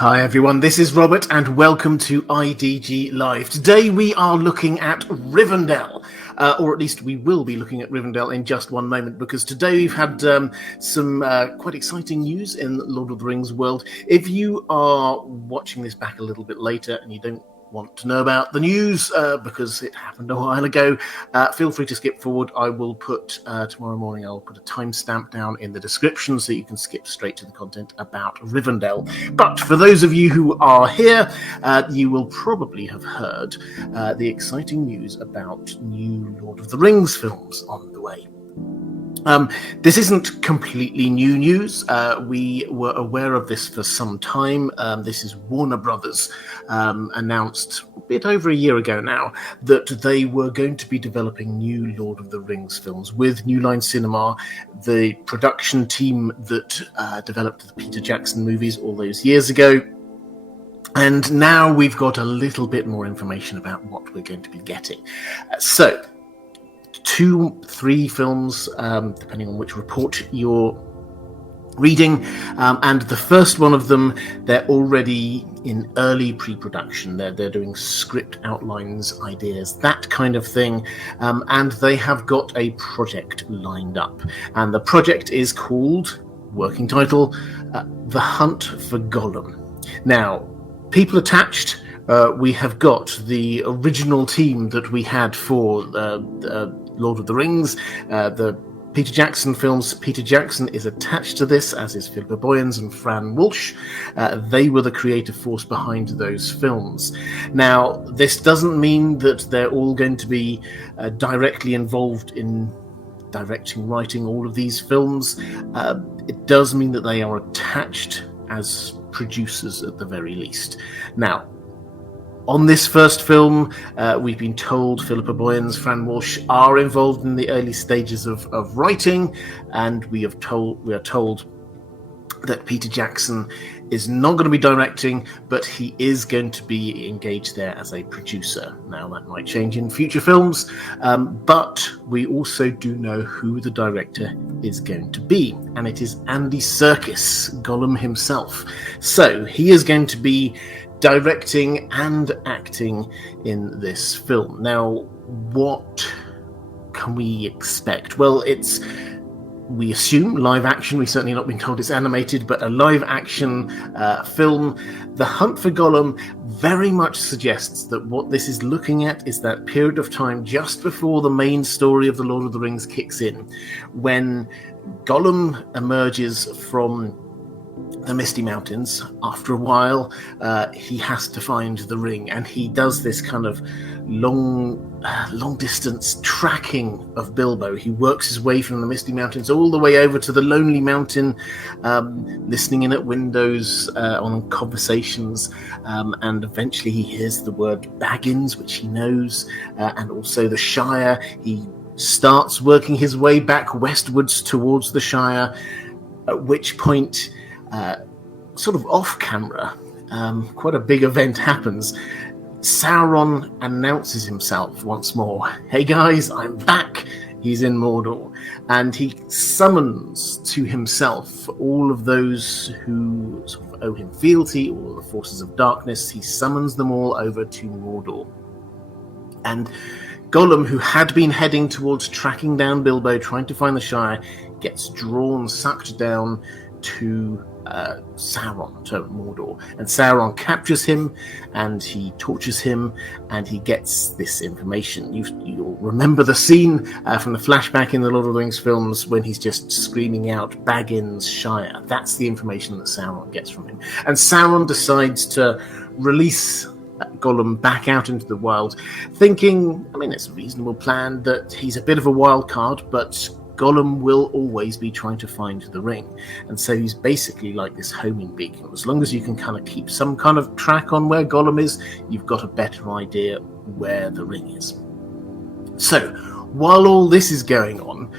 Hi everyone, this is Robert and welcome to IDG Live. Today we are looking at Rivendell, or at least we will be looking at Rivendell in just one moment, because today we've had some quite exciting news in Lord of the Rings world. If you are watching this back a little bit later and you don't want to know about the news because it happened a while ago, feel free to skip forward. I will put tomorrow morning, I'll put a timestamp down in the description so you can skip straight to the content about Rivendell. But for those of you who are here, you will probably have heard the exciting news about new Lord of the Rings films on the way. This isn't completely new news. We were aware of this for some time. This is Warner Brothers announced a bit over a year ago now that they were going to be developing new Lord of the Rings films with New Line Cinema, the production team that developed the Peter Jackson movies all those years ago. And now we've got a little bit more information about what we're going to be getting. So 2-3 films, depending on which report you're reading, and the first one of them, they're already in early pre-production. They're doing script outlines, ideas, that kind of thing, and they have got a project lined up, and the project is called, working title, The Hunt for Gollum. Now, people attached, we have got the original team that we had for Lord of the Rings, the Peter Jackson films. Peter Jackson is attached to this, as is Philippa Boyens and Fran Walsh. They were the creative force behind those films. Now, this doesn't mean that they're all going to be directly involved in directing, writing all of these films. It does mean that they are attached as producers at the very least. Now, on this first film, we've been told Philippa Boyens, Fran Walsh are involved in the early stages of writing, and we are told that Peter Jackson is not going to be directing, but he is going to be engaged there as a producer. Now, that might change in future films, but we also do know who the director is going to be, and it is Andy Serkis, Gollum himself. So he is going to be directing and acting in this film. Now, what can we expect? Well, we assume live action. We've certainly not been told it's animated, but a live action film. The Hunt for Gollum very much suggests that what this is looking at is that period of time just before the main story of the Lord of the Rings kicks in, when Gollum emerges from the Misty Mountains. After a while, he has to find the ring, and he does this kind of long distance tracking of Bilbo. He works his way from the Misty Mountains all the way over to the Lonely Mountain, listening in at windows on conversations, and eventually he hears the word Baggins, which he knows, and also the Shire. He starts working his way back westwards towards the Shire, at which point, sort of off camera, quite a big event happens. Sauron announces himself once more. Hey guys, I'm back. He's in Mordor, and he summons to himself all of those who sort of owe him fealty, all the forces of darkness. He summons them all over to Mordor, and Gollum, who had been heading towards tracking down Bilbo, trying to find the Shire, gets sucked down to Sauron, to Mordor, and Sauron captures him and he tortures him, and he gets this information. You'll remember the scene from the flashback in the Lord of the Rings films when he's just screaming out Baggins Shire. That's the information that Sauron gets from him, and Sauron decides to release Gollum back out into the wild, thinking, I mean, it's a reasonable plan, that he's a bit of a wild card, but Gollum will always be trying to find the ring. And so he's basically like this homing beacon. As long as you can kind of keep some kind of track on where Gollum is, you've got a better idea where the ring is. So, while all this is going on,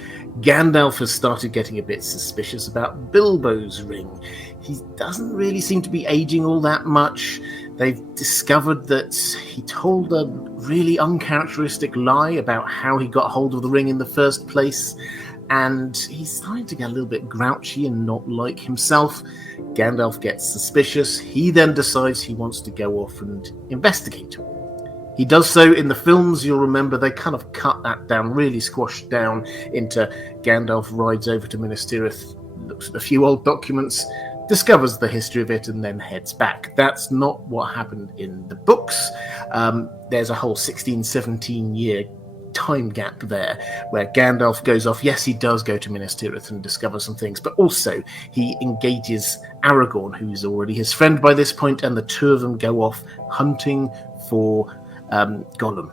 Gandalf has started getting a bit suspicious about Bilbo's ring. He doesn't really seem to be aging all that much. They've discovered that he told a really uncharacteristic lie about how he got hold of the ring in the first place. and he's starting to get a little bit grouchy and not like himself. Gandalf gets suspicious. He then decides he wants to go off and investigate. He does so in the films. You'll remember they kind of cut that down, really squashed down into Gandalf rides over to Minas Tirith, looks at a few old documents, discovers the history of it, and then heads back. That's not what happened in the books. There's a whole 16-17 year time gap there where Gandalf goes off. Yes, he does go to Minas Tirith and discover some things, but also he engages Aragorn, who's already his friend by this point, and the two of them go off hunting for Gollum.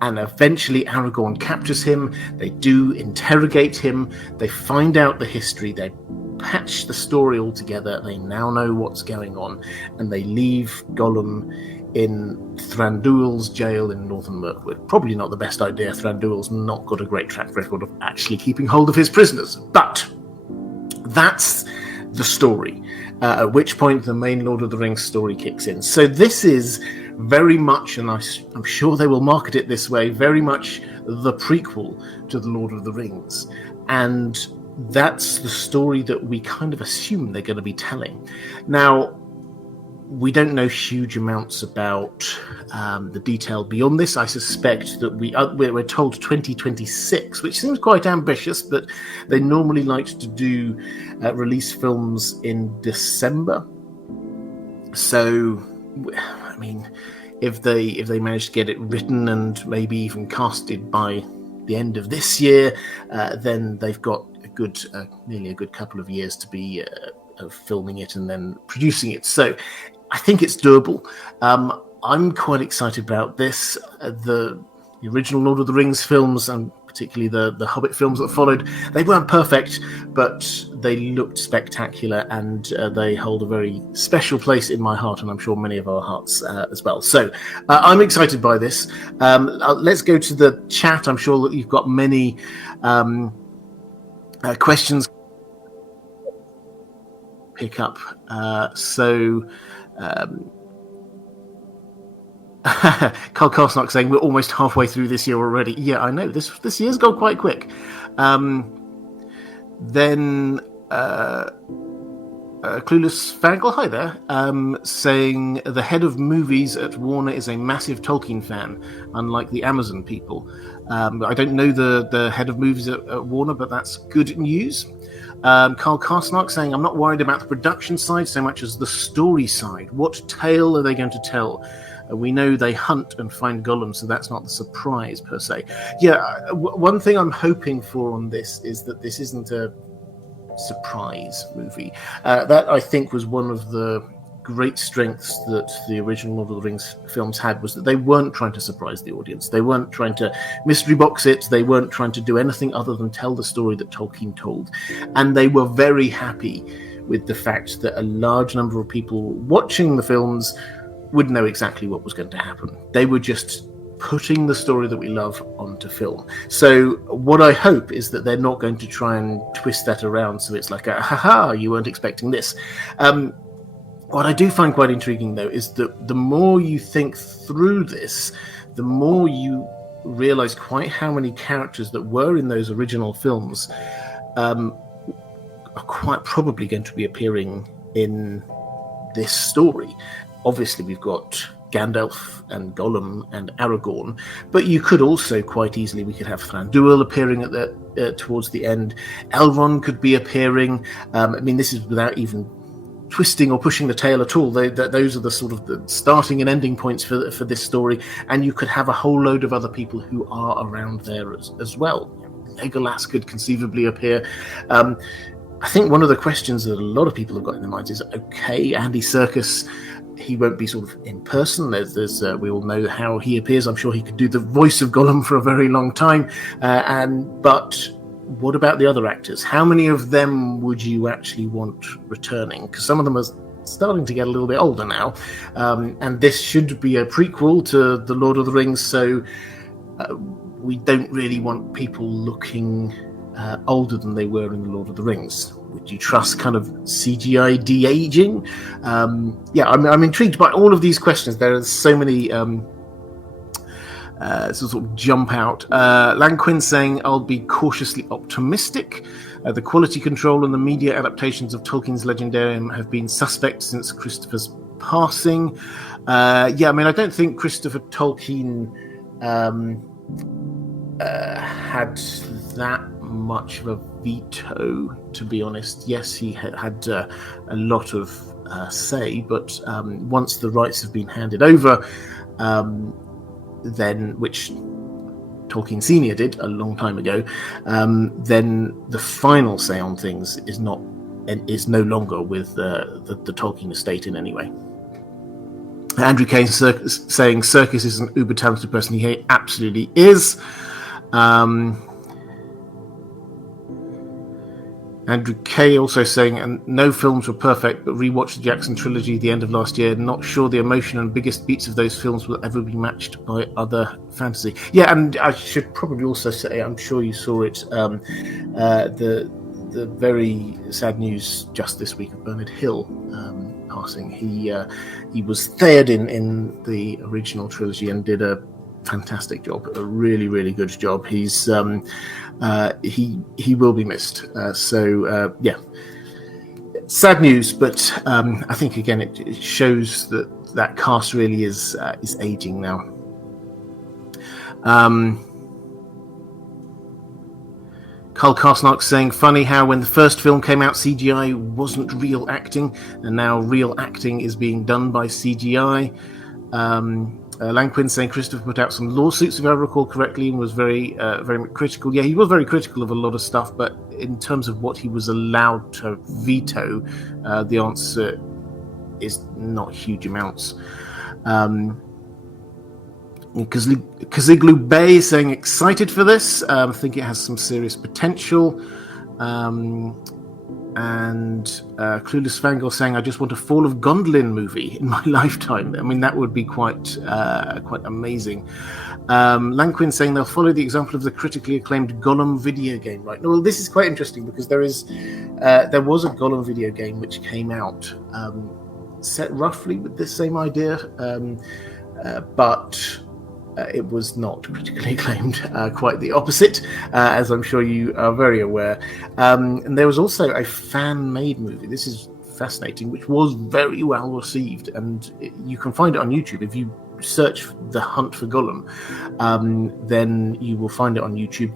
And eventually Aragorn captures him. They do interrogate him. They find out the history. They patch the story all together. They now know what's going on, and they leave Gollum in Thranduil's jail in Northern Mirkwood. Probably not the best idea. Thranduil's not got a great track record of actually keeping hold of his prisoners. But that's the story, at which point the main Lord of the Rings story kicks in. So this is very much, and I'm sure they will market it this way, very much the prequel to the Lord of the Rings. And that's the story that we kind of assume they're going to be telling. Now, we don't know huge amounts about the detail beyond this. I suspect that we're told 2026, which seems quite ambitious, but they normally like to do release films in December. So, I mean, if they manage to get it written and maybe even casted by the end of this year, then they've got nearly a good couple of years to be filming it and then producing it. So I think it's doable. I'm quite excited about this. The original Lord of the Rings films, and particularly the Hobbit films that followed, they weren't perfect, but they looked spectacular, and they hold a very special place in my heart, and I'm sure many of our hearts as well. So I'm excited by this. Let's go to the chat. I'm sure that you've got many questions pick up. Carl Karsnock saying we're almost halfway through this year already. Yeah, I know, this year's gone quite quick. Then Clueless Fangle, hi there, saying the head of movies at Warner is a massive Tolkien fan, unlike the Amazon people. I don't know the head of movies at Warner, but that's good news. Carl Karsnock saying, I'm not worried about the production side so much as the story side. What tale are they going to tell? We know they hunt and find Gollum, so that's not the surprise per se. Yeah, one thing I'm hoping for on this is that this isn't a surprise movie. That, I think, was one of the great strengths that the original Lord of the Rings films had, was that they weren't trying to surprise the audience. They weren't trying to mystery box it. They weren't trying to do anything other than tell the story that Tolkien told. And they were very happy with the fact that a large number of people watching the films would know exactly what was going to happen. They were just putting the story that we love onto film. So what I hope is that they're not going to try and twist that around so it's like a, haha, you weren't expecting this. What I do find quite intriguing, though, is that the more you think through this, the more you realize quite how many characters that were in those original films are quite probably going to be appearing in this story. Obviously, we've got Gandalf and Gollum and Aragorn, but you could also quite easily, we could have Thranduil appearing at towards the end. Elrond could be appearing. I mean, this is without even twisting or pushing the tail at all. Those are the sort of the starting and ending points for this story, and you could have a whole load of other people who are around there as well. Legolas could conceivably appear. I think one of the questions that a lot of people have got in their minds is, okay, Andy Serkis, he won't be sort of in person. We all know how he appears. I'm sure he could do the voice of Gollum for a very long time. But what about the other actors? How many of them would you actually want returning? Because some of them are starting to get a little bit older now. And this should be a prequel to The Lord of the Rings, so we don't really want people looking older than they were in The Lord of the Rings. Would you trust kind of CGI de-aging? I'm intrigued by all of these questions. There are so many sort of jump out. Lanquin saying, I'll be cautiously optimistic. The quality control and the media adaptations of Tolkien's Legendarium have been suspect since Christopher's passing. I don't think Christopher Tolkien had that much of a veto, to be honest. Yes, he had a lot of say, but once the rights have been handed over, then, which Tolkien Senior did a long time ago, then the final say on things is no longer with the Tolkien estate in any way. Andrew Kane saying Serkis is an uber talented person. He absolutely is. Andrew K also saying, and no films were perfect, but rewatched the Jackson trilogy the end of last year. Not sure the emotion and biggest beats of those films will ever be matched by other fantasy. Yeah, and I should probably also say, I'm sure you saw it, the very sad news just this week of Bernard Hill passing. He was Theod in the original trilogy and did a fantastic job, a really, really good job. He's he will be missed. Sad news, but I think again it shows that cast really is aging now. Carl Karsnark saying, funny how when the first film came out, CGI wasn't real acting, and now real acting is being done by CGI. Lanquin saying Christopher put out some lawsuits, if I recall correctly, and was very critical. Yeah, he was very critical of a lot of stuff, but in terms of what he was allowed to veto, the answer is not huge amounts. Kaziglu Bay saying excited for this. I think it has some serious potential. And Clueless Fangirl saying, I just want a Fall of Gondolin movie in my lifetime. I mean, that would be quite amazing. Lanquin saying they'll follow the example of the critically acclaimed Gollum video game, right? Well, this is quite interesting because there was a Gollum video game which came out set roughly with this same idea, but it was not critically acclaimed, quite the opposite, as I'm sure you are very aware. And there was also a fan-made movie, this is fascinating, which was very well received, and you can find it on YouTube. If you search The Hunt for Gollum, then you will find it on YouTube.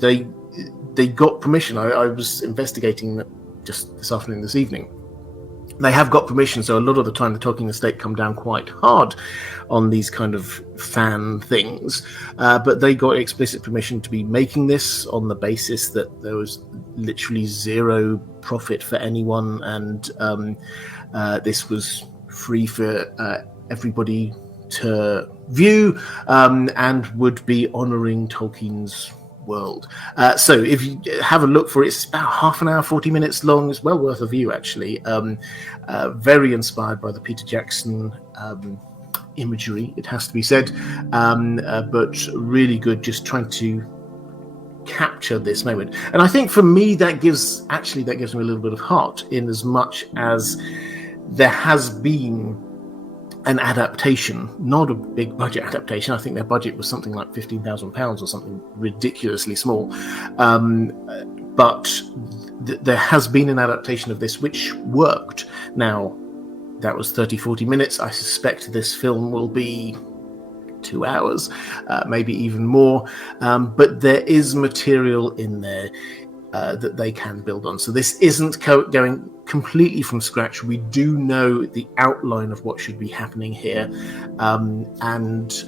They got permission. I was investigating that just this evening. They have got permission, so a lot of the time the Tolkien estate come down quite hard on these kind of fan things, but they got explicit permission to be making this on the basis that there was literally zero profit for anyone, and this was free for everybody to view, and would be honouring Tolkien's world. So if you have a look for it, it's about half an hour, 40 minutes long. It's well worth a view, actually. Very inspired by the Peter Jackson imagery, it has to be said, but really good, just trying to capture this moment. And I think for me that gives me a little bit of heart, in as much as there has been an adaptation, not a big budget adaptation. I think their budget was something like £15,000 or something ridiculously small. But there has been an adaptation of this which worked. Now, that was 30-40 minutes. I suspect this film will be 2 hours, maybe even more. But there is material in there that they can build on. So this isn't going completely from scratch. We do know the outline of what should be happening here, and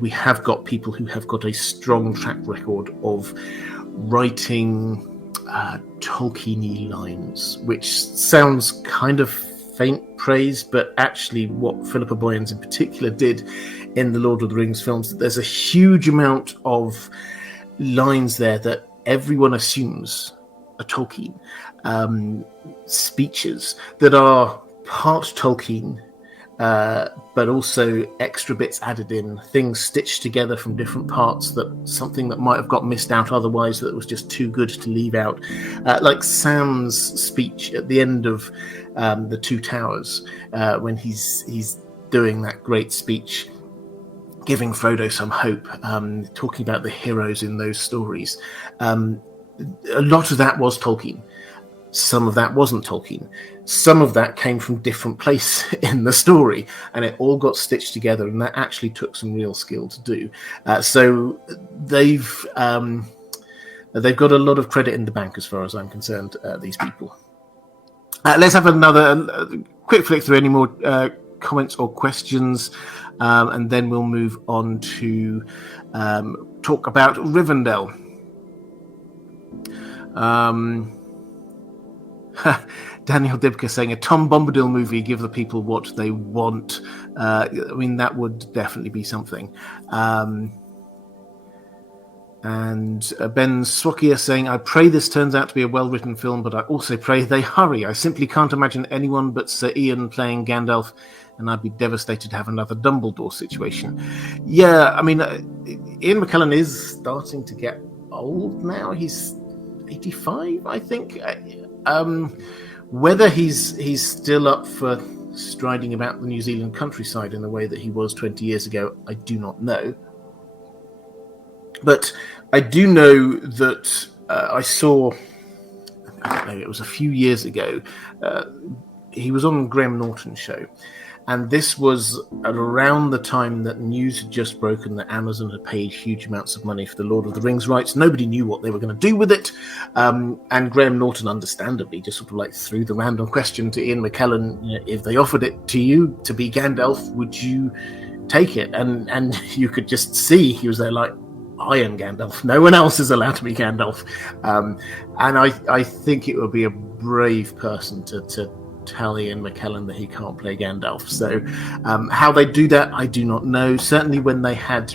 we have got people who have got a strong track record of writing Tolkien-y lines, which sounds kind of faint praise, but actually what Philippa Boyens in particular did in the Lord of the Rings films, there's a huge amount of lines there that everyone assumes are Tolkien, speeches that are part Tolkien, but also extra bits added in, things stitched together from different parts, something that might have got missed out otherwise, that was just too good to leave out, like Sam's speech at the end of the Two Towers, when he's doing that great speech giving Frodo some hope, talking about the heroes in those stories. A lot of that was Tolkien. Some of that wasn't Tolkien. Some of that came from different place in the story, and it all got stitched together, and that actually took some real skill to do. So they've got a lot of credit in the bank as far as I'm concerned, these people. Let's have another quick flick through any more comments or questions, and then we'll move on to talk about Rivendell. Daniel Dibka saying a Tom Bombadil movie, give the people what they want. I mean, that would definitely be something. And Ben Swakia saying, I pray this turns out to be a well-written film, but I also pray they hurry. I simply can't imagine anyone but Sir Ian playing Gandalf, and I'd be devastated to have another Dumbledore situation. Yeah, I mean, Ian McKellen is starting to get old now. He's 85, I think. Whether he's still up for striding about the New Zealand countryside in the way that he was 20 years ago, I do not know. But I do know that I saw, I don't know, it was a few years ago, he was on Graham Norton's show, and this was at around the time that news had just broken that Amazon had paid huge amounts of money for the Lord of the Rings rights. Nobody knew what they were going to do with it, and Graham Norton understandably just sort of like threw the random question to Ian McKellen, you know, if they offered it to you to be Gandalf, would you take it? And you could just see he was there like, I am Gandalf. No one else is allowed to be Gandalf. And I think it would be a brave person to tell Ian McKellen that he can't play Gandalf. So how they do that, I do not know. Certainly when they had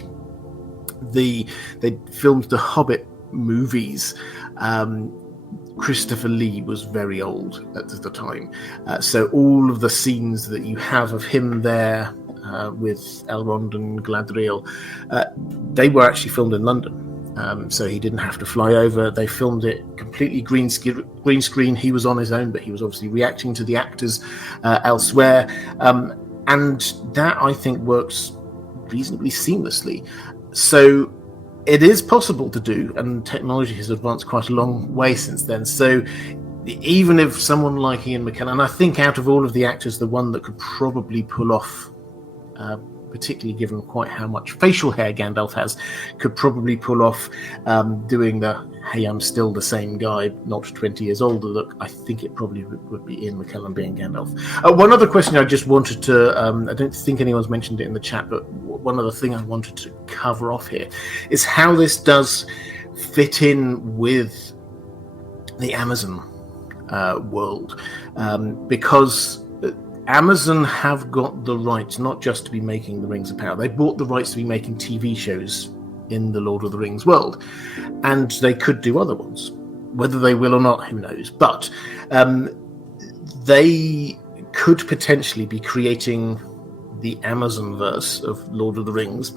they filmed the Hobbit movies, Christopher Lee was very old at the time. So all of the scenes that you have of him there with Elrond and Galadriel, they were actually filmed in London. So he didn't have to fly over. They filmed it completely green screen. He was on his own, but he was obviously reacting to the actors elsewhere. And that, I think, works reasonably seamlessly. So it is possible to do, and technology has advanced quite a long way since then. So even if someone like Ian McKellen, and I think out of all of the actors, the one that could probably pull off, particularly given quite how much facial hair Gandalf has, could probably pull off doing the, hey, I'm still the same guy, not 20 years older look, I think it probably would be Ian McKellen being Gandalf. One other question I just wanted to, I don't think anyone's mentioned it in the chat, but one other thing I wanted to cover off here is how this does fit in with the Amazon world, because Amazon have got the rights not just to be making the Rings of Power. They bought the rights to be making TV shows in the Lord of the Rings world, and they could do other ones. Whether they will or not, who knows? But they could potentially be creating the Amazon verse of Lord of the Rings,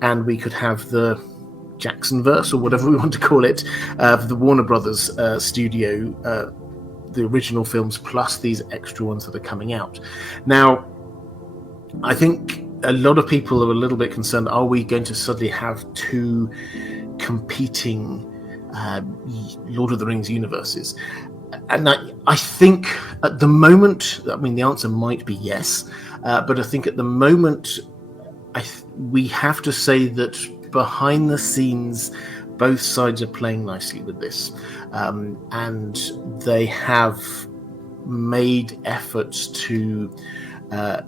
and we could have the Jackson verse, or whatever we want to call it, the Warner Brothers studio, the original films plus these extra ones that are coming out. Now, I think a lot of people are a little bit concerned, are we going to suddenly have two competing Lord of the Rings universes? And I think at the moment, I mean, the answer might be yes, but I think at the moment, we have to say that behind the scenes, both sides are playing nicely with this, and they have made efforts to,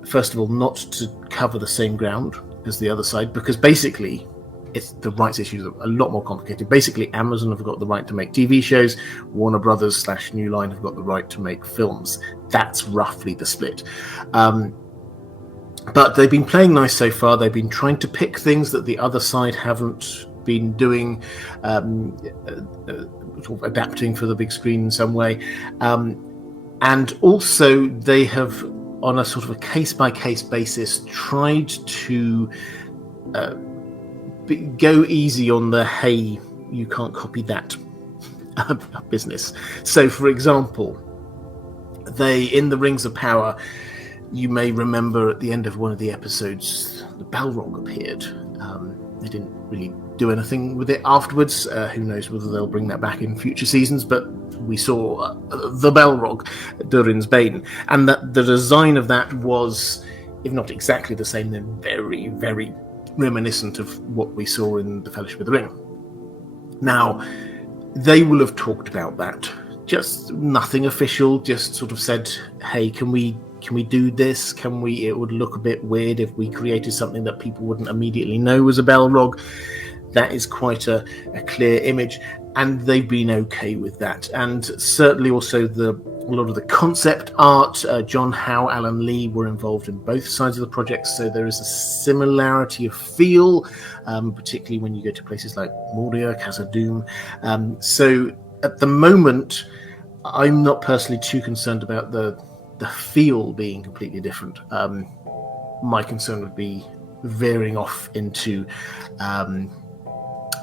first of all, not to cover the same ground as the other side, because basically the rights issues are a lot more complicated. Basically, Amazon have got the right to make TV shows, Warner Brothers / New Line have got the right to make films. That's roughly the split. But they've been playing nice so far. They've been trying to pick things that the other side haven't been doing, sort of adapting for the big screen in some way. And also they have, on a sort of a case-by-case basis, tried to go easy on the, hey, you can't copy that business. So, for example, in the Rings of Power, you may remember at the end of one of the episodes, the Balrog appeared, They didn't really do anything with it afterwards. Who knows whether they'll bring that back in future seasons, but we saw the Balrog, Durin's Bane, and that the design of that was, if not exactly the same, then very, very reminiscent of what we saw in the Fellowship of the Ring. Now, they will have talked about that. Just nothing official, just sort of said, hey, can we do this? It would look a bit weird if we created something that people wouldn't immediately know was a Balrog. That is quite a clear image, and they've been okay with that. And certainly also a lot of the concept art, John Howe, Alan Lee were involved in both sides of the project, so there is a similarity of feel, particularly when you go to places like Moria, Khazad-dûm. So at the moment, I'm not personally too concerned about the feel being completely different. My concern would be veering off into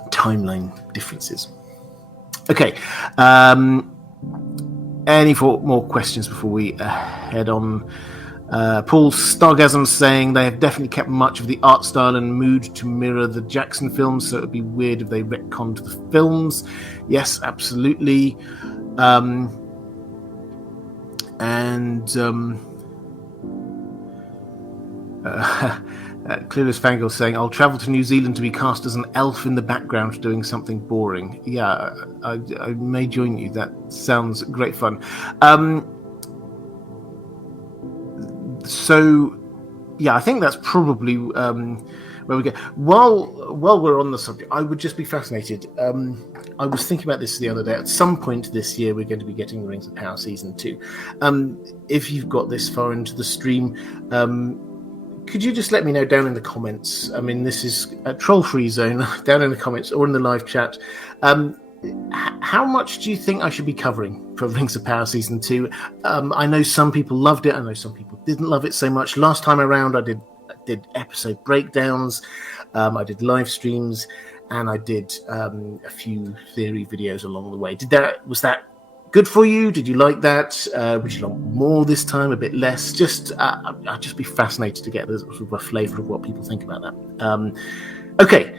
timeline differences. Okay. Any more questions before we head on? Paul Stargasm saying they have definitely kept much of the art style and mood to mirror the Jackson films, so it would be weird if they retconned the films. Yes, absolutely. Clueless Fangirl saying, I'll travel to New Zealand to be cast as an elf in the background doing something boring. Yeah, I may join you. That sounds great fun. So, yeah, I think that's probably where we go. While we're on the subject, I would just be fascinated. I was thinking about this the other day. At some point this year, we're going to be getting Rings of Power Season 2. If you've got this far into the stream, could you just let me know down in the comments? I mean, this is a troll-free zone, down in the comments or in the live chat. How much do you think I should be covering for Rings of Power Season 2? I know some people loved it. I know some people didn't love it so much. Last time around, I did episode breakdowns. I did live streams, and I did a few theory videos along the way. Was that good for you? Did you like that? Would you like more this time? A bit less? I'd just be fascinated to get sort of a flavour of what people think about that. Okay,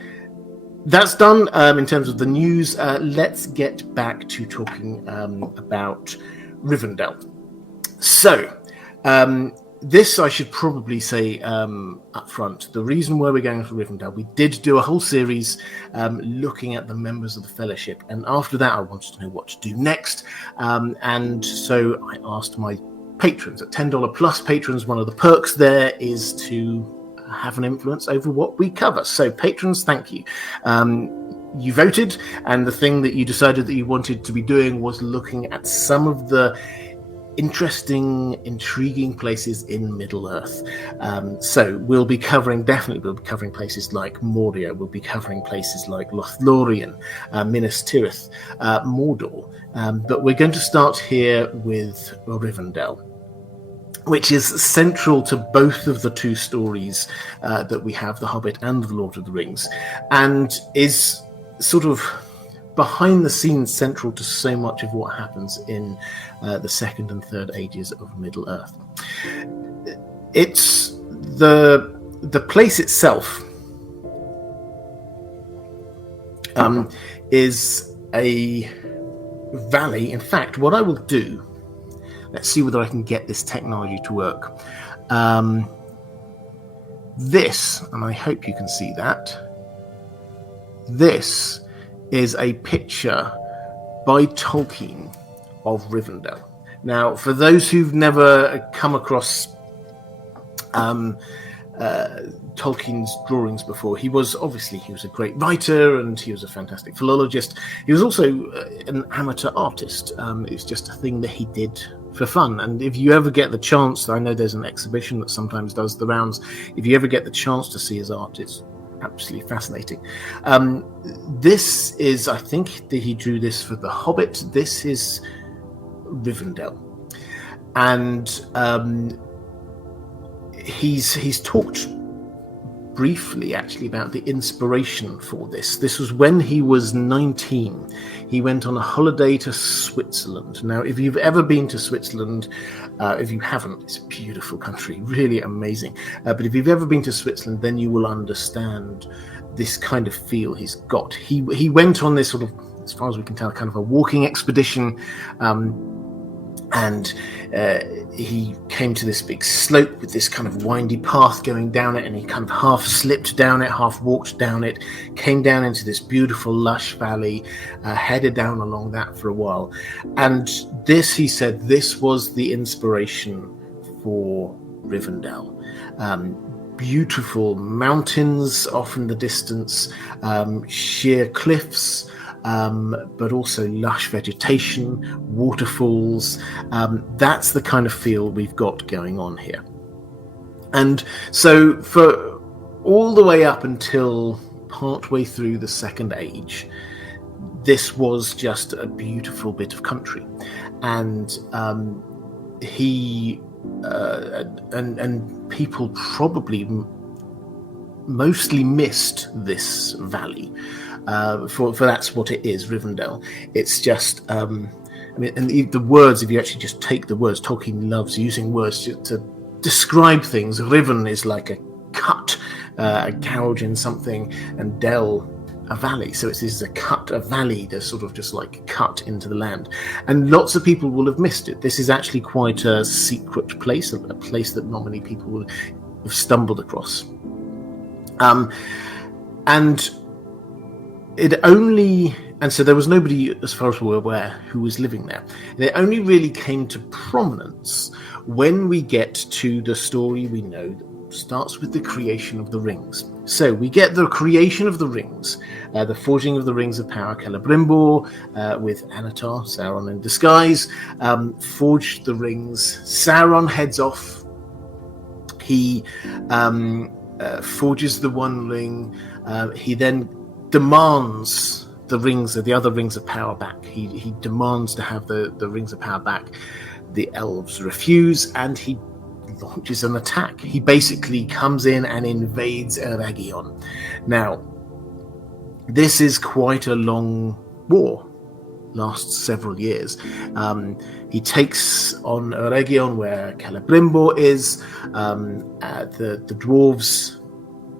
that's done in terms of the news. Let's get back to talking about Rivendell. So, this I should probably say up front. The reason why we're going for Rivendell, we did do a whole series looking at the members of the Fellowship, and after that I wanted to know what to do next, and so I asked my patrons. At $10 plus patrons, one of the perks there is to have an influence over what we cover. So patrons, thank you. You voted, and the thing that you decided that you wanted to be doing was looking at some of the interesting, intriguing places in Middle-earth. So we'll be covering places like Moria, we'll be covering places like Lothlorien, Minas Tirith, Mordor, but we're going to start here with Rivendell, which is central to both of the two stories that we have, The Hobbit and The Lord of the Rings, and is sort of behind the scenes central to so much of what happens in the second and third ages of Middle-earth. It's the place itself is a valley. In fact, what I will do, let's see whether I can get this technology to work. This, and I hope you can see that, this is a picture by Tolkien of Rivendell. Now, for those who've never come across Tolkien's drawings before, he was a great writer and he was a fantastic philologist. He was also an amateur artist. It's just a thing that he did for fun. And if you ever get the chance, I know there's an exhibition that sometimes does the rounds, if you ever get the chance to see his art, it's absolutely fascinating. This is, I think that he drew this for The Hobbit. This is Rivendell, and he's talked briefly actually about the inspiration for this. This was when he was 19. He went on a holiday to Switzerland. Now, if you've ever been to Switzerland, if you haven't, it's a beautiful country, really amazing. But if you've ever been to Switzerland, then you will understand this kind of feel he's got. He went on this sort of, as far as we can tell, kind of a walking expedition, and he came to this big slope with this kind of windy path going down it, and he kind of half slipped down it, half walked down it, came down into this beautiful lush valley, headed down along that for a while. And this, he said, this was the inspiration for Rivendell. Beautiful mountains off in the distance, sheer cliffs, but also lush vegetation, waterfalls. That's the kind of feel we've got going on here. And so for all the way up until partway through the Second Age, this was just a beautiful bit of country. And he and people probably mostly missed this valley. For that's what it is, Rivendell. It's just, I mean, and the words, if you actually just take the words, Tolkien loves using words to describe things. Riven is like a cut, a gouge in something, and Dell, a valley. So this is a cut, a valley, they're sort of just like cut into the land. And lots of people will have missed it. This is actually quite a secret place, a place that not many people will have stumbled across. And so there was nobody, as far as we're aware, who was living there. And it only really came to prominence when we get to the story we know that starts with the creation of the rings. So we get the creation of the rings, the forging of the rings of power. Celebrimbor, with Anatar, Sauron in disguise, forged the rings. Sauron heads off. He forges the one ring. He then demands the other rings of power back. He demands to have the rings of power back. The elves refuse, and he launches an attack. He basically comes in and invades Eregion. Now, this is quite a long war, lasts several years. He takes on Eregion, where Celebrimbor is. The dwarves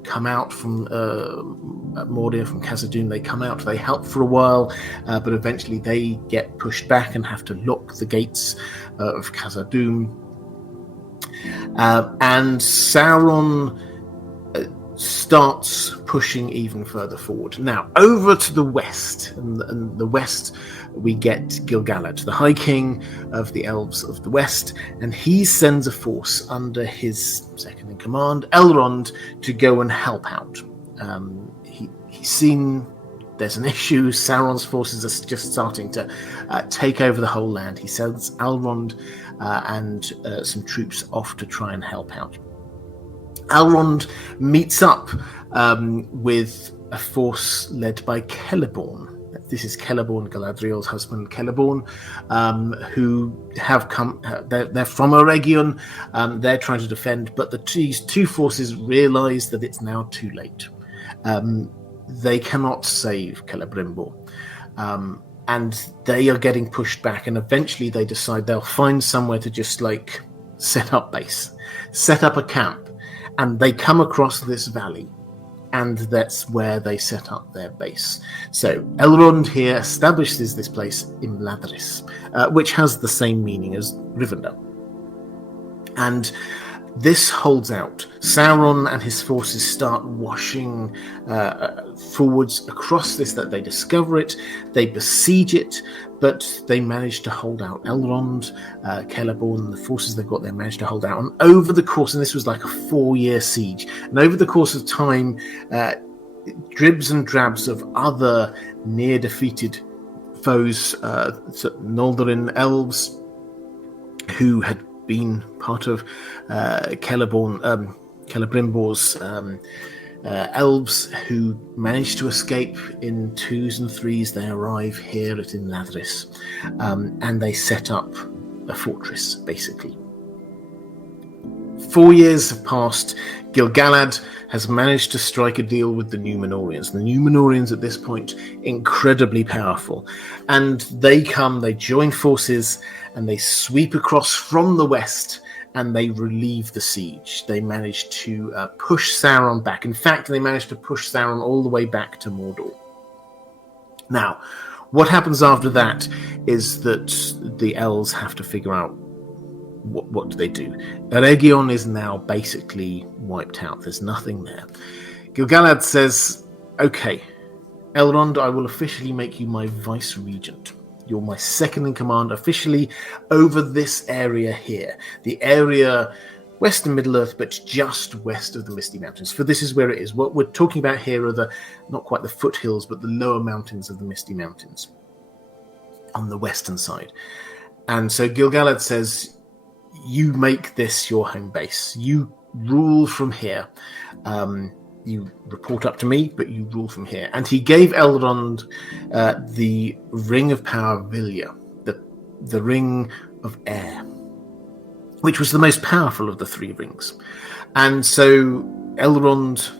come out from Mordor, from Khazad-dûm. They come out, they help for a while, but eventually they get pushed back and have to lock the gates of Khazad-dûm. And Sauron starts pushing even further forward. Now, over to the west, and the west, we get Gil-galad, the High King of the Elves of the West, and he sends a force under his second in command, Elrond, to go and help out. He's seen there's an issue. Sauron's forces are just starting to take over the whole land. He sends Elrond and some troops off to try and help out. Elrond meets up with a force led by Celeborn. This is Celeborn, Galadriel's husband, Celeborn, who have come. They're from Eregion. They're trying to defend, but these two forces realise that it's now too late. They cannot save Celebrimbor, and they are getting pushed back. And eventually, they decide they'll find somewhere to just like set up base, set up a camp, and they come across this valley. And that's where they set up their base. So Elrond here establishes this place in Imladris, which has the same meaning as Rivendell. And this holds out. Sauron and his forces start washing forwards across this, that they discover it, they besiege it, but they manage to hold out. Elrond, Celeborn, the forces they've got there managed to hold out. And over the course, and this was like a 4-year siege, and over the course of time, dribs and drabs of other near-defeated foes, Noldorin elves, who had been part of Celebrimbor's elves, who managed to escape in 2s and 3s. They arrive here at Imladris, and they set up a fortress, basically. 4 years have passed. Gil-galad has managed to strike a deal with the Númenóreans. The Númenóreans at this point, incredibly powerful. And they join forces, and they sweep across from the west, and they relieve the siege. They manage to push Sauron back. In fact, they manage to push Sauron all the way back to Mordor. Now, what happens after that is that the elves have to figure out what do they do. Eregion is now basically wiped out. There's nothing there. Gil-galad says, okay, Elrond, I will officially make you my vice-regent. You're my second in command officially over this area here. The area west of Middle-earth, but just west of the Misty Mountains. For this is where it is. What we're talking about here are not quite the foothills, but the lower mountains of the Misty Mountains on the western side. And so Gil-galad says, you make this your home base. You rule from here. You report up to me, but you rule from here. And he gave Elrond the Ring of Power Vilya, the Ring of Air, which was the most powerful of the three rings. And so Elrond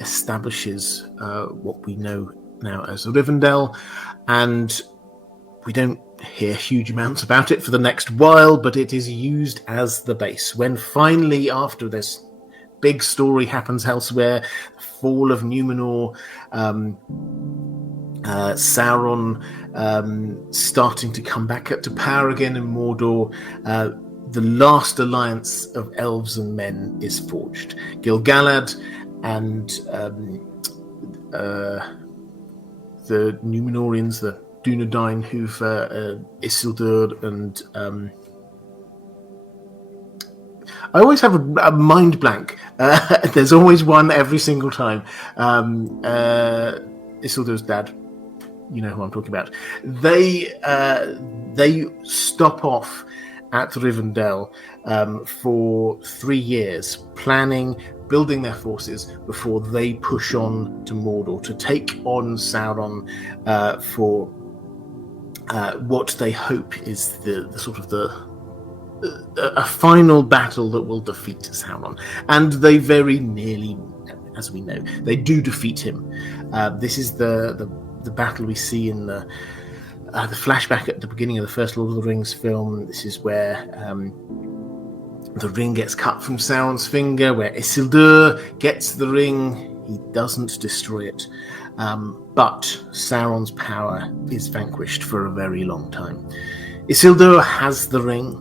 establishes what we know now as Rivendell, and we don't hear huge amounts about it for the next while, but it is used as the base. When finally, after this big story happens elsewhere, the fall of Númenor, Sauron starting to come back to power again in Mordor, the last alliance of elves and men is forged. Gil-galad and the Númenóreans, the Dunedain, who've Isildur and I always have a mind blank. There's always one every single time. Isildur's dad, you know who I'm talking about. They stop off at Rivendell for 3 years, planning, building their forces before they push on to Mordor to take on Sauron for what they hope is the sort of a final battle that will defeat Sauron. And they very nearly, as we know, they do defeat him. This is the battle we see in the flashback at the beginning of the first Lord of the Rings film. This is where the ring gets cut from Sauron's finger, where Isildur gets the ring. He doesn't destroy it. But Sauron's power is vanquished for a very long time. Isildur has the ring.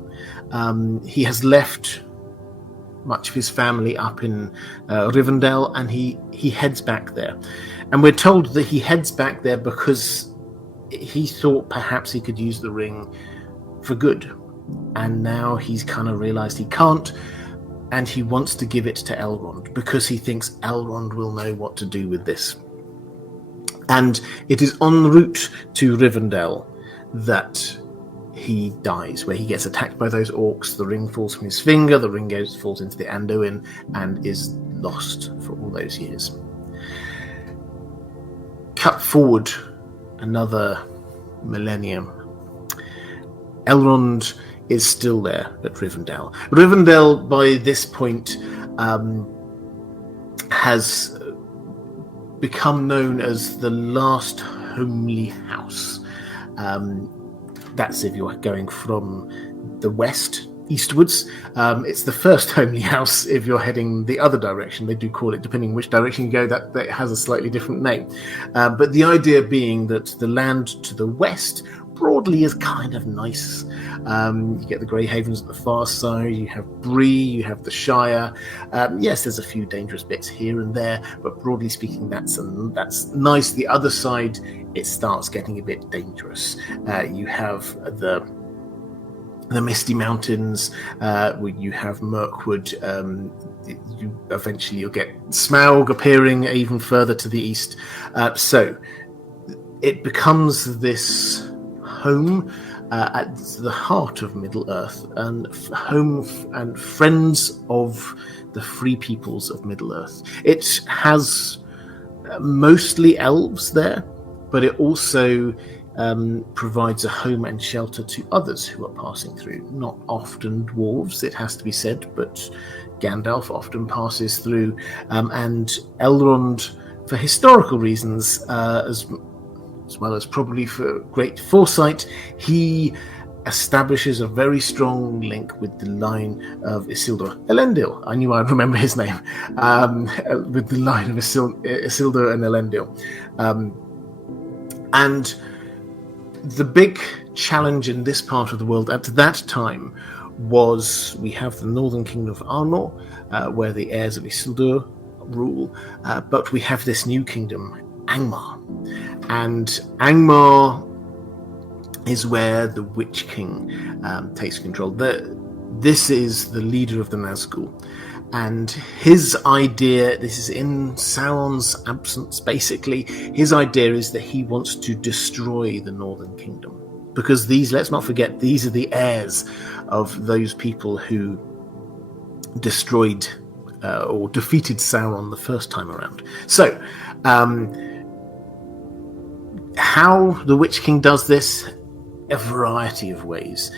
He has left much of his family up in Rivendell, and he heads back there. And we're told that he heads back there because he thought perhaps he could use the ring for good. And now he's kind of realized he can't, and he wants to give it to Elrond because he thinks Elrond will know what to do with this. And it is en route to Rivendell that he dies, where he gets attacked by those orcs. The ring falls from his finger, the ring falls into the Anduin, and is lost for all those years. Cut forward another millennium. Elrond is still there at Rivendell. Rivendell, by this point, has become known as the last homely house. That's if you're going from the west eastwards. It's the first homely house if you're heading the other direction. They do call it, depending which direction you go, that has a slightly different name. But the idea being that the land to the west broadly is kind of nice. You get the Grey Havens at the far side, you have Bree, you have the Shire. Yes, there's a few dangerous bits here and there, but broadly speaking, that's nice. The other side, it starts getting a bit dangerous. You have the Misty Mountains, where you have Mirkwood. You'll get Smaug appearing even further to the east. So it becomes this home at the heart of Middle-earth, and home and friends of the free peoples of Middle-earth. It has mostly elves there, but it also provides a home and shelter to others who are passing through. Not often dwarves, it has to be said, but Gandalf often passes through, and Elrond, for historical reasons, as well as probably for great foresight, he establishes a very strong link with the line of Isildur. Elendil, I knew I'd remember his name, with the line of Isildur and Elendil. And the big challenge in this part of the world at that time was, we have the northern kingdom of Arnor, where the heirs of Isildur rule, but we have this new kingdom, Angmar. And Angmar is where the Witch King takes control. This is the leader of the Nazgul. And his idea, this is in Sauron's absence basically, his idea is that he wants to destroy the Northern Kingdom. Because these, let's not forget, these are the heirs of those people who destroyed or defeated Sauron the first time around. So, how the Witch King does this? A variety of ways.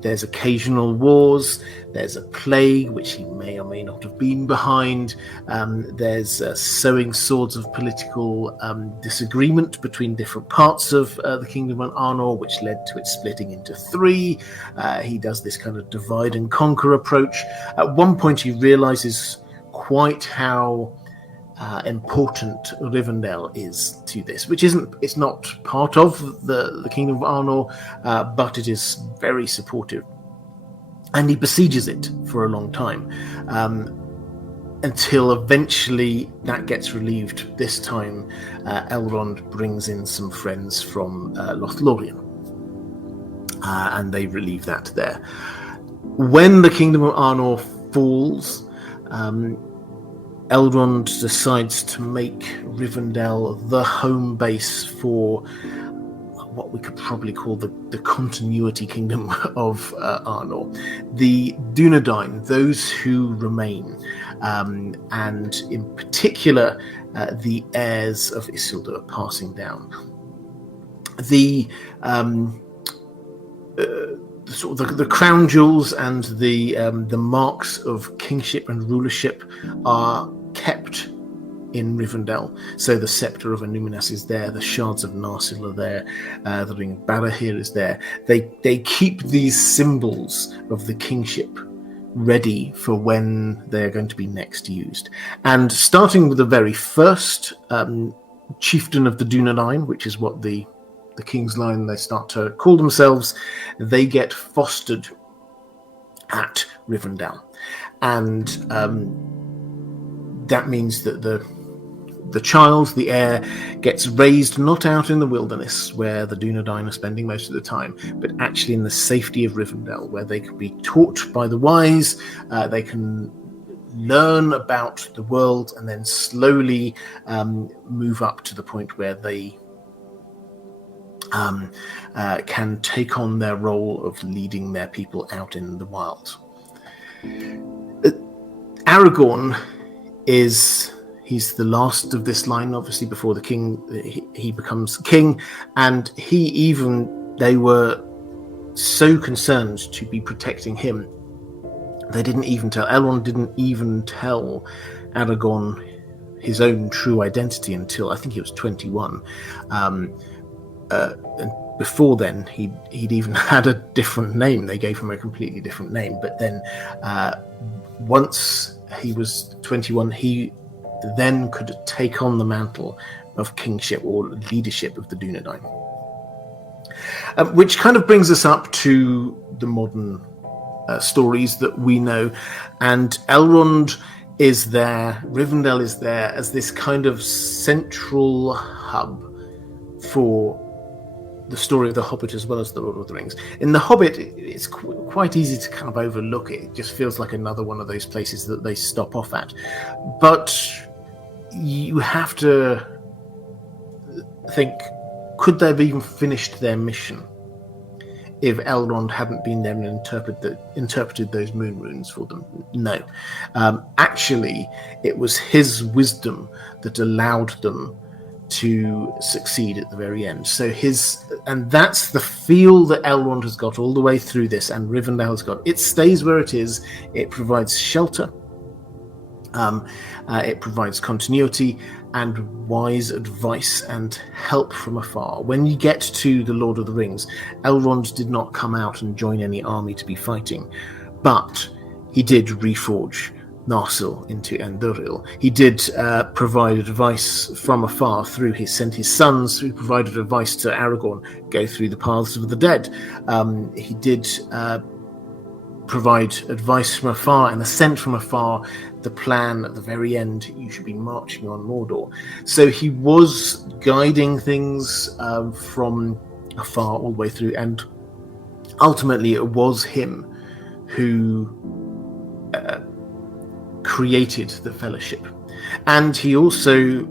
There's occasional wars, there's a plague, which he may or may not have been behind, there's sowing swords of political disagreement between different parts of the Kingdom of Arnor, which led to it splitting into three. He does this kind of divide and conquer approach. At one point he realizes quite how important Rivendell is to this, which it's not part of the Kingdom of Arnor, but it is very supportive, and he besieges it for a long time, until eventually that gets relieved. This time Elrond brings in some friends from Lothlorien, and they relieve that there. When the Kingdom of Arnor falls, Elrond decides to make Rivendell the home base for what we could probably call the continuity kingdom of Arnor. The Dunedain, those who remain, and in particular the heirs of Isildur passing down. The crown jewels and the marks of kingship and rulership are kept in Rivendell. So the scepter of Annúminas is there, the shards of Narsil are there, the ring of Barahir is there. They keep these symbols of the kingship ready for when they're going to be next used. And starting with the very first chieftain of the Dunedain, which is what the King's Line they start to call themselves, they get fostered at Rivendell. And that means that the child, the heir, gets raised not out in the wilderness where the Dunedain are spending most of the time, but actually in the safety of Rivendell, where they can be taught by the wise, they can learn about the world, and then slowly move up to the point where they can take on their role of leading their people out in the wild. Aragorn he's the last of this line, obviously, before the king he becomes king, and they were so concerned to be protecting him, Elrond didn't even tell Aragorn his own true identity until I think he was 21. And before then, he'd even had a different name. They gave him a completely different name. But then, once he was 21, he then could take on the mantle of kingship or leadership of the Dunedain. Which kind of brings us up to the modern stories that we know. And Elrond is there, Rivendell is there as this kind of central hub for the story of The Hobbit as well as The Lord of the Rings. In The Hobbit, it's quite easy to kind of overlook it. It just feels like another one of those places that they stop off at. But you have to think, could they have even finished their mission if Elrond hadn't been there and interpreted those moon runes for them? No. Actually, it was his wisdom that allowed them to succeed at the very end. So and that's the feel that Elrond has got all the way through this, and Rivendell has got. It stays where it is. It provides shelter. It provides continuity and wise advice and help from afar. When you get to the Lord of the Rings, Elrond did not come out and join any army to be fighting, but he did reforge Narsil into Andúril. He did provide advice from afar sent his sons who provided advice to Aragorn, go through the paths of the dead. He did provide advice from afar and assent from afar, the plan at the very end, you should be marching on Mordor. So he was guiding things from afar all the way through, and ultimately it was him who created the Fellowship. And he also,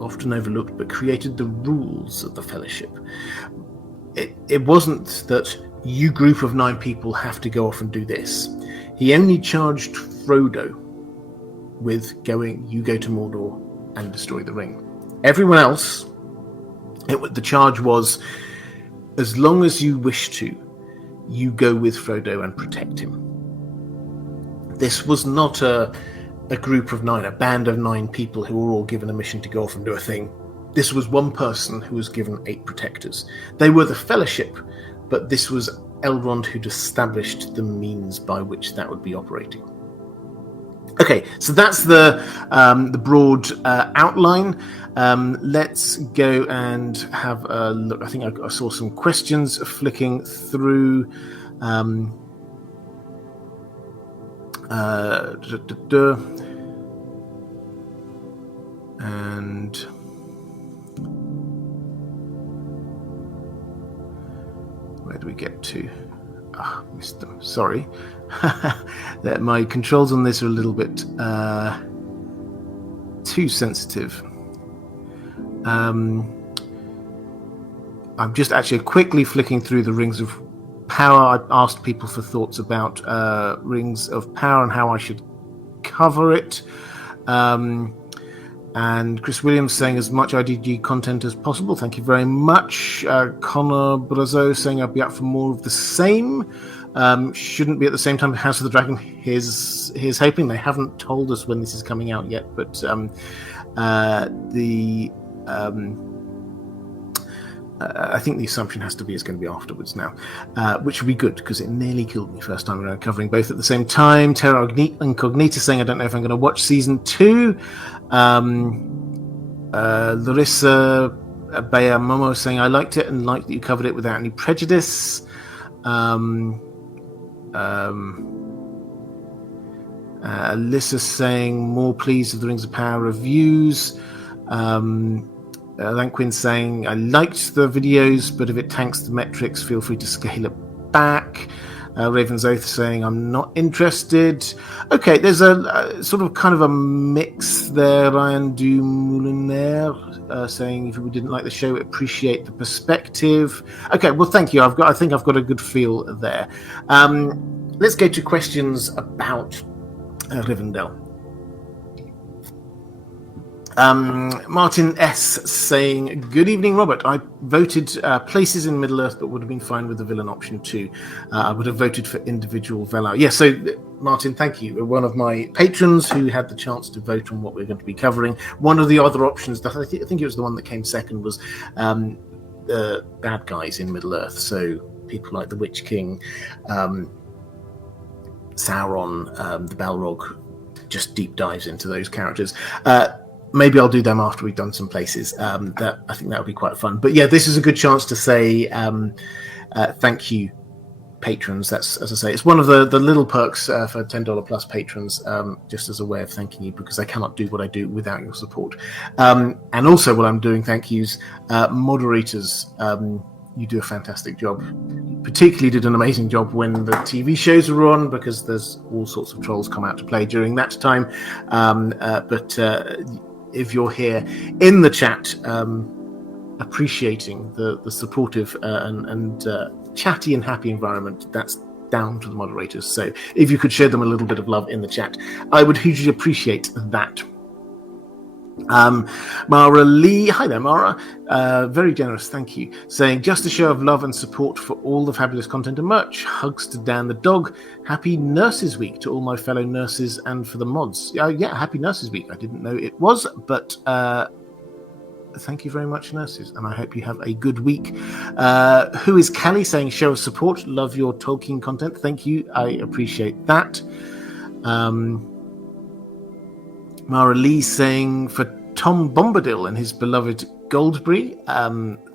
often overlooked, but created the rules of the Fellowship. It wasn't that you group of 9 people have to go off and do this. He only charged Frodo with you go to Mordor and destroy the ring. Everyone else, the charge was, as long as you wish to, you go with Frodo and protect him. This was not a group of 9, a band of 9 people who were all given a mission to go off and do a thing. This was one person who was given 8 protectors. They were the Fellowship, but this was Elrond who'd established the means by which that would be operating. Okay, so that's the broad outline. Let's go and have a look. I think I saw some questions flicking through. And where do we get to? Missed them. Sorry. My controls on this are a little bit too sensitive. I'm just actually quickly flicking through the Rings of Power. I asked people for thoughts about Rings of Power and how I should cover it. And Chris Williams saying as much IDG content as possible. Thank you very much. Connor Brazo saying I'd be up for more of the same. Shouldn't be at the same time House of the Dragon. Here's hoping. They haven't told us when this is coming out yet, but I think the assumption has to be it's going to be afterwards now, which would be good because it nearly killed me first time around covering both at the same time. Terra Incognita saying I don't know if I'm going to watch season 2. Larissa Bea Momo saying I liked it and liked that you covered it without any prejudice. Alyssa saying more pleased with the Rings of Power reviews. Lanquin saying I liked the videos, but if it tanks the metrics, feel free to scale it back. Raven's Oath saying I'm not interested. Okay, there's a sort of kind of a mix there. Ryan Du Moulinaire saying if we didn't like the show, appreciate the perspective. Okay, well thank you. I think I've got a good feel there. Let's go to questions about Rivendell. Martin S saying, good evening, Robert. I voted places in Middle-earth, but would have been fine with the villain option too. I would have voted for individual Valar. Yeah, so Martin, thank you. One of my patrons who had the chance to vote on what we're going to be covering. One of the other options, I think it was the one that came second, was the bad guys in Middle-earth. So people like the Witch King, Sauron, the Balrog, just deep dives into those characters. Maybe I'll do them after we've done some places. I think that would be quite fun. But yeah, this is a good chance to say thank you, patrons. That's, as I say, it's one of the little perks for $10 plus patrons, just as a way of thanking you, because I cannot do what I do without your support. And also what I'm doing, thank yous, moderators. You do a fantastic job. Particularly did an amazing job when the TV shows were on, because there's all sorts of trolls come out to play during that time. But if you're here in the chat, appreciating the supportive and chatty and happy environment, that's down to the moderators. So if you could show them a little bit of love in the chat, I would hugely appreciate that. Mara Lee, hi there, Mara. Very generous, thank you. Saying, just a show of love and support for all the fabulous content and merch. Hugs to Dan the dog. Happy Nurses Week to all my fellow nurses and for the mods. Yeah, happy Nurses Week. I didn't know it was, but thank you very much, nurses, and I hope you have a good week. Who is Callie? Saying, show of support. Love your Tolkien content. Thank you. I appreciate that. Mara Lee saying, for Tom Bombadil and his beloved Goldberry,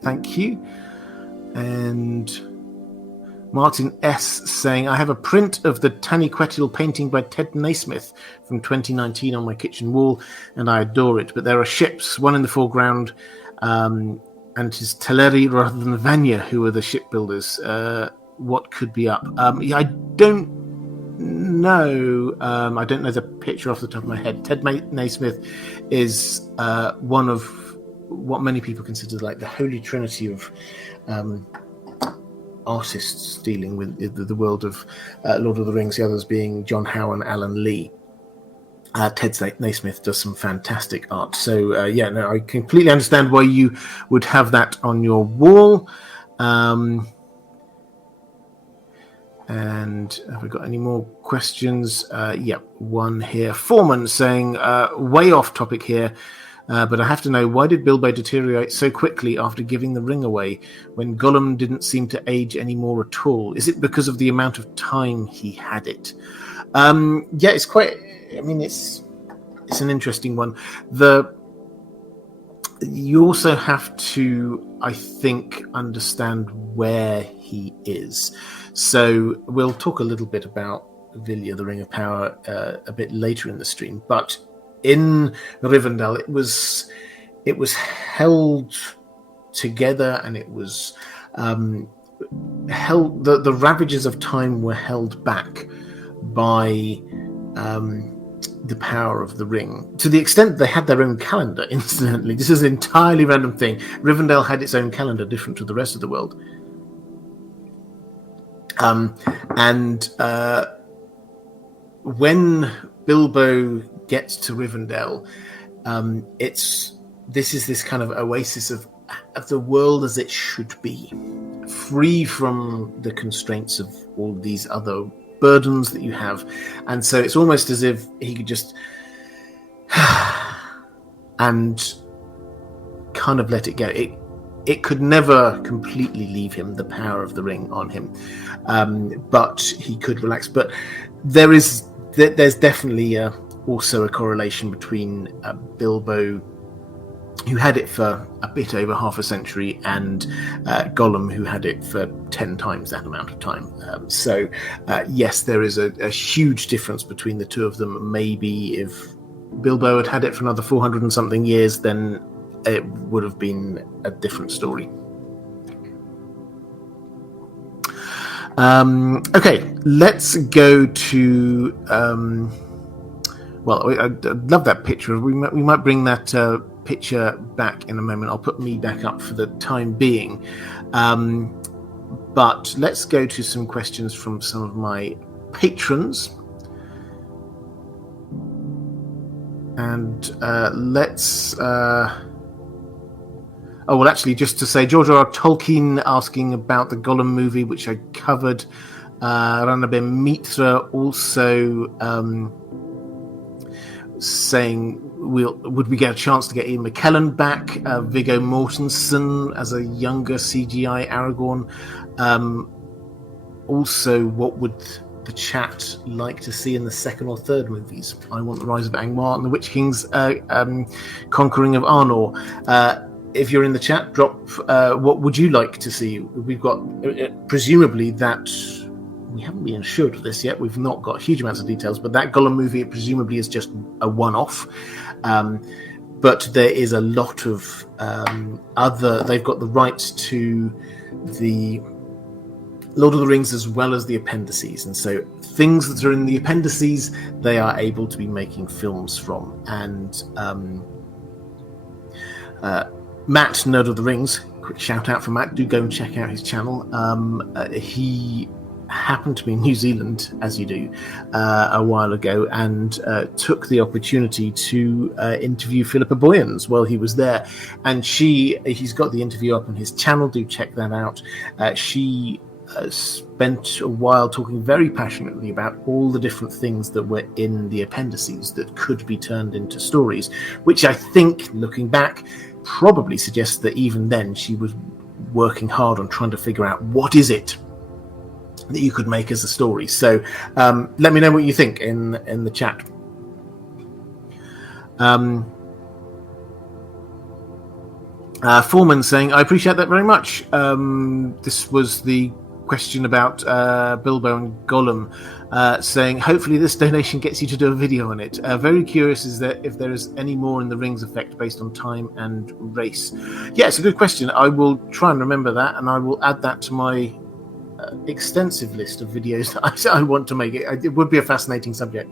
thank you. And Martin S. saying, I have a print of the Taniquetil painting by Ted Naismith from 2019 on my kitchen wall, and I adore it. But there are ships, one in the foreground, and it is Teleri rather than Vanya who are the shipbuilders. What could be up? I don't know. I don't know the picture off the top of my head. Ted Naismith is one of what many people consider like the holy trinity of artists dealing with the world of Lord of the Rings, the others being John Howe and Alan Lee. Ted Naismith does some fantastic art. So, I completely understand why you would have that on your wall. And have we got any more questions? One here. Foreman saying, way off topic here, but I have to know, why did Bilbo deteriorate so quickly after giving the ring away when Gollum didn't seem to age anymore at all? Is it because of the amount of time he had it? It's quite... I mean, it's an interesting one. You also have to, I think, understand where he is. So we'll talk a little bit about Vilya, the Ring of Power, a bit later in the stream. But in Rivendell, it was held together, and it was held. The ravages of time were held back by the power of the ring, to the extent they had their own calendar. Incidentally, this is an entirely random thing. Rivendell had its own calendar, different to the rest of the world. When Bilbo gets to Rivendell, this is this kind of oasis of the world as it should be, free from the constraints of all these other burdens that you have. And so it's almost as if he could just and kind of let it go. It could never completely leave him, the power of the ring on him, but he could relax. But there's definitely also a correlation between Bilbo, who had it for a bit over half a century, and Gollum, who had it for 10 times that amount of time. Yes, there is a huge difference between the two of them. Maybe if Bilbo had it for another 400 and something years, then it would have been a different story. Okay, let's go to... I'd love that picture. We might bring that picture back in a moment. I'll put me back up for the time being. But let's go to some questions from some of my patrons. And let's... just to say, George R. Tolkien asking about the Gollum movie, which I covered. Ranabem Mitra also saying, would we get a chance to get Ian McKellen back? Viggo Mortensen as a younger CGI Aragorn. Also, what would the chat like to see in the second or third movies? I want the Rise of Angmar and the Witch King's Conquering of Arnor. If you're in the chat, drop what would you like to see. We've got presumably that we haven't been assured of this yet. We've not got huge amounts of details, but that Gollum movie presumably is just a one-off. But there is a lot of other... They've got the rights to the Lord of the Rings as well as the appendices, and so things that are in the appendices they are able to be making films from. And Matt, Nerd of the Rings, quick shout out for Matt, do go and check out his channel. He happened to be in New Zealand, as you do, a while ago, and took the opportunity to interview Philippa Boyens while he was there. And he's got the interview up on his channel. Do check that out. She spent a while talking very passionately about all the different things that were in the appendices that could be turned into stories, which I think, looking back, probably suggests that even then she was working hard on trying to figure out what is it that you could make as a story. So let me know what you think in the chat. Foreman saying, I appreciate that very much. This was the question about Bilbo and Gollum, saying, hopefully this donation gets you to do a video on it. Very curious is that if there is any more in the rings effect based on time and race. Yeah, it's a good question. I will try and remember that, and I will add that to my extensive list of videos that I want to make. It would be a fascinating subject.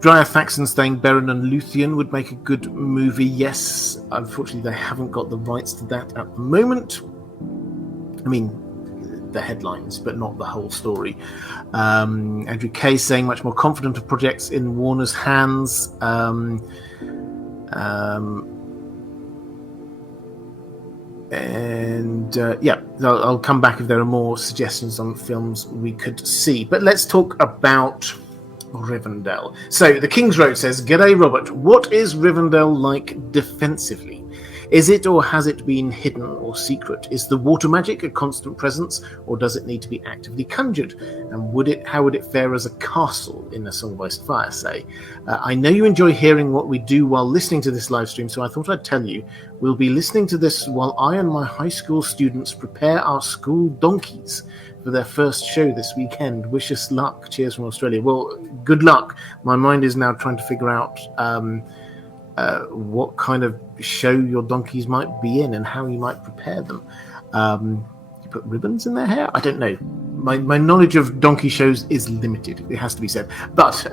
Dryer Faxon saying Beren and Luthien would make a good movie. Yes, unfortunately they haven't got the rights to that at the moment. I mean, the headlines, but not the whole story. Andrew Kay saying much more confident of projects in Warner's hands. Yeah, I'll come back if there are more suggestions on films we could see. But let's talk about Rivendell. So the King's Road says, G'day Robert, what is Rivendell like defensively? Is it or has it been hidden or secret? Is the water magic a constant presence, or does it need to be actively conjured? And how would it fare as a castle in A Song of Ice and Fire, say? I know you enjoy hearing what we do while listening to this live stream, so I thought I'd tell you. We'll be listening to this while I and my high school students prepare our school donkeys for their first show this weekend. Wish us luck. Cheers from Australia. Well, good luck. My mind is now trying to figure out what kind of show your donkeys might be in and how you might prepare them. You put ribbons in their hair? I don't know. My knowledge of donkey shows is limited, it has to be said. But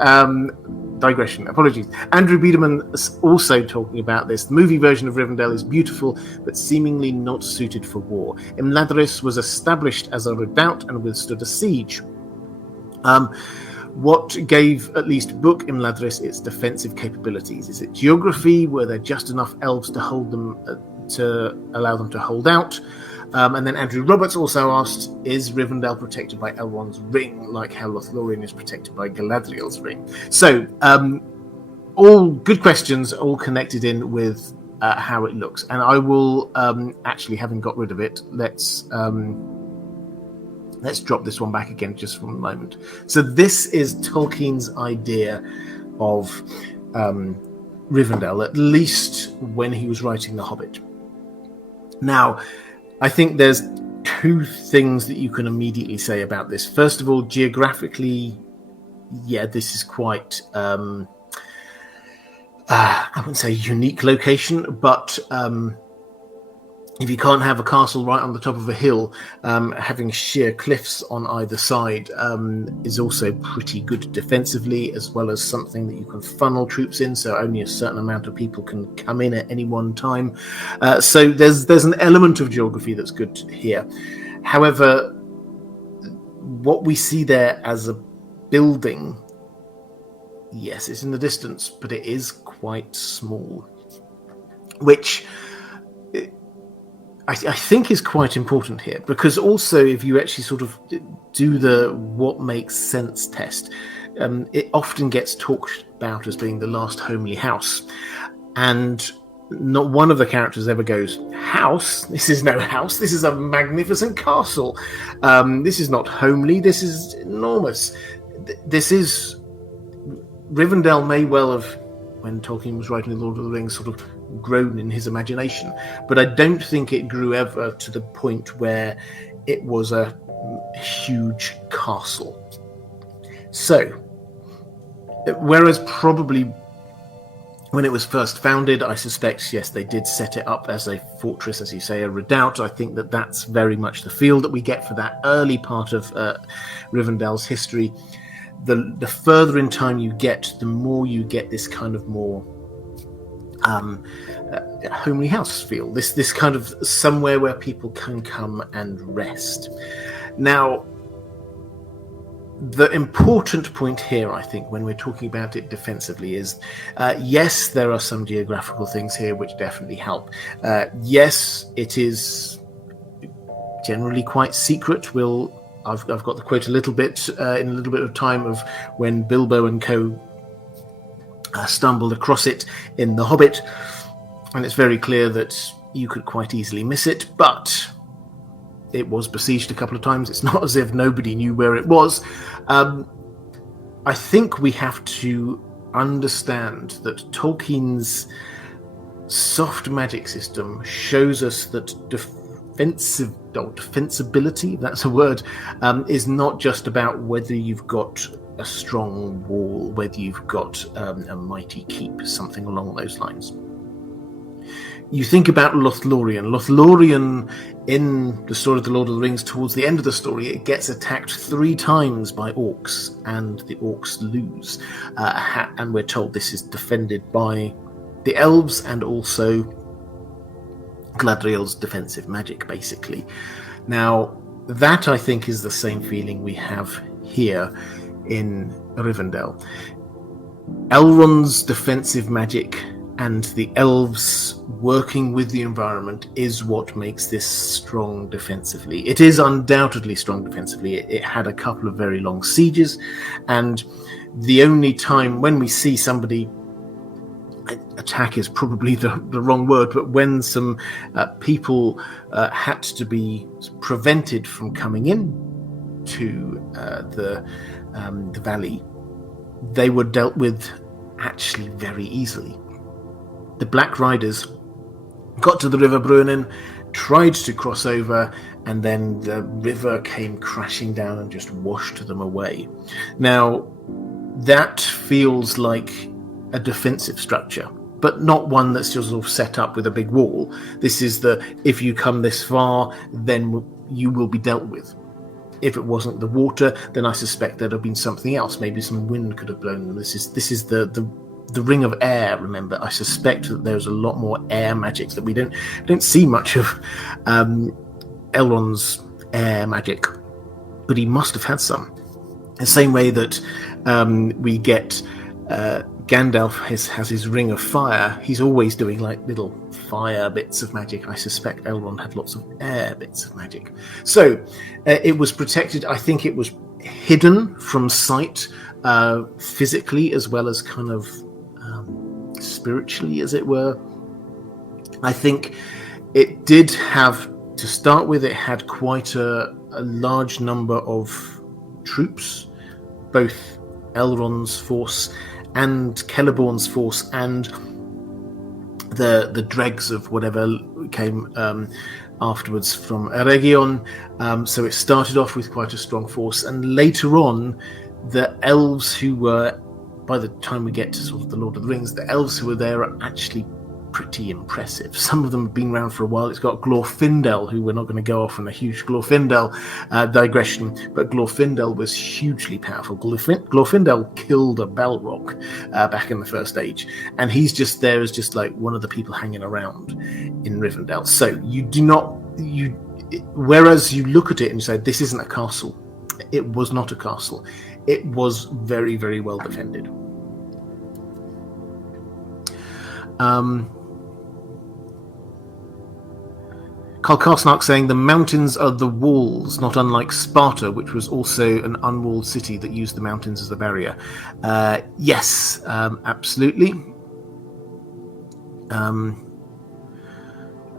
digression, apologies. Andrew Biederman is also talking about this. The movie version of Rivendell is beautiful, but seemingly not suited for war. Imladris was established as a redoubt and withstood a siege. What gave at least Book Imladris its defensive capabilities? Is it geography? Were there just enough elves to hold them to allow them to hold out? And then Andrew Roberts also asked, is Rivendell protected by Elrond's ring, like how Lothlorien is protected by Galadriel's ring? So, all good questions, all connected in with how it looks. And I will, actually, having got rid of it, let's drop this one back again just for a moment. So this is Tolkien's idea of Rivendell, at least when he was writing The Hobbit. Now, I think there's two things that you can immediately say about this. First of all, geographically, yeah, this is quite, I wouldn't say unique location, but if you can't have a castle right on the top of a hill, having sheer cliffs on either side is also pretty good defensively, as well as something that you can funnel troops in, so only a certain amount of people can come in at any one time. So there's an element of geography that's good here. However, what we see there as a building, yes, it's in the distance, but it is quite small, which I think is quite important here, because also if you actually sort of do the what makes sense test, it often gets talked about as being the last homely house, and not one of the characters ever goes, house? This is no house, this is a magnificent castle. This is not homely, this is enormous. This is... Rivendell may well have, when Tolkien was writing The Lord of the Rings, sort of grown in his imagination, but I don't think it grew ever to the point where it was a huge castle. So, whereas probably when it was first founded, I suspect, yes, they did set it up as a fortress, as you say, a redoubt. I think that that's very much the feel that we get for that early part of Rivendell's history. The further in time you get, the more you get this kind of more homely house feel. This kind of somewhere where people can come and rest. Now, the important point here, I think, when we're talking about it defensively is, yes, there are some geographical things here which definitely help. Yes, it is generally quite secret. I've got the quote a little bit in a little bit of time of when Bilbo and co stumbled across it in The Hobbit, and it's very clear that you could quite easily miss it, but it was besieged a couple of times. It's not as if nobody knew where it was. I think we have to understand that Tolkien's soft magic system shows us that defensibility, if that's a word, is not just about whether you've got a strong wall, whether you've got a mighty keep, something along those lines. You think about Lothlorien. Lothlorien, in the story of the Lord of the Rings, towards the end of the story, it gets attacked 3 times by orcs, and the orcs lose. And we're told this is defended by the elves and also Galadriel's defensive magic, basically. Now, that, I think, is the same feeling we have here in Rivendell. Elrond's defensive magic and the elves working with the environment is what makes this strong defensively. It is undoubtedly strong defensively. It had a couple of very long sieges, and the only time when we see somebody attack is probably the wrong word, but when some people had to be prevented from coming in to the valley, they were dealt with actually very easily. The Black Riders got to the River Brunnen, tried to cross over, and then the river came crashing down and just washed them away. Now, that feels like a defensive structure, but not one that's just sort of set up with a big wall. This is if you come this far, then you will be dealt with. If it wasn't the water, then I suspect there'd have been something else. Maybe some wind could have blown them. This is the ring of air. Remember, I suspect that there's a lot more air magic that we don't see much of. Elrond's air magic, but he must have had some. The same way that we get Gandalf has his ring of fire. He's always doing like little fire bits of magic. I suspect Elrond had lots of air bits of magic. So it was protected. I think it was hidden from sight, physically as well as kind of spiritually, as it were. I think it did have, to start with, it had quite a large number of troops, both Elrond's force and Celeborn's force and the dregs of whatever came afterwards from Eregion. So it started off with quite a strong force, and later on the elves who were, by the time we get to sort of the Lord of the Rings, the elves who were there are actually pretty impressive. Some of them have been around for a while. It's got Glorfindel, who we're not going to go off on a huge Glorfindel digression, but Glorfindel was hugely powerful. Glorfindel killed a Balrog back in the First Age, and he's just there as just like one of the people hanging around in Rivendell. So whereas you look at it and you say, this isn't a castle. It was not a castle. It was very, very well defended. Carl Karsnark saying the mountains are the walls, not unlike Sparta, which was also an unwalled city that used the mountains as a barrier. Yes, absolutely.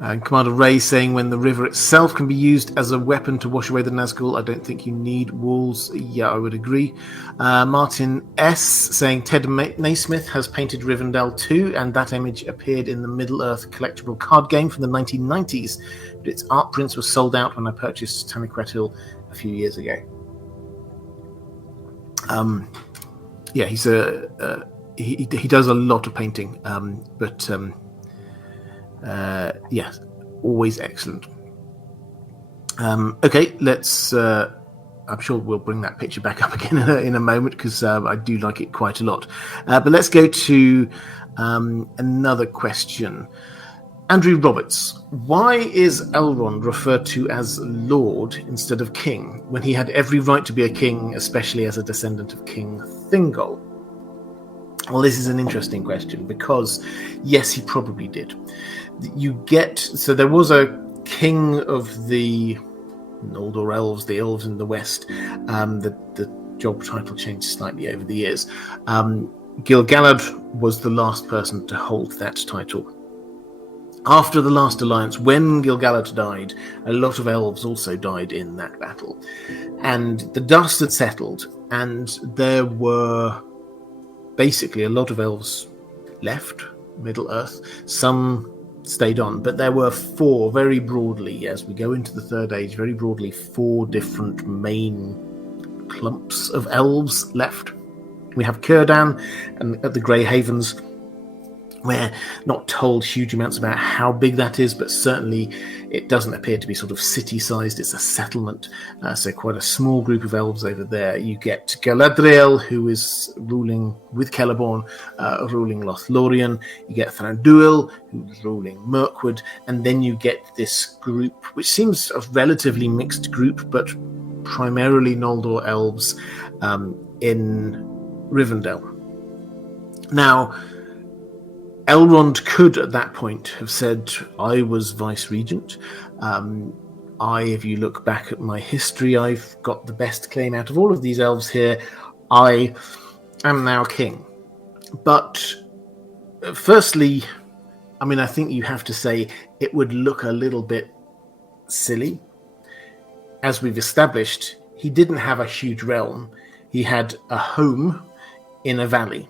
And Commander Ray saying when the river itself can be used as a weapon to wash away the Nazgul, I don't think you need walls. Yeah, I would agree. Martin S. saying Ted Naismith has painted Rivendell too, and that image appeared in the Middle-earth collectible card game from the 1990s. But its art prints were sold out when I purchased Taniquetil a few years ago. Yeah, he's he does a lot of painting, but yes, always excellent. Okay, let's. I'm sure we'll bring that picture back up again in a moment because I do like it quite a lot. But let's go to Another question. Andrew Roberts, why is Elrond referred to as Lord instead of King, when he had every right to be a king, especially as a descendant of King Thingol? Well, this is an interesting question, because, yes, he probably did. So there was a king of the Noldor elves, the elves in the west. The job title changed slightly over the years. Gil-galad was the last person to hold that title. After the last alliance, when Gil-galad died, a lot of elves also died in that battle. And the dust had settled, and there were basically a lot of elves left Middle-earth. Some stayed on, but there were four, very broadly, as we go into the Third Age, very broadly, four different main clumps of elves left. We have Círdan and at the Grey Havens. We're not told huge amounts about how big that is, but certainly it doesn't appear to be sort of city-sized. It's a settlement, so quite a small group of elves over there. You get Galadriel, who is ruling with Celeborn, ruling Lothlorien. You get Thranduil, who's ruling Mirkwood, and then you get this group, which seems a relatively mixed group, but primarily Noldor elves in Rivendell. Now, Elrond could at that point have said, I was vice-regent. If you look back at my history, I've got the best claim out of all of these elves here. I am now king. But firstly, I think you have to say it would look a little bit silly. As we've established, he didn't have a huge realm. He had a home in a valley.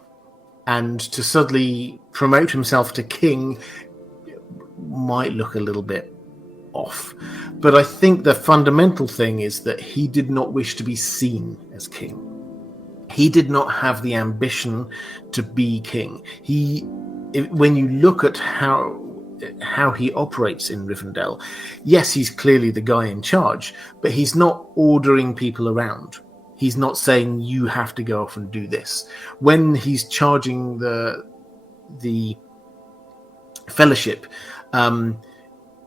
And to suddenly promote himself to king might look a little bit off. But I think the fundamental thing is that he did not wish to be seen as king. He did not have the ambition to be king. When you look at how he operates in Rivendell, yes, he's clearly the guy in charge, but he's not ordering people around. He's not saying you have to go off and do this. When he's charging the fellowship,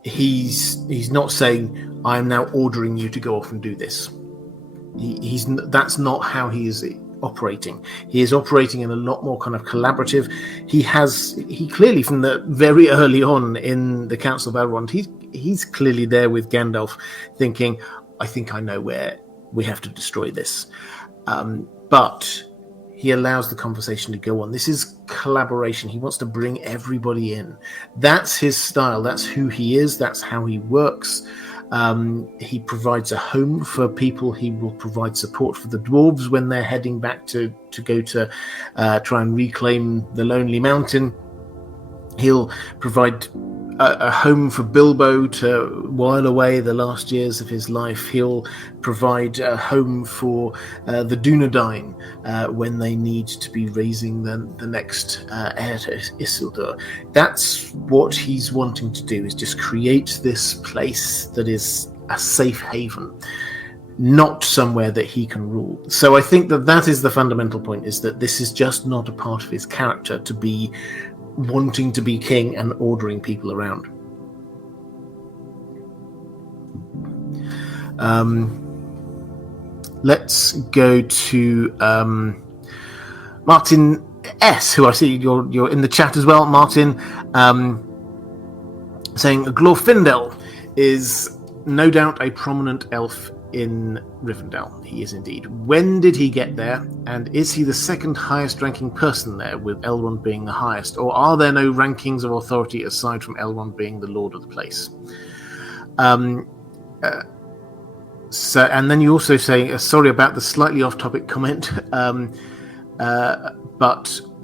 he's not saying I am now ordering you to go off and do this. That's not how he is operating. He is operating in a lot more kind of collaborative. He clearly, from the very early on in the Council of Elrond, he's clearly there with Gandalf, thinking, I think I know where we have to destroy this. But he allows the conversation to go on. This is collaboration. He wants to bring everybody in. That's his style. That's who he is. That's how he works. He provides a home for people. He will provide support for the dwarves when they're heading back to go to try and reclaim the Lonely Mountain. He'll provide a home for Bilbo to while away the last years of his life. He'll provide a home for the Dunedain when they need to be raising the next heir to Isildur. That's what he's wanting to do, is just create this place that is a safe haven, not somewhere that he can rule. So I think that is the fundamental point, is that this is just not a part of his character to be wanting to be king and ordering people around. Let's go to Martin S, who I see you're in the chat as well. Martin saying Glorfindel is no doubt a prominent elf in Rivendell. He is indeed. When did he get there? And is he the second highest ranking person there, with Elrond being the highest? Or are there no rankings of authority aside from Elrond being the lord of the place? So, and then you also say, sorry about the slightly off-topic comment, but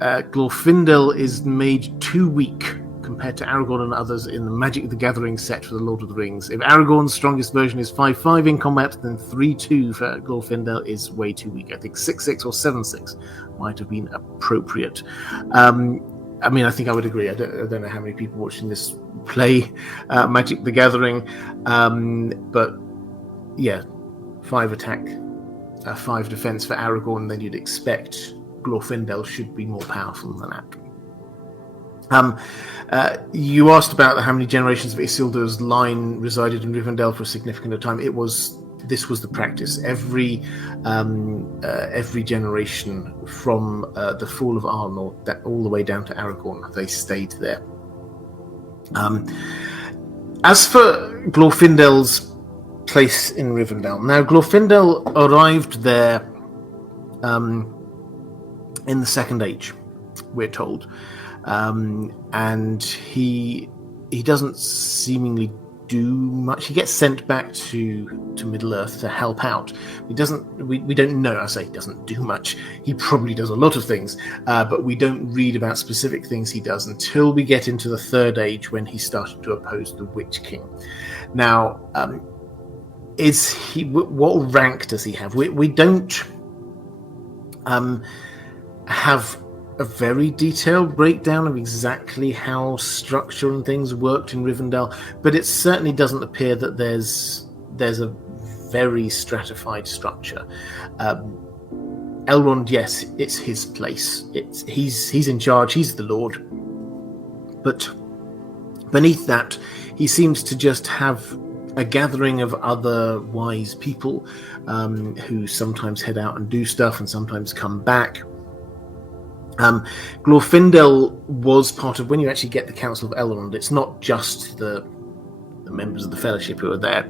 Glorfindel is made too weak compared to Aragorn and others in the Magic the Gathering set for the Lord of the Rings. If Aragorn's strongest version is 5-5 in combat, then 3-2 for Glorfindel is way too weak. I think 6-6 or 7-6 might have been appropriate. I think I would agree. I don't know how many people watching this play Magic the Gathering, but yeah, 5 attack, 5 defense for Aragorn, then you'd expect Glorfindel should be more powerful than that. You asked about how many generations of Isildur's line resided in Rivendell for a significant time. This was the practice. Every generation from the fall of Arnor all the way down to Aragorn, they stayed there. As for Glorfindel's place in Rivendell, now Glorfindel arrived there in the Second Age, we're told, and he doesn't seemingly do much. He gets sent back to Middle Earth to help out. He doesn't. We don't know. I say he doesn't do much. He probably does a lot of things, but we don't read about specific things he does until we get into the Third Age, when he started to oppose the Witch King. Now, is he? What rank does he have? We don't have a very detailed breakdown of exactly how structure and things worked in Rivendell, but it certainly doesn't appear that there's a very stratified structure. Elrond, yes, it's his place. He's in charge. He's the Lord. But beneath that, he seems to just have a gathering of other wise people who sometimes head out and do stuff and sometimes come back. Glorfindel was part of, when you actually get the Council of Elrond, it's not just the members of the Fellowship who are there.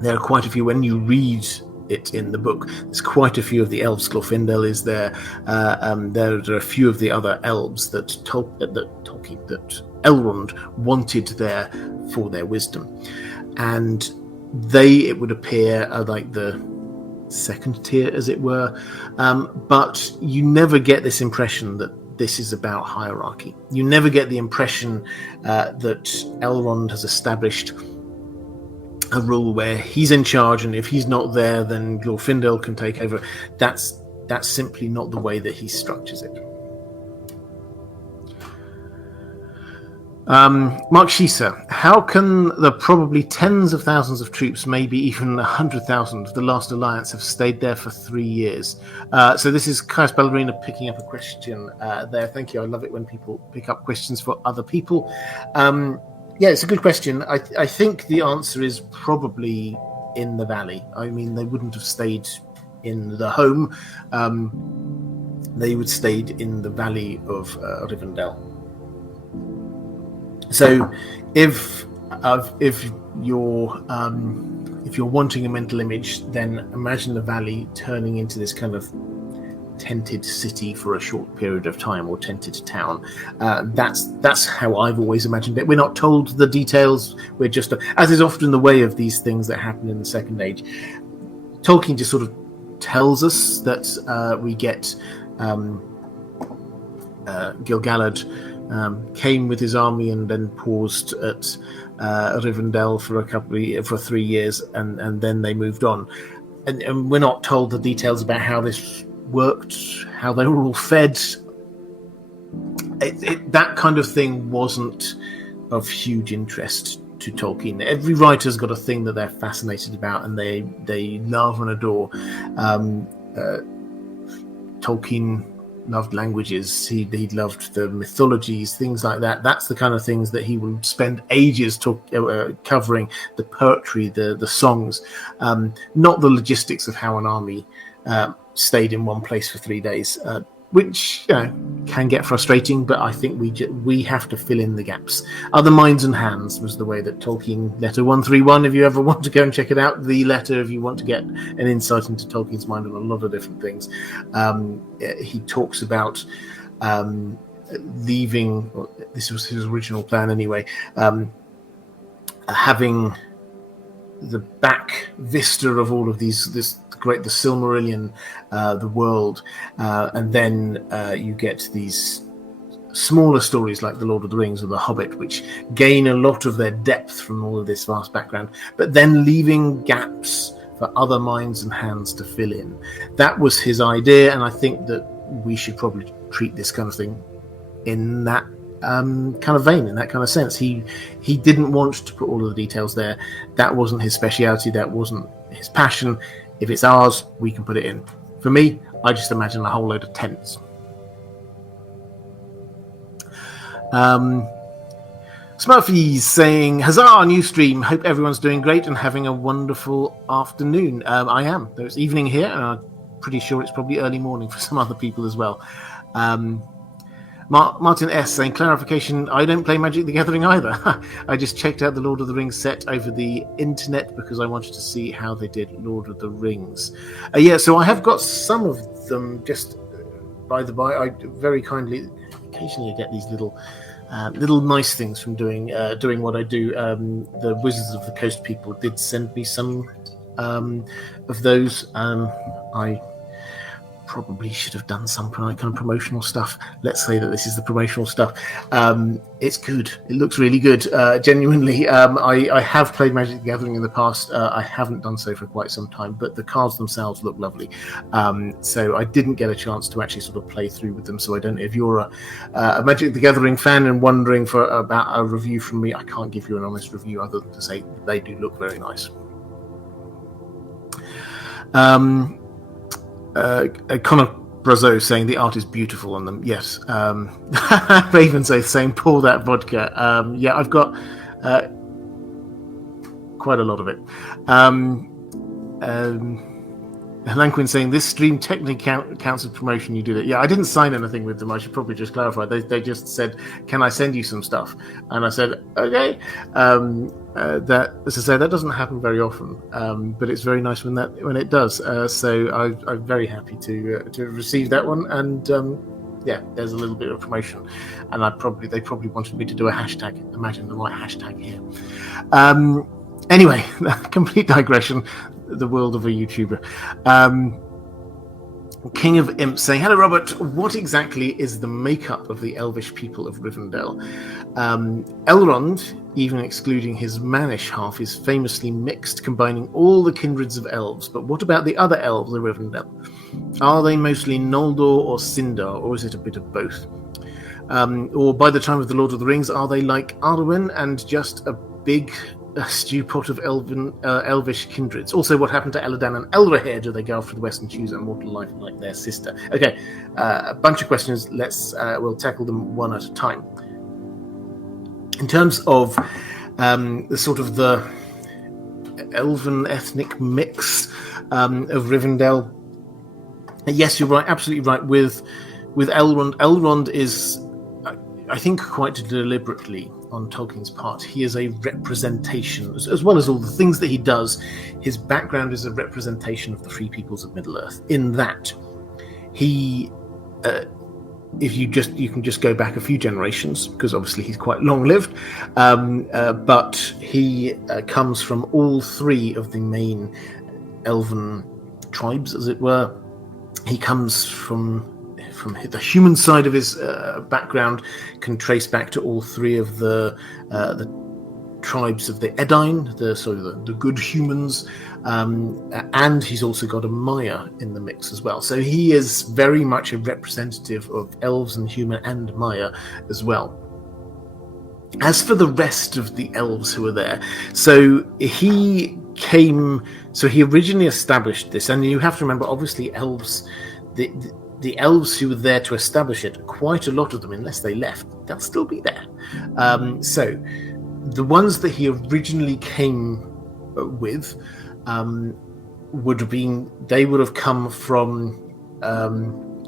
There are quite a few. When you read it in the book, there's quite a few of the elves. Glorfindel is there. There are a few of the other elves that Elrond wanted there for their wisdom, and it would appear, are like the second tier, as it were, but you never get this impression that this is about hierarchy. You never get the impression that Elrond has established a rule where he's in charge, and if he's not there, then Glorfindel can take over. That's simply not the way that he structures it. Mark Sheeser, how can the probably tens of thousands of troops, maybe even 100,000 of the last alliance, have stayed there for 3 years? So this is Caius Ballerina picking up a question there. Thank you. I love it when people pick up questions for other people. Yeah, it's a good question. I think the answer is probably in the valley. I mean, they wouldn't have stayed in the home. They would have stayed in the valley of Rivendell. So, if you're wanting a mental image, then imagine the valley turning into this kind of tented city for a short period of time, or tented town. That's how I've always imagined it. We're not told the details. We're just, as is often the way of these things that happen in the Second Age, Tolkien just sort of tells us that we get Gil-galad came with his army and then paused at Rivendell for 3 years, and then they moved on. And we're not told the details about how this worked, how they were all fed. That kind of thing wasn't of huge interest to Tolkien. Every writer's got a thing that they're fascinated about and they love and adore. Tolkien loved languages. He loved the mythologies, things like that. That's the kind of things that he would spend ages covering. The poetry, the songs, not the logistics of how an army stayed in one place for 3 days, which can get frustrating. But I think we have to fill in the gaps. Other Minds and Hands was the way that Tolkien, letter 131, if you ever want to go and check it out, the letter if you want to get an insight into Tolkien's mind on a lot of different things. He talks about leaving, this was his original plan anyway, having the back vista of all of the Silmarillion, the world, and then you get these smaller stories like The Lord of the Rings or The Hobbit, which gain a lot of their depth from all of this vast background, but then leaving gaps for other minds and hands to fill in. That was his idea, and I think that we should probably treat this kind of thing in that kind of vein, in that kind of sense. He didn't want to put all of the details there. That wasn't his speciality. That wasn't his passion. If it's ours, we can put it in. For me, I just imagine a whole load of tents. Smurfy's saying, "Huzzah, new stream. Hope everyone's doing great and having a wonderful afternoon." I am. It's evening here, and I'm pretty sure it's probably early morning for some other people as well. Martin S. saying, clarification, I don't play Magic the Gathering either. I just checked out the Lord of the Rings set over the internet because I wanted to see how they did Lord of the Rings. Yeah, so I have got some of them, just by the by. I very kindly, occasionally get these little nice things from doing what I do. The Wizards of the Coast people did send me some of those. I probably should have done some kind of promotional stuff. Let's say that this is the promotional stuff. It's good. It looks really good. Genuinely, I have played Magic the Gathering in the past. I haven't done so for quite some time, but the cards themselves look lovely. So I didn't get a chance to actually sort of play through with them. So I don't know if you're a Magic the Gathering fan and wondering about a review from me. I can't give you an honest review other than to say they do look very nice. Connor Brazo saying the art is beautiful on them. Yes. Raven says saying pour that vodka. Yeah, I've got quite a lot of it. Lanquin saying this stream technically counts as promotion. You did it. Yeah, I didn't sign anything with them. I should probably just clarify. They just said, "Can I send you some stuff?" And I said, "Okay." That, as I say, that doesn't happen very often, but it's very nice when it does. So I'm very happy to receive that one. And yeah, there's a little bit of promotion, and they probably wanted me to do a hashtag. Imagine the right hashtag here. Anyway, complete digression. The world of a YouTuber. King of Imps saying, "Hello, Robert. What exactly is the makeup of the elvish people of Rivendell? Elrond, even excluding his mannish half, is famously mixed, combining all the kindreds of elves. But what about the other elves of Rivendell? Are they mostly Noldor or Sindar, or is it a bit of both? Or by the time of the Lord of the Rings, are they like Arwen and just a big stew pot of elvish kindreds? Also, what happened to Elladan and Elrahir? Do they go off to the west and choose a mortal life like their sister?" Okay, a bunch of questions. We'll tackle them one at a time. In terms of the elven ethnic mix of Rivendell, yes, you're right, absolutely right. With Elrond, Elrond is, I think, quite deliberately on Tolkien's part, he is a representation, as well as all the things that he does. His background is a representation of the free peoples of Middle-earth. In that, he, you can just go back a few generations, because obviously he's quite long-lived, but he comes from all three of the main elven tribes, as it were. He comes from the human side of his background, can trace back to all three of the tribes of the Edain, the good humans, and he's also got a Maya in the mix as well. So he is very much a representative of elves and human and Maya as well. As for the rest of the elves who are there, he originally established this, and you have to remember, obviously, elves, the elves who were there to establish it, quite a lot of them, unless they left, they'll still be there. So the ones that he originally came with would have come from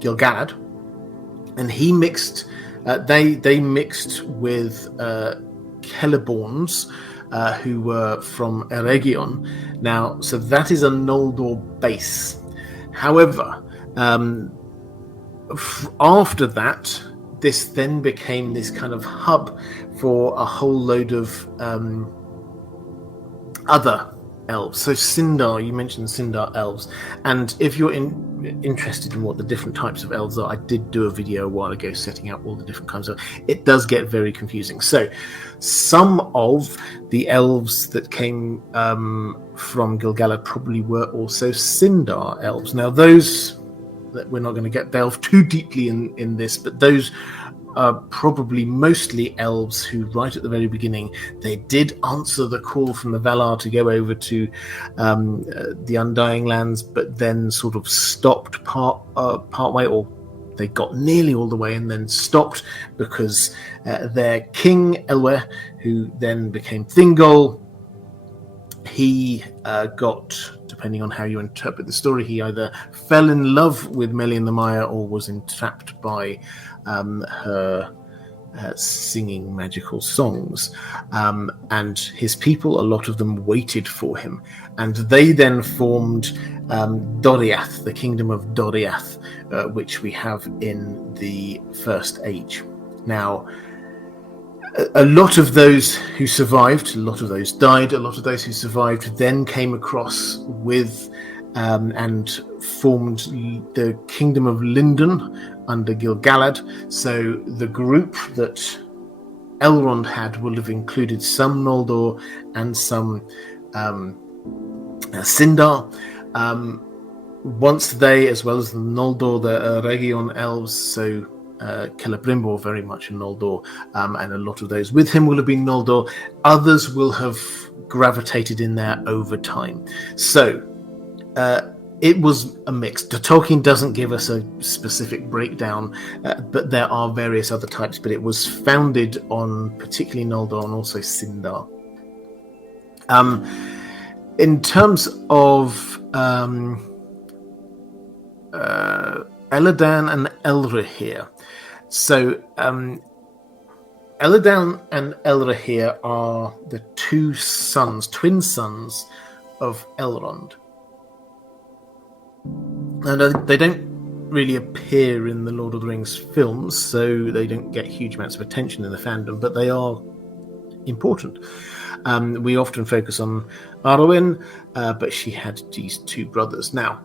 Gil-galad, and he mixed. They mixed with Celeborns, who were from Eregion. Now, so that is a Noldor base. However, after that, this then became this kind of hub for a whole load of other elves. So Sindar, you mentioned Sindar elves, and if you're interested in what the different types of elves are, I did do a video a while ago setting out all the different kinds of. It does get very confusing. So some of the elves that came from Gil-galad probably were also Sindar elves. Now those, that we're not going to delve too deeply in this, but those are probably mostly elves who, right at the very beginning, they did answer the call from the Valar to go over to the Undying Lands, but then sort of stopped part way, or they got nearly all the way and then stopped because their king, Elwë, who then became Thingol, he got, depending on how you interpret the story, he either fell in love with Melian the Maya or was entrapped by her singing magical songs. And his people, a lot of them waited for him. And they then formed Doriath, the kingdom of Doriath, which we have in the First Age. Now, a lot of those who survived, a lot of those died, a lot of those who survived then came across with and formed the Kingdom of Lindon under Gil-galad. So the group that Elrond had will have included some Noldor and some Sindar. Once they, as well as the Noldor, the Region elves, so Celebrimbor very much in Noldor, and a lot of those with him will have been Noldor. Others will have gravitated in there over time. So it was a mix. Tolkien doesn't give us a specific breakdown, but there are various other types, but it was founded on particularly Noldor and also Sindar. In terms of Elladan and Elrohir. So Elladan and Elrohir are the twin sons of Elrond. And they don't really appear in the Lord of the Rings films, so they don't get huge amounts of attention in the fandom, but they are important. We often focus on Arwen, but she had these two brothers. Now,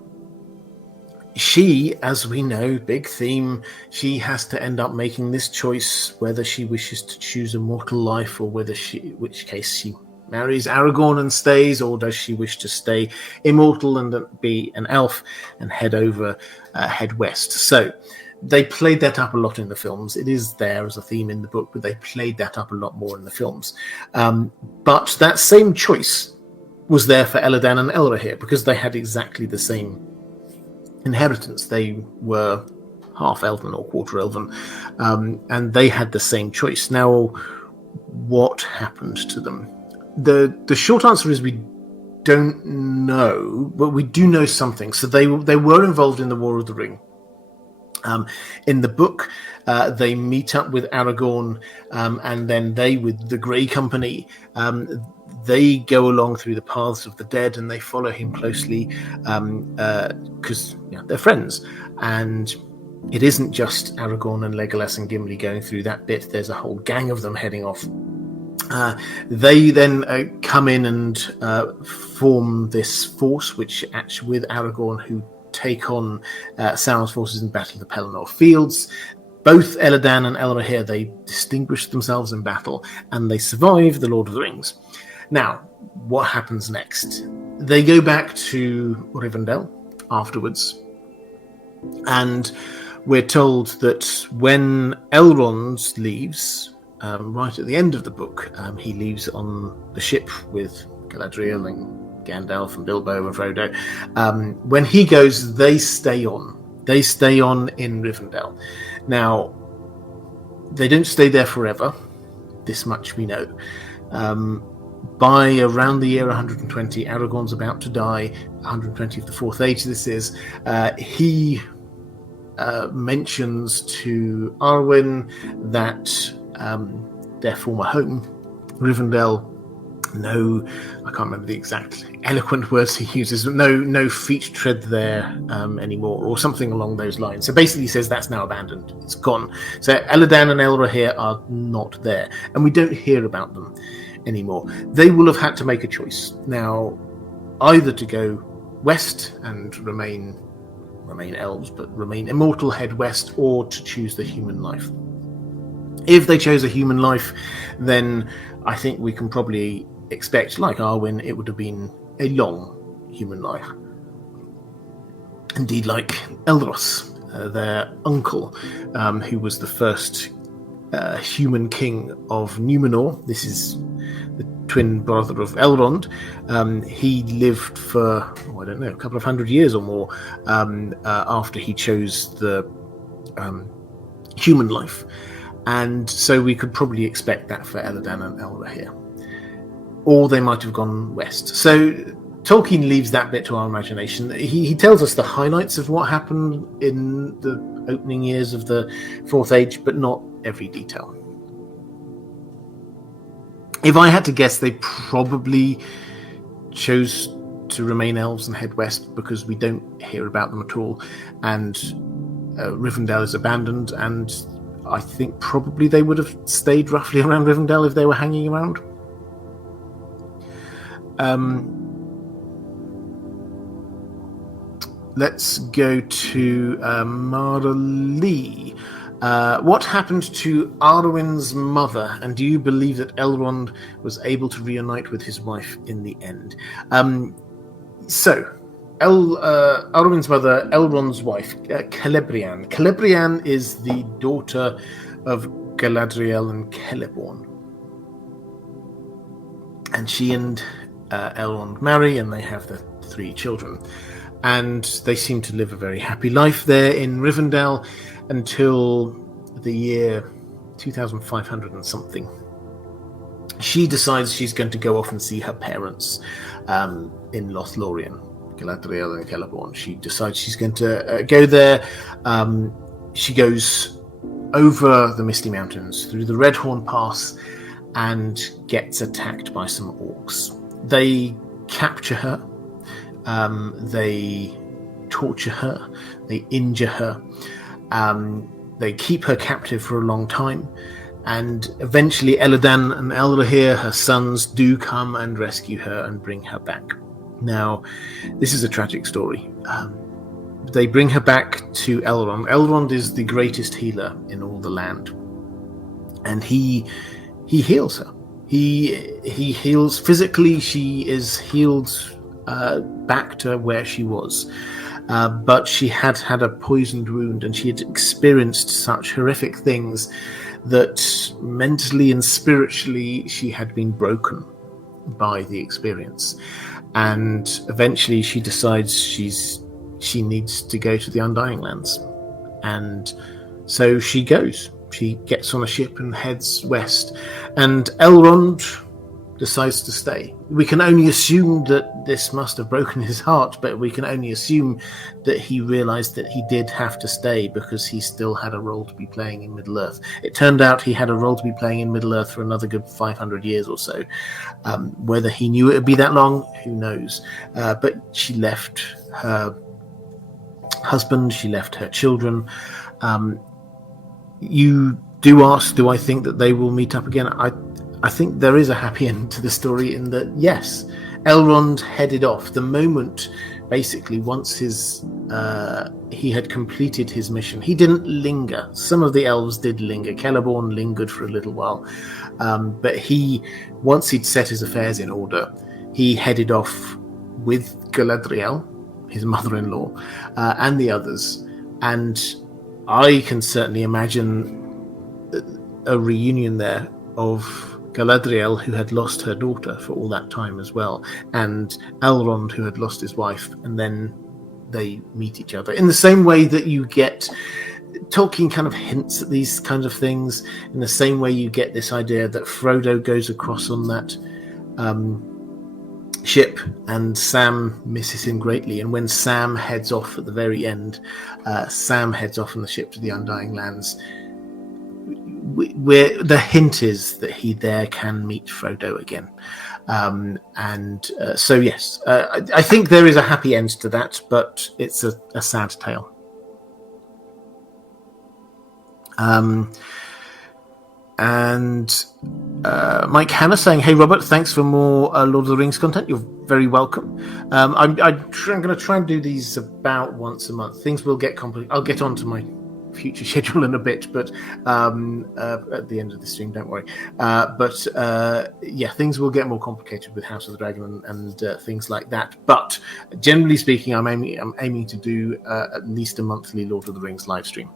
she, as we know, big theme, she has to end up making this choice whether she wishes to choose a mortal life or whether which case she marries Aragorn and stays, or does she wish to stay immortal and be an elf and head west. So they played that up a lot in the films. It is there as a theme in the book, but they played that up a lot more in the films. But that same choice was there for Elladan and Elrohir because they had exactly the same inheritance. They were half elven or quarter elven, and they had the same choice. Now, what happened to them? The short answer is we don't know, but we do know something. So they were involved in the War of the Ring. In the book, they meet up with Aragorn, and then they, with the Grey Company, they go along through the paths of the dead, and they follow him closely because they're friends. And it isn't just Aragorn and Legolas and Gimli going through that bit. There's a whole gang of them heading off. They then come in and form this force, which actually with Aragorn, who take on Sauron's forces in Battle of the Pelennor Fields. Both Elladan and Elrohir, they distinguish themselves in battle, and they survive the Lord of the Rings. Now, what happens next? They go back to Rivendell afterwards, and we're told that when Elrond leaves, right at the end of the book, he leaves on the ship with Galadriel and Gandalf and Bilbo and Frodo. When he goes, they stay on. They stay on in Rivendell. Now, they don't stay there forever. This much we know. By around the year 120, Aragorn's about to die. 120 of the Fourth Age, this is. He mentions to Arwen that their former home, Rivendell, I can't remember the exact eloquent words he uses, but no feet tread there anymore, or something along those lines. So basically he says that's now abandoned. It's gone. So Elladan and Elrohir are not there, and we don't hear about them anymore. They will have had to make a choice now, either to go west and remain elves, but remain immortal, head west, or to choose the human life. If they chose a human life, then I think we can probably expect, like Arwen, it would have been a long human life. Indeed, like Elros, their uncle, who was the first human king of Numenor. This is the twin brother of Elrond. He lived for, a couple of 100 years or more after he chose the human life. And so we could probably expect that for Elladan and Elrohir. Or they might have gone west. So Tolkien leaves that bit to our imagination. He tells us the highlights of what happened in the opening years of the Fourth Age, but not every detail. If I had to guess, they probably chose to remain elves and head west because we don't hear about them at all. And Rivendell is abandoned, and I think probably they would have stayed roughly around Rivendell if they were hanging around. Let's go to Mara Lee. What happened to Arwen's mother, and do you believe that Elrond was able to reunite with his wife in the end? Arwen's mother, Elrond's wife, Celebrian. Celebrian is the daughter of Galadriel and Celeborn. And she and Elrond marry, and they have the 3 children. And they seem to live a very happy life there in Rivendell until the year 2500 and something. She decides she's going to go off and see her parents in Lothlorien, Galadriel and Celeborn. She decides she's going to go there. She goes over the Misty Mountains, through the Redhorn Pass, and gets attacked by some orcs. They capture her. They torture her, they injure her, they keep her captive for a long time, and eventually Elladan and Elrohir, her sons, do come and rescue her and bring her back. Now, this is a tragic story. They bring her back to Elrond. Elrond is the greatest healer in all the land, and he heals her. He heals physically. She is healed back to where she was, but she had a poisoned wound, and she had experienced such horrific things that mentally and spiritually she had been broken by the experience. And eventually she decides she needs to go to the Undying Lands, and so she goes. She gets on a ship and heads west, and Elrond decides to stay. We can only assume that this must have broken his heart, but we can only assume that he realized that he did have to stay because he still had a role to be playing in Middle-earth. It turned out he had a role to be playing in Middle-earth for another good 500 years or so. Whether he knew it would be that long, who knows? But she left her husband, she left her children. You do ask, do I think that they will meet up again? I think there is a happy end to the story in that, yes, Elrond headed off the moment, basically, once he had completed his mission. He didn't linger. Some of the elves did linger. Celeborn lingered for a little while. But once he'd set his affairs in order, he headed off with Galadriel, his mother-in-law, and the others. And I can certainly imagine a reunion there of Galadriel, who had lost her daughter for all that time as well, and Elrond, who had lost his wife, and then they meet each other. In the same way that you get, Tolkien kind of hints at these kinds of things, in the same way you get this idea that Frodo goes across on that ship, and Sam misses him greatly, and when Sam heads off at the very end, Sam heads off on the ship to the Undying Lands. Where the hint is that he there can meet Frodo again, so yes, I think there is a happy end to that, but it's a sad tale. Mike Hanna saying, "Hey Robert, thanks for more Lord of the Rings content. You're very welcome. I'm going to try and do these about once a month. Things will get complicated. I'll get onto my future schedule in a bit, but at the end of the stream, don't worry. Things will get more complicated with House of the Dragon and things like that. But generally speaking, I'm aiming to do at least a monthly Lord of the Rings live stream.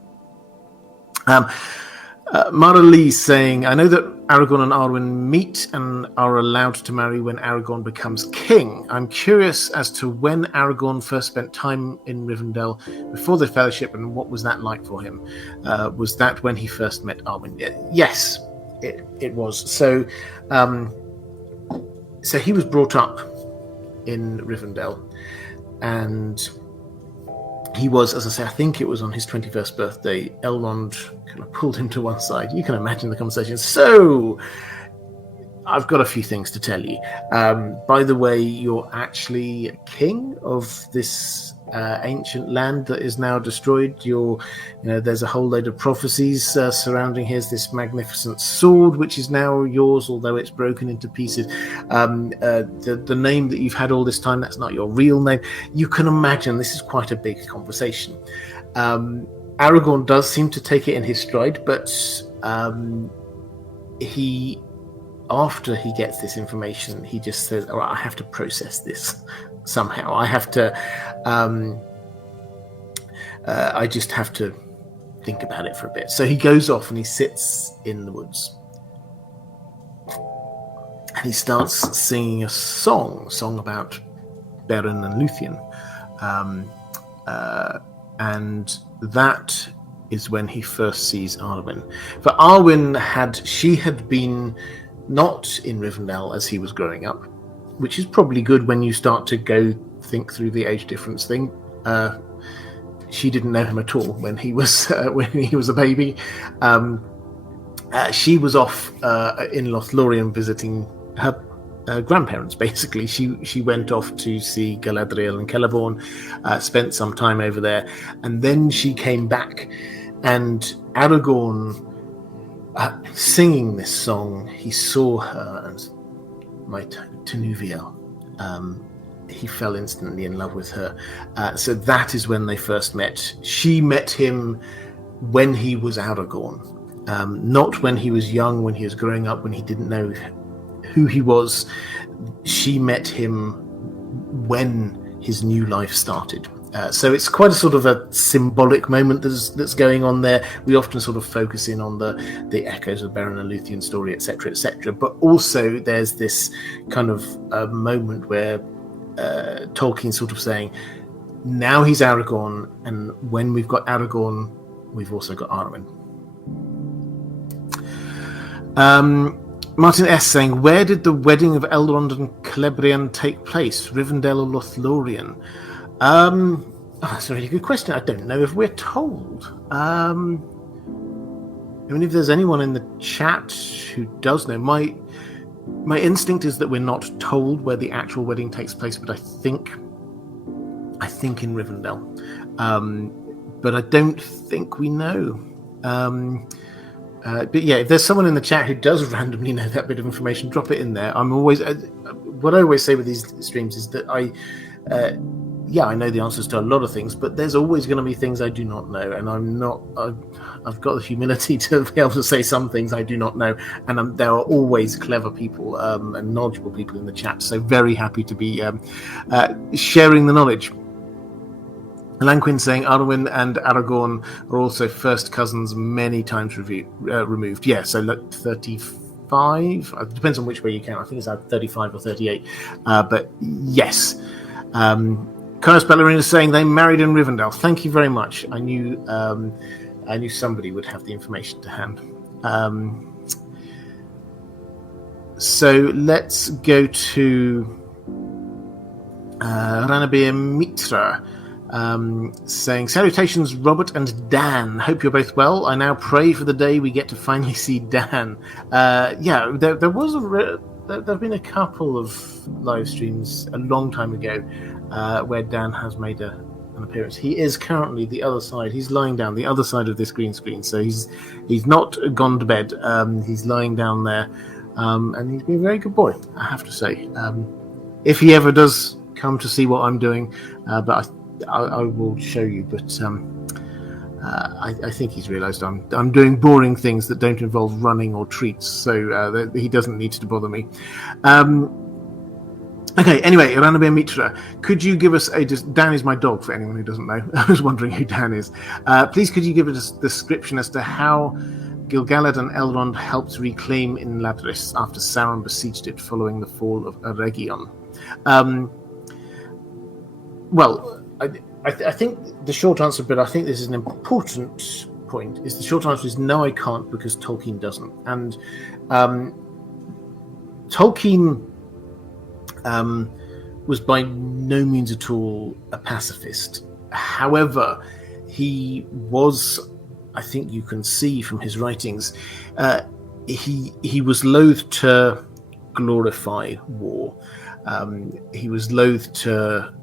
Mara Lee saying, I know that Aragorn and Arwen meet and are allowed to marry when Aragorn becomes king. I'm curious as to when Aragorn first spent time in Rivendell before the Fellowship, and what was that like for him? Was that when he first met Arwen? Yes, it was. So he was brought up in Rivendell, and he was, as I say, I think it was on his 21st birthday, Elrond kind of pulled him to one side. You can imagine the conversation. So, I've got a few things to tell you. By the way, you're actually king of this ancient land that is now destroyed. There's a whole load of prophecies surrounding this magnificent sword, which is now yours, although it's broken into pieces. The name that you've had all this time, that's not your real name. You can imagine this is quite a big conversation. Aragorn does seem to take it in his stride, but after he gets this information, he just says, all right, I have to process this somehow. I have to, I just have to think about it for a bit. So he goes off and he sits in the woods. And he starts singing a song about Beren and Luthien. And that is when he first sees Arwen. For Arwen she had been not in Rivendell as he was growing up, which is probably good when you start to think through the age difference thing. She didn't know him at all when he was a baby. She was off in Lothlorien visiting her grandparents. Basically, she went off to see Galadriel and Celeborn, spent some time over there, and then she came back. And Aragorn, singing this song, he saw her as my Tenuviel. He fell instantly in love with her. So that is when they first met. She met him when he was Aragorn, not when he was young, when he was growing up, when he didn't know who he was. She met him when his new life started. So it's quite a sort of a symbolic moment that's going on there. We often sort of focus in on the echoes of Beren and Luthien story, etc., etc. But also there's this kind of moment where Tolkien's sort of saying, now he's Aragorn, and when we've got Aragorn, we've also got Arwen. Martin S. saying, where did the wedding of Elrond and Celebrian take place? Rivendell or Lothlorien? That's a really good question. I don't know if we're told. I mean, if there's anyone in the chat who does know, my instinct is that we're not told where the actual wedding takes place, but I think in Rivendell. But I don't think we know. But yeah, if there's someone in the chat who does randomly know that bit of information, drop it in there. I'm always what I always say with these streams is that I know the answers to a lot of things, but there's always going to be things I do not know, and I've got the humility to be able to say some things I do not know, and there are always clever people and knowledgeable people in the chat, so very happy to be sharing the knowledge. Lanquin saying Arwen and Aragorn are also first cousins many times removed. Yeah, so look, 35. It depends on which way you count. I think it's either 35 or 38. But yes. Carlos Ballerina is saying they married in Rivendell. Thank you very much. I knew somebody would have the information to hand. So let's go to Ranabir Mitra. Saying, salutations Robert and Dan, hope you're both well. I now pray for the day we get to finally see Dan. There have been a couple of live streams a long time ago where Dan has made an appearance. He is currently the other side. He's lying down the other side of this green screen, so he's not gone to bed. He's lying down there, and he's been a very good boy, I have to say. If he ever does come to see what I'm doing, but I will show you, but I think he's realised I'm doing boring things that don't involve running or treats, so he doesn't need to bother me. Okay, anyway, Ranabir Mitra, could you give us Dan is my dog, for anyone who doesn't know. I was wondering who Dan is. Please, could you give us a description as to how Gil-galad and Elrond helped reclaim in Ladris after Sauron besieged it following the fall of Eregion. I think the short answer, but I think this is an important point, is the short answer is no, I can't, because Tolkien doesn't. And Tolkien was by no means at all a pacifist. However, he was, I think you can see from his writings, he was loath to glorify war. He was loath to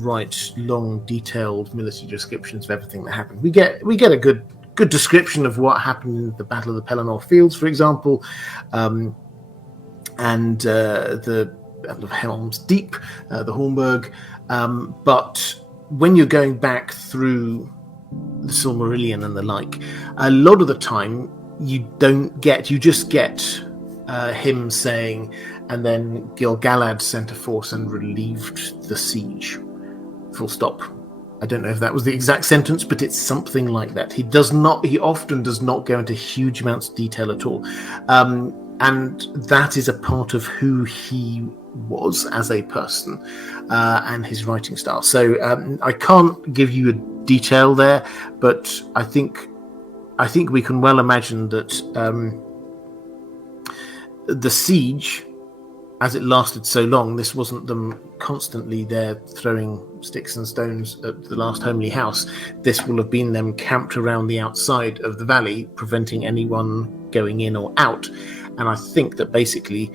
write long, detailed military descriptions of everything that happened. We get a good description of what happened in the Battle of the Pelennor Fields, for example, and the Battle of Helm's Deep, the Hornburg. But when you're going back through the Silmarillion and the like, a lot of the time you just get him saying, and then Gil-galad sent a force and relieved the siege. Full stop. I don't know if that was the exact sentence, but it's something like that. He often does not go into huge amounts of detail at all. And that is a part of who he was as a person and his writing style. So I can't give you a detail there, but I think we can well imagine that the siege, as it lasted so long, this wasn't them constantly there throwing sticks and stones at the last homely house. This will have been them camped around the outside of the valley, preventing anyone going in or out. And I think that basically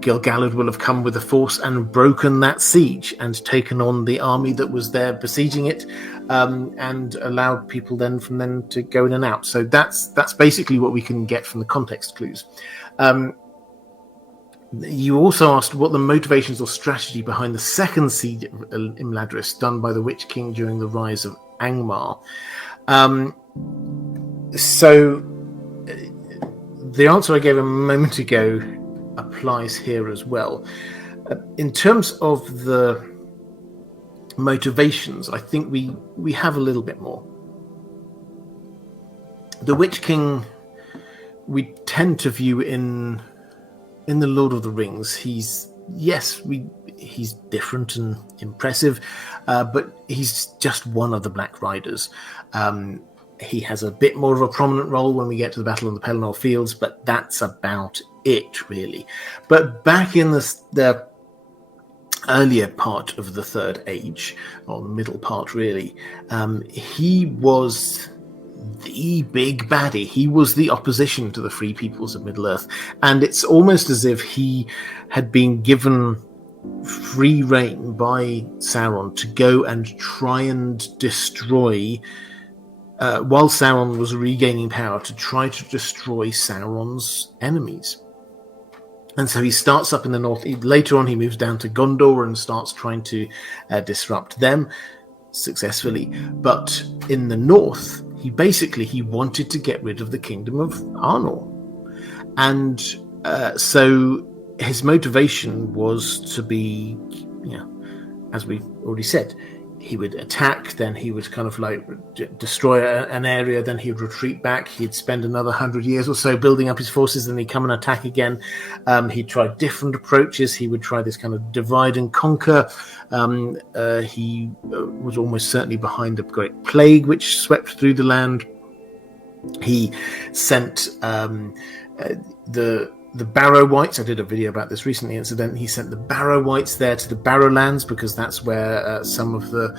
Gil-galad will have come with a force and broken that siege and taken on the army that was there besieging it, and allowed people from then to go in and out. So that's basically what we can get from the context clues. You also asked what the motivations or strategy behind the second siege in Imladris done by the Witch King during the rise of Angmar. So the answer I gave a moment ago applies here as well. In terms of the motivations, I think we have a little bit more. The Witch King, we tend to view in the Lord of the Rings. He's different and impressive, but he's just one of the Black Riders. He has a bit more of a prominent role when we get to the Battle of the Pelennor Fields, but that's about it, really. But back in the earlier part of the Third Age, or the middle part, really, he was the big baddie. He was the opposition to the free peoples of Middle-earth, and it's almost as if he had been given free rein by Sauron to go and try and destroy, while Sauron was regaining power, to try to destroy Sauron's enemies. And so he starts up in the north. Later on, he moves down to Gondor and starts trying to disrupt them successfully. But in the north, he wanted to get rid of the kingdom of Arnor. And so his motivation was to be, as we already said, he would attack, then he would kind of like destroy an area, then he would retreat back. He'd spend another 100 years or so building up his forces, then he'd come and attack again. He'd try different approaches. He would try this kind of divide and conquer. He was almost certainly behind a great plague which swept through the land. He sent the Barrow-wights. I did a video about this recently, incidentally. He sent the Barrow-wights there to the Barrowlands, because that's where some of the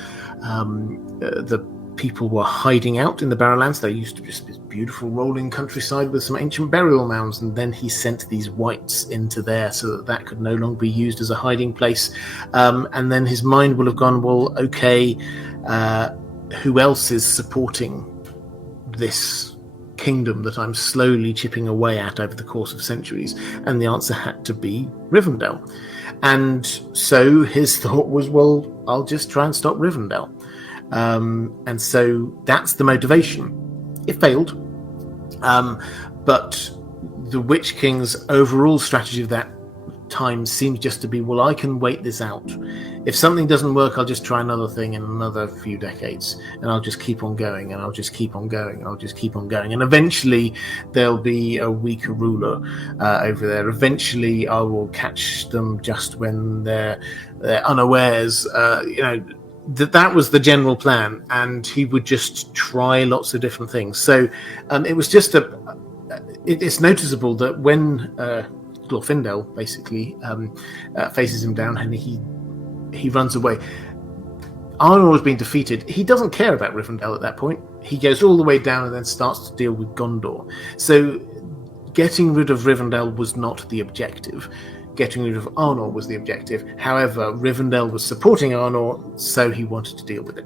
people were hiding out in the Barrowlands. There used to be this beautiful rolling countryside with some ancient burial mounds, and then he sent these wights into there so that could no longer be used as a hiding place. And then his mind will have gone, well, okay, who else is supporting this kingdom that I'm slowly chipping away at over the course of centuries? And the answer had to be Rivendell. And so his thought was, well, I'll just try and stop Rivendell. And so that's the motivation. It failed. But the Witch King's overall strategy of that time seems just to be, well, I can wait this out. If something doesn't work, I'll just try another thing in another few decades, and I'll just keep on going, and I'll just keep on going, and I'll just keep on going. And eventually there'll be a weaker ruler over there. Eventually I will catch them just when they're unawares. That was the general plan, and he would just try lots of different things. So it was just it's noticeable that when Glorfindel basically faces him down and he runs away, Arnor has been defeated. He doesn't care about Rivendell at that point. He goes all the way down and then starts to deal with Gondor. So getting rid of Rivendell was not the objective. Getting rid of Arnor was the objective. However, Rivendell was supporting Arnor, so he wanted to deal with it.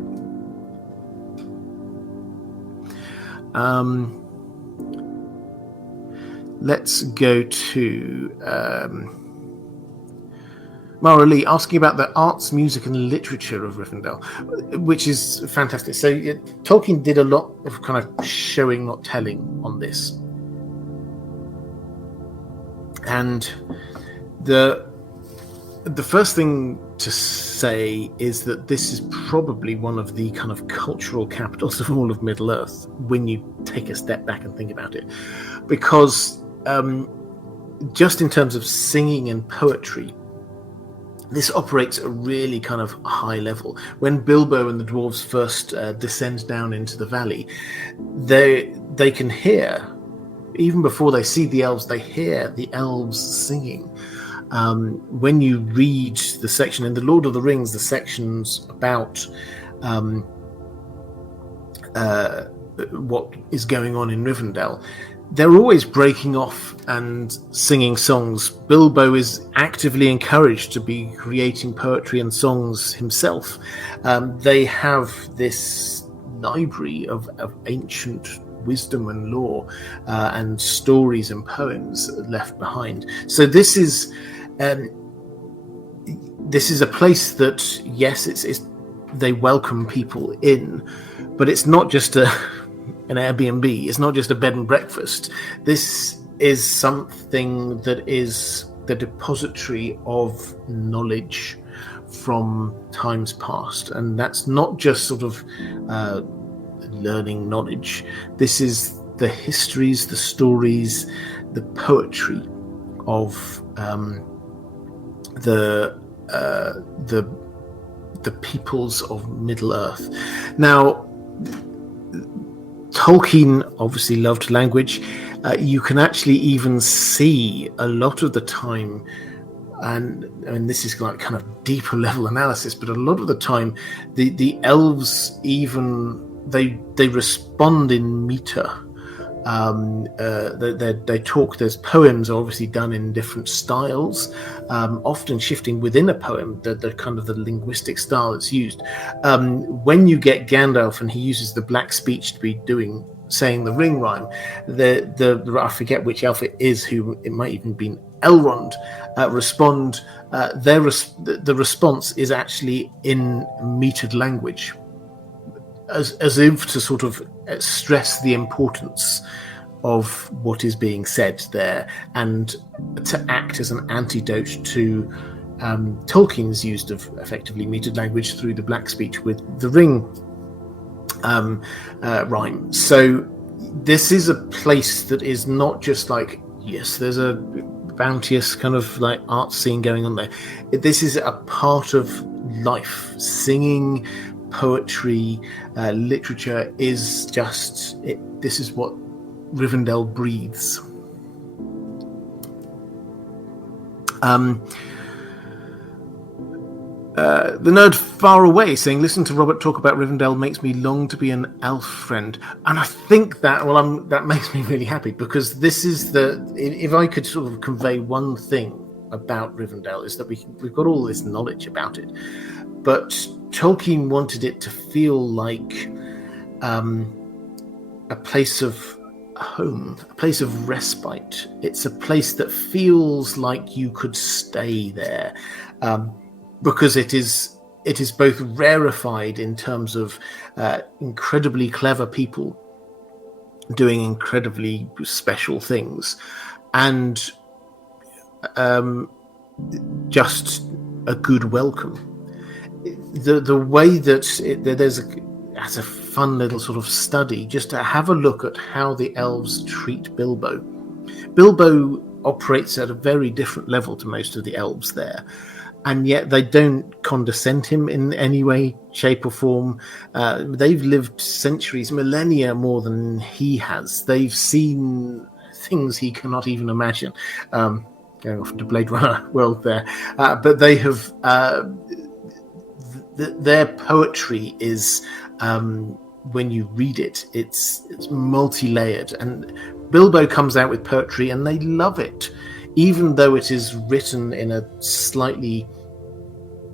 Let's go to Mara Lee asking about the arts, music, and literature of Rivendell, which is fantastic. So Tolkien did a lot of kind of showing, not telling, on this. And the first thing to say is that this is probably one of the kind of cultural capitals of all of Middle-earth when you take a step back and think about it. Because just in terms of singing and poetry, this operates at a really kind of high level. When Bilbo and the dwarves first descend down into the valley, they can hear, even before they see the elves, they hear the elves singing. When you read the section in The Lord of the Rings, the sections about what is going on in Rivendell, they're always breaking off and singing songs. Bilbo is actively encouraged to be creating poetry and songs himself. They have this library of ancient wisdom and lore and stories and poems left behind. So this is a place that, yes, it's they welcome people in, but it's not just an Airbnb. It's not just a bed and breakfast. This is something that is the depository of knowledge from times past, and that's not just sort of learning knowledge. This is the histories, the stories, the poetry of the peoples of Middle-earth. Now, Tolkien obviously loved language. You can actually even see a lot of the time, and I mean, this is like kind of deeper level analysis, but a lot of the time the elves even they respond in meter. They talk. There's poems obviously done in different styles, often shifting within a poem, the kind of the linguistic style that's used. When you get Gandalf and he uses the black speech to be saying the ring rhyme, I forget which elf it is, who it might even be Elrond, respond. The response is actually in metered language, as if to sort of stress the importance of what is being said there, and to act as an antidote to Tolkien's use of effectively metered language through the black speech with the ring rhyme. So this is a place that is not just like, yes, there's a bounteous kind of like art scene going on there. This is a part of life. Singing, poetry, literature is just it. This is what Rivendell breathes. The nerd far away saying, listen to Robert talk about Rivendell makes me long to be an elf friend. And I think that, that makes me really happy, because this is if I could sort of convey one thing about Rivendell, is that we've got all this knowledge about it, but Tolkien wanted it to feel like a place of home, a place of respite. It's a place that feels like you could stay there, because it is both rarefied in terms of incredibly clever people doing incredibly special things, and just a good welcome. The way that there's as a fun little sort of study just to have a look at how the elves treat Bilbo. Bilbo operates at a very different level to most of the elves there, and yet they don't condescend him in any way, shape or form. They've lived centuries, millennia more than he has. They've seen things he cannot even imagine. Going off into Blade Runner world there. But they have... their poetry is... when you read it, it's multi-layered. And Bilbo comes out with poetry and they love it, even though it is written in a slightly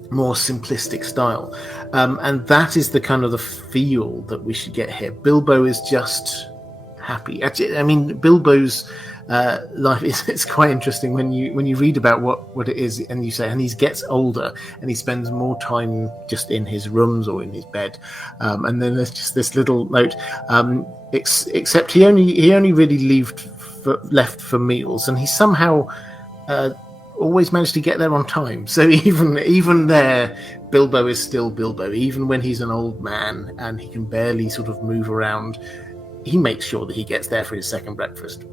more simplistic style. And that is the kind of the feel that we should get here. Bilbo is just happy. Actually, I mean, Bilbo's life it's quite interesting when you read about what it is, and you say, and he gets older and he spends more time just in his rooms or in his bed, and then there's just this little note, except he only really left for meals, and he somehow always managed to get there on time. So even there, Bilbo is still Bilbo. Even when he's an old man and he can barely sort of move around, he makes sure that he gets there for his second breakfast.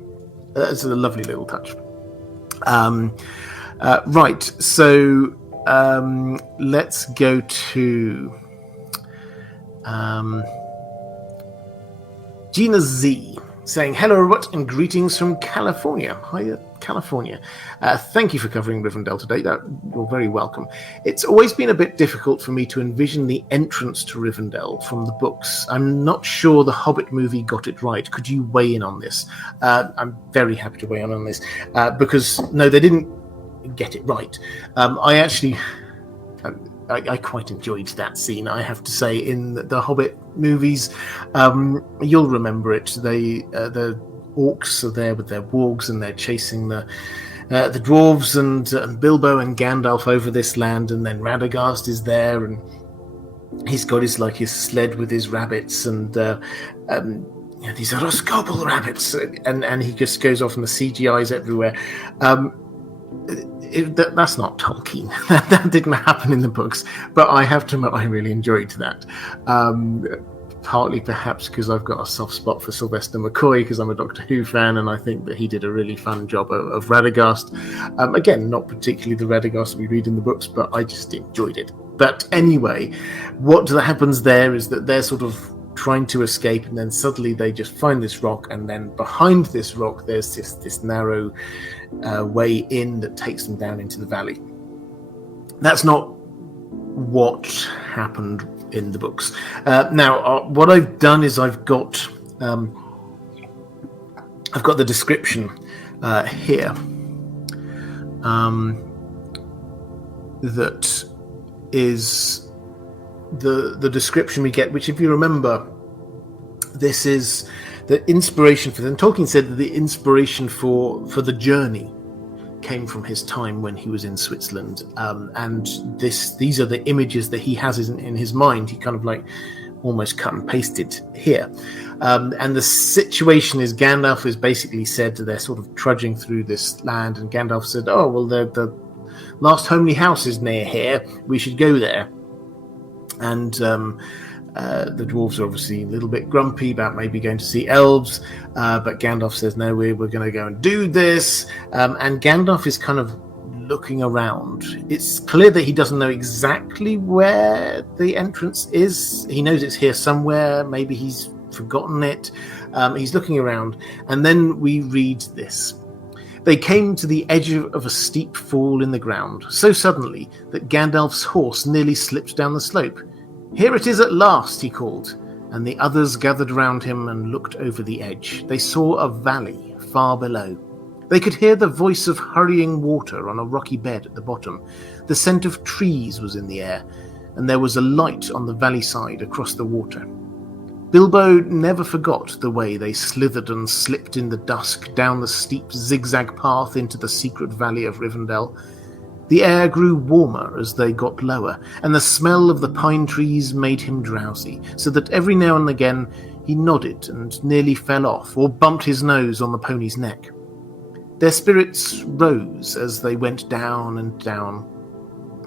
That's a lovely little touch. Right, so let's go to Gina Z saying, "Hello, Robert, and greetings from California." Hi, California. Thank you for covering Rivendell today. You're very welcome. It's always been a bit difficult for me to envision the entrance to Rivendell from the books. I'm not sure the Hobbit movie got it right. Could you weigh in on this? I'm very happy to weigh in on this, because no, they didn't get it right. I quite enjoyed that scene, I have to say, in the Hobbit movies. You'll remember it. The orcs are there with their wargs, and they're chasing the dwarves and Bilbo and Gandalf over this land, and then Radagast is there, and he's got his sled with his rabbits, and these are Roscobble rabbits, and he just goes off, and the CGI's everywhere. That's not Tolkien. That didn't happen in the books, but I have to admit I really enjoyed that. Partly perhaps because I've got a soft spot for Sylvester McCoy, because I'm a Doctor Who fan, and I think that he did a really fun job of Radagast. Again, not particularly the Radagast we read in the books, but I just enjoyed it. But anyway, what happens there is that they're sort of trying to escape, and then suddenly they just find this rock, and then behind this rock there's this narrow way in that takes them down into the valley. That's not what happened in the books. Now, what I've done is I've got the description here. That is the description we get, which, if you remember, this is the inspiration for them. Tolkien said that the inspiration for the journey came from his time when he was in Switzerland, and these are the images that he has in his mind. He kind of almost cut and pasted here, and the situation is Gandalf has basically said that they're sort of trudging through this land, and Gandalf said, "Oh well, the last homely house is near here. We should go there." And the dwarves are obviously a little bit grumpy about maybe going to see elves, but Gandalf says, no, we're going to go and do this. And Gandalf is kind of looking around. It's clear that he doesn't know exactly where the entrance is. He knows it's here somewhere. Maybe he's forgotten it. He's looking around. And then we read this. They came to the edge of a steep fall in the ground, so suddenly that Gandalf's horse nearly slipped down the slope. "Here it is at last," he called, and the others gathered round him and looked over the edge. They saw a valley far below. They could hear the voice of hurrying water on a rocky bed at the bottom. The scent of trees was in the air, and there was a light on the valley side across the water. Bilbo never forgot the way they slithered and slipped in the dusk down the steep zigzag path into the secret valley of Rivendell. The air grew warmer as they got lower, and the smell of the pine trees made him drowsy, so that every now and again he nodded and nearly fell off, or bumped his nose on the pony's neck. Their spirits rose as they went down and down.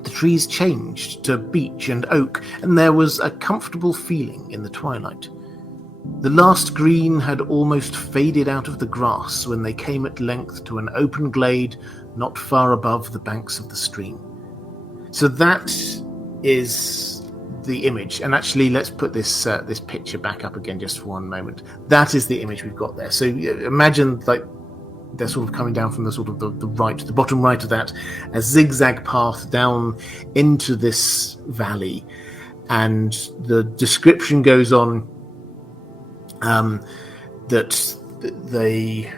The trees changed to beech and oak, and there was a comfortable feeling in the twilight. The last green had almost faded out of the grass when they came at length to an open glade not far above the banks of the stream. So that is the image. And actually, let's put this picture back up again just for one moment. That is the image we've got there. So imagine like they're sort of coming down from the sort of the right, the bottom right of that, a zigzag path down into this valley. And the description goes on that they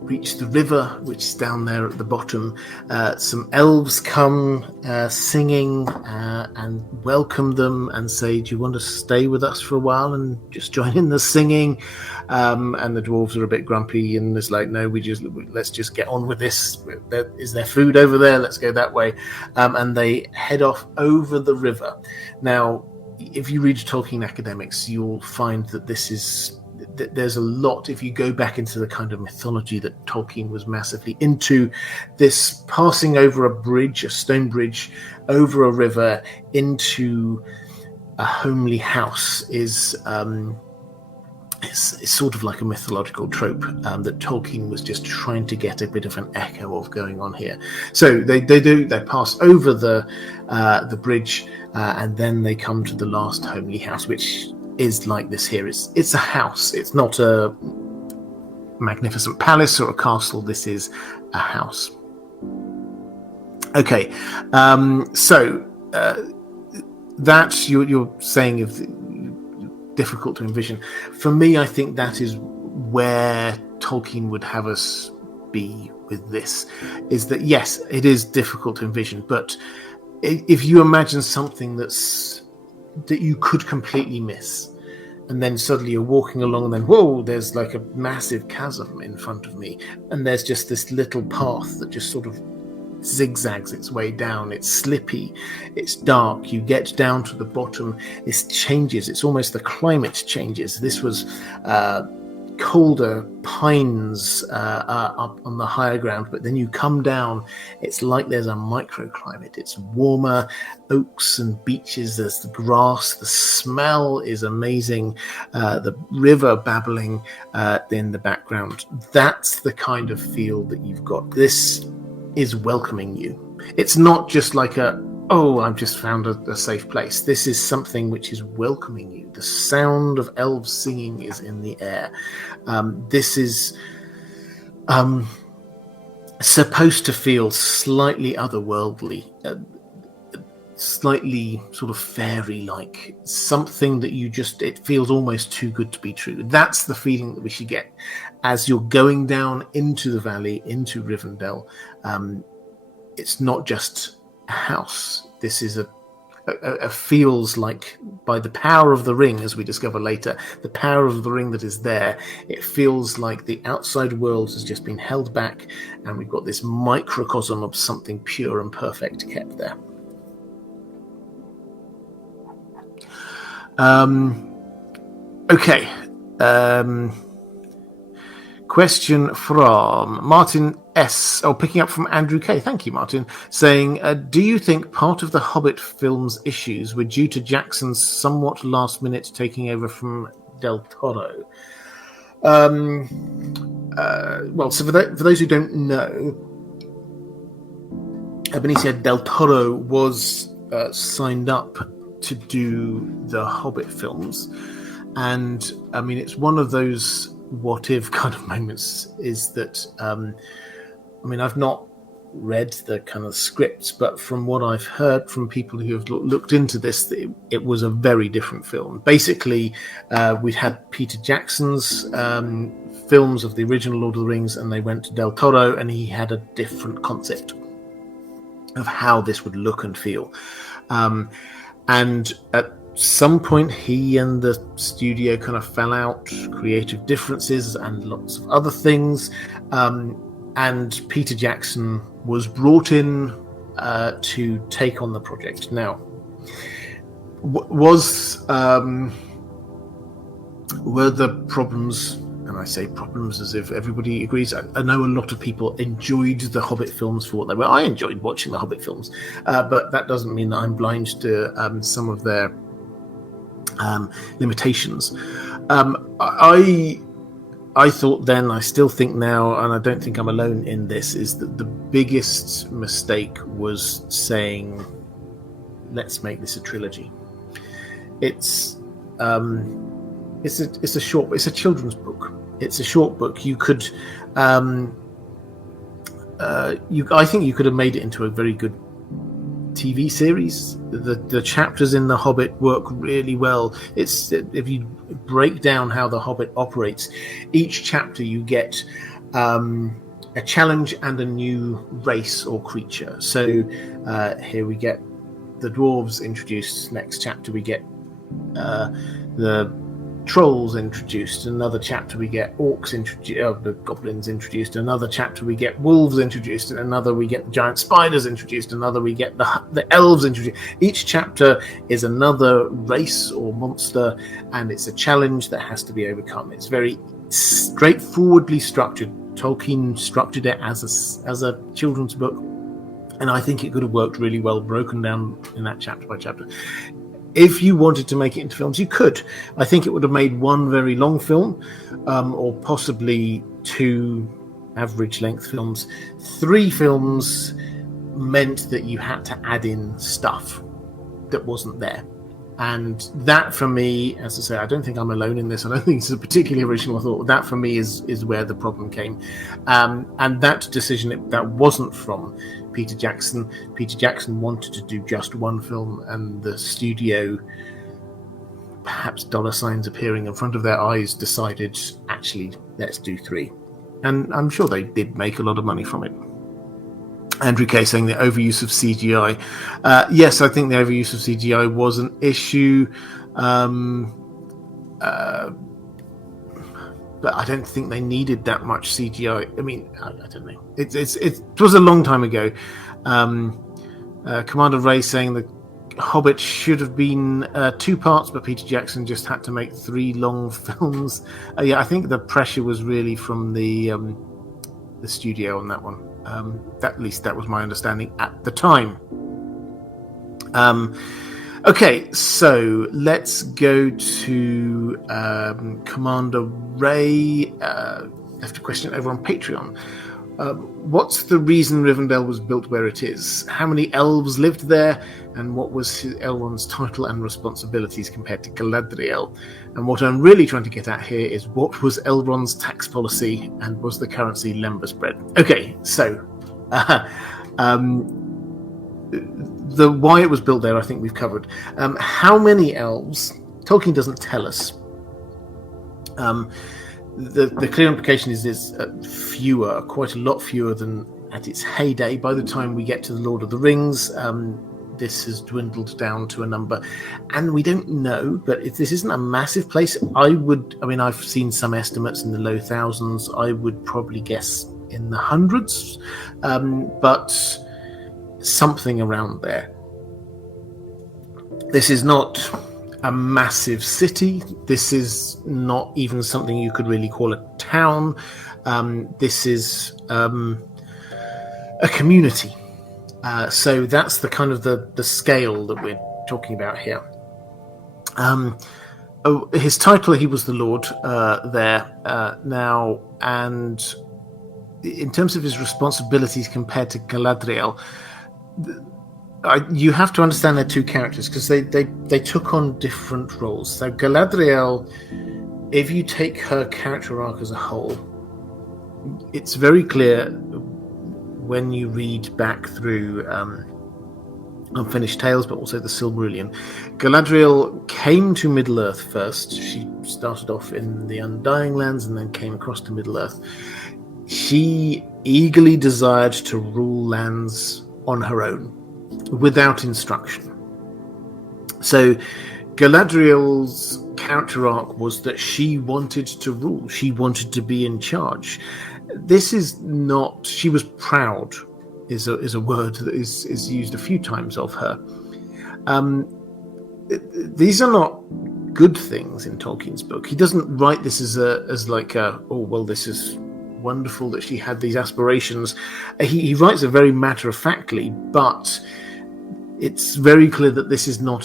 reach the river, which is down there at the bottom. Some elves come singing and welcome them and say, do you want to stay with us for a while and just join in the singing? And the dwarves are a bit grumpy and it's like, no, let's just get on with this. Is there food over there? Let's go that way. And they head off over the river. Now, if you read Tolkien academics, you'll find that there's a lot, if you go back into the kind of mythology that Tolkien was massively into, this passing over a bridge, a stone bridge, over a river into a homely house is it's sort of like a mythological trope that Tolkien was just trying to get a bit of an echo of going on here. So they pass over the bridge and then they come to the last homely house, which is like this here. It's a house. It's not a magnificent palace or a castle. This is a house. Okay, so that you're saying is difficult to envision. For me, I think that is where Tolkien would have us be with this, is that yes, it is difficult to envision, but if you imagine something that you could completely miss, and then suddenly you're walking along and then, whoa, there's like a massive chasm in front of me, and there's just this little path that just sort of zigzags its way down. It's slippy, it's dark, you get down to the bottom, it changes, it's almost the climate changes. This was colder pines up on the higher ground, but then you come down, it's like there's a microclimate. It's warmer, oaks and beeches, there's the grass, the smell is amazing, the river babbling in the background. That's the kind of feel that you've got. This is welcoming you. It's not just like I've just found a safe place. This is something which is welcoming you. The sound of elves singing is in the air. This is supposed to feel slightly otherworldly, slightly sort of fairy-like, something that it feels almost too good to be true. That's the feeling that we should get as you're going down into the valley, into Rivendell. It's not just a house. This is a feels like, by the power of the ring, as we discover later, the power of the ring that is there, it feels like the outside world has just been held back and we've got this microcosm of something pure and perfect kept there. Okay. Question from Martin S. Picking up from Andrew K. Thank you, Martin. Saying, do you think part of the Hobbit film's issues were due to Jackson's somewhat last-minute taking over from Del Toro? Well, so for those who don't know, Benicio Del Toro was signed up to do the Hobbit films. And, I mean, it's one of those what-if kind of moments, is that, I've not read the kind of scripts, but from what I've heard from people who have looked into this, it was a very different film. Basically, we'd had Peter Jackson's films of the original Lord of the Rings, and they went to Del Toro, and he had a different concept of how this would look and feel. And at some point, he and the studio kind of fell out, creative differences and lots of other things. And Peter Jackson was brought in to take on the project. Now, were the problems and I say problems as if everybody agrees. I know a lot of people enjoyed the Hobbit films for what they were. I enjoyed watching the Hobbit films, but that doesn't mean that I'm blind to some of their limitations. I thought then, I still think now, and I don't think I'm alone in this, is that the biggest mistake was saying, let's make this a trilogy. It's a children's book. It's a short book. You could, I think you could have made it into a very good TV series. The chapters in The Hobbit work really well. It's, if you break down how The Hobbit operates, each chapter you get a challenge and a new race or creature. So here we get the dwarves introduced. Next chapter we get the trolls introduced. Another chapter we get orcs introduced, the goblins introduced. Another chapter we get wolves introduced. And another we get the giant spiders introduced. Another we get the elves introduced. Each chapter is another race or monster, and it's a challenge that has to be overcome. It's very straightforwardly structured. Tolkien structured it as a children's book, and I think it could have worked really well, broken down in that chapter by chapter. If you wanted to make it into films, you could. I think it would have made one very long film, or possibly 2 average length films. 3 films meant that you had to add in stuff that wasn't there. And that, for me, as I say, I don't think I'm alone in this. I don't think it's a particularly original thought. That, for me, is where the problem came. And that decision, that wasn't from Peter Jackson. Peter Jackson wanted to do just one film, and the studio, perhaps dollar signs appearing in front of their eyes, decided, actually, let's do 3. And I'm sure they did make a lot of money from it. Andrew Kay saying the overuse of CGI. Yes, I think the overuse of CGI was an issue. But I don't think they needed that much CGI. I mean, I don't know. It was a long time ago. Commander Ray saying the Hobbit should have been 2 parts, but Peter Jackson just had to make 3 long films. Yeah, I think the pressure was really from the studio on that one. At least that was my understanding at the time. Okay, so let's go to Commander Ray. Left a question over on Patreon. What's the reason Rivendell was built where it is? How many elves lived there? And what was Elrond's title and responsibilities compared to Galadriel? And what I'm really trying to get at here is, what was Elrond's tax policy, and was the currency lembas bread? Okay, so the why it was built there, I think we've covered. How many elves? Tolkien doesn't tell us. The clear implication is fewer, quite a lot fewer than at its heyday. By the time we get to the Lord of the Rings, this has dwindled down to a number, and we don't know. But if this isn't a massive place, I've seen some estimates in the low thousands. I would probably guess in the hundreds, but something around there. This is not a massive city. This is not even something you could really call a town. This is a community. So that's the kind of the scale that we're talking about here. His title, he was the Lord there now, and in terms of his responsibilities compared to Galadriel, you have to understand they're 2 characters, because they took on different roles. So Galadriel, if you take her character arc as a whole, it's very clear when you read back through Unfinished Tales, but also the Silmarillion. Galadriel came to Middle-earth first. She started off in the Undying Lands and then came across to Middle-earth. She eagerly desired to rule lands on her own, without instruction. So Galadriel's character arc was that she wanted to rule. She wanted to be in charge. This is not... She was proud, is a word that is used a few times of her. These are not good things in Tolkien's book. He doesn't write this as like this is wonderful that she had these aspirations. He writes it very matter-of-factly, but it's very clear that this is not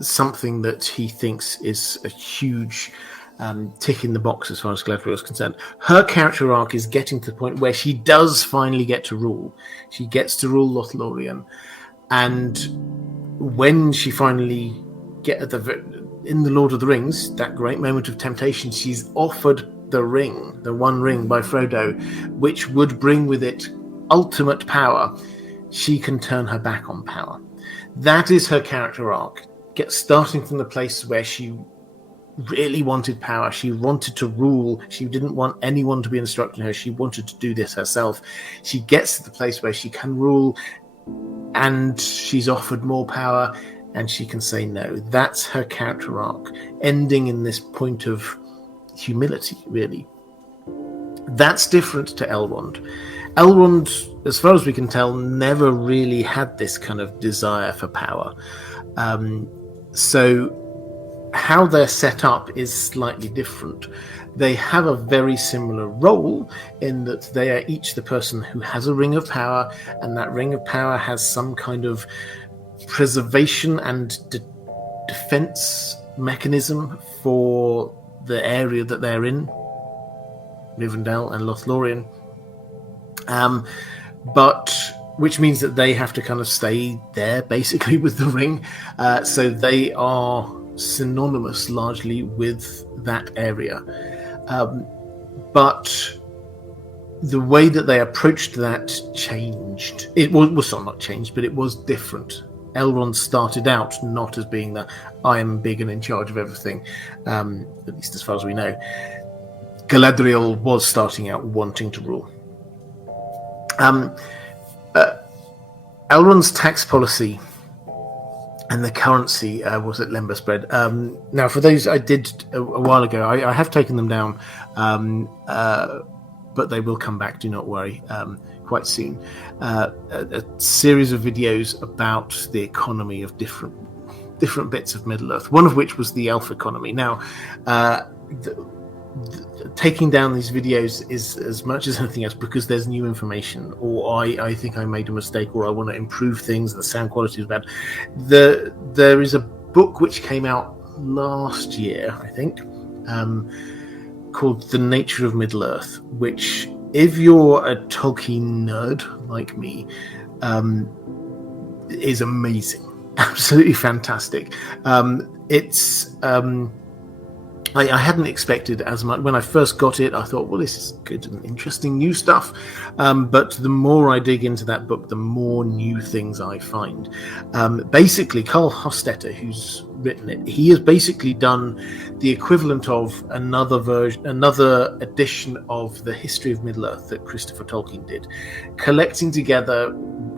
something that he thinks is a huge tick in the box as far as Galadriel is concerned. Her character arc is getting to the point where she does finally get to rule. She gets to rule Lothlorien, and when she finally in the Lord of the Rings, that great moment of temptation, she's offered the ring, the One Ring by Frodo, which would bring with it ultimate power. She can turn her back on power. That is her character arc. Starting from the place where she really wanted power. She wanted to rule. She didn't want anyone to be instructing her. She wanted to do this herself. She gets to the place where she can rule, and she's offered more power, and she can say no. That's her character arc, ending in this point of humility, really. That's different to Elrond. Elrond, as far as we can tell, never really had this kind of desire for power. So how they're set up is slightly different. They have a very similar role in that they are each the person who has a ring of power, and that ring of power has some kind of preservation and defense mechanism for the area that they're in, Rivendell and Lothlorien. But which means that they have to kind of stay there basically with the ring. So they are synonymous largely with that area. But the way that they approached that changed. It was not changed, but it was different. Elrond started out not as being the I am big and in charge of everything, at least as far as we know. Galadriel was starting out wanting to rule. Elrond's tax policy and the currency was at Lembas Bread. Now, for those I did a while ago, I have taken them down, but they will come back, do not worry, quite soon. A series of videos about the economy of different bits of Middle-earth, one of which was the elf economy. Now, taking down these videos is as much as anything else because there's new information, or I think I made a mistake, or I want to improve things, the sound quality is bad. There is a book which came out last year, I think, called The Nature of Middle-earth, which, if you're a Tolkien nerd like me, is amazing. Absolutely fantastic. I hadn't expected as much. When I first got it, I thought, well, this is good and interesting new stuff. But the more I dig into that book, the more new things I find. Basically, Carl Hostetter, who's written it, he has basically done the equivalent of another edition of the History of Middle-earth that Christopher Tolkien did, collecting together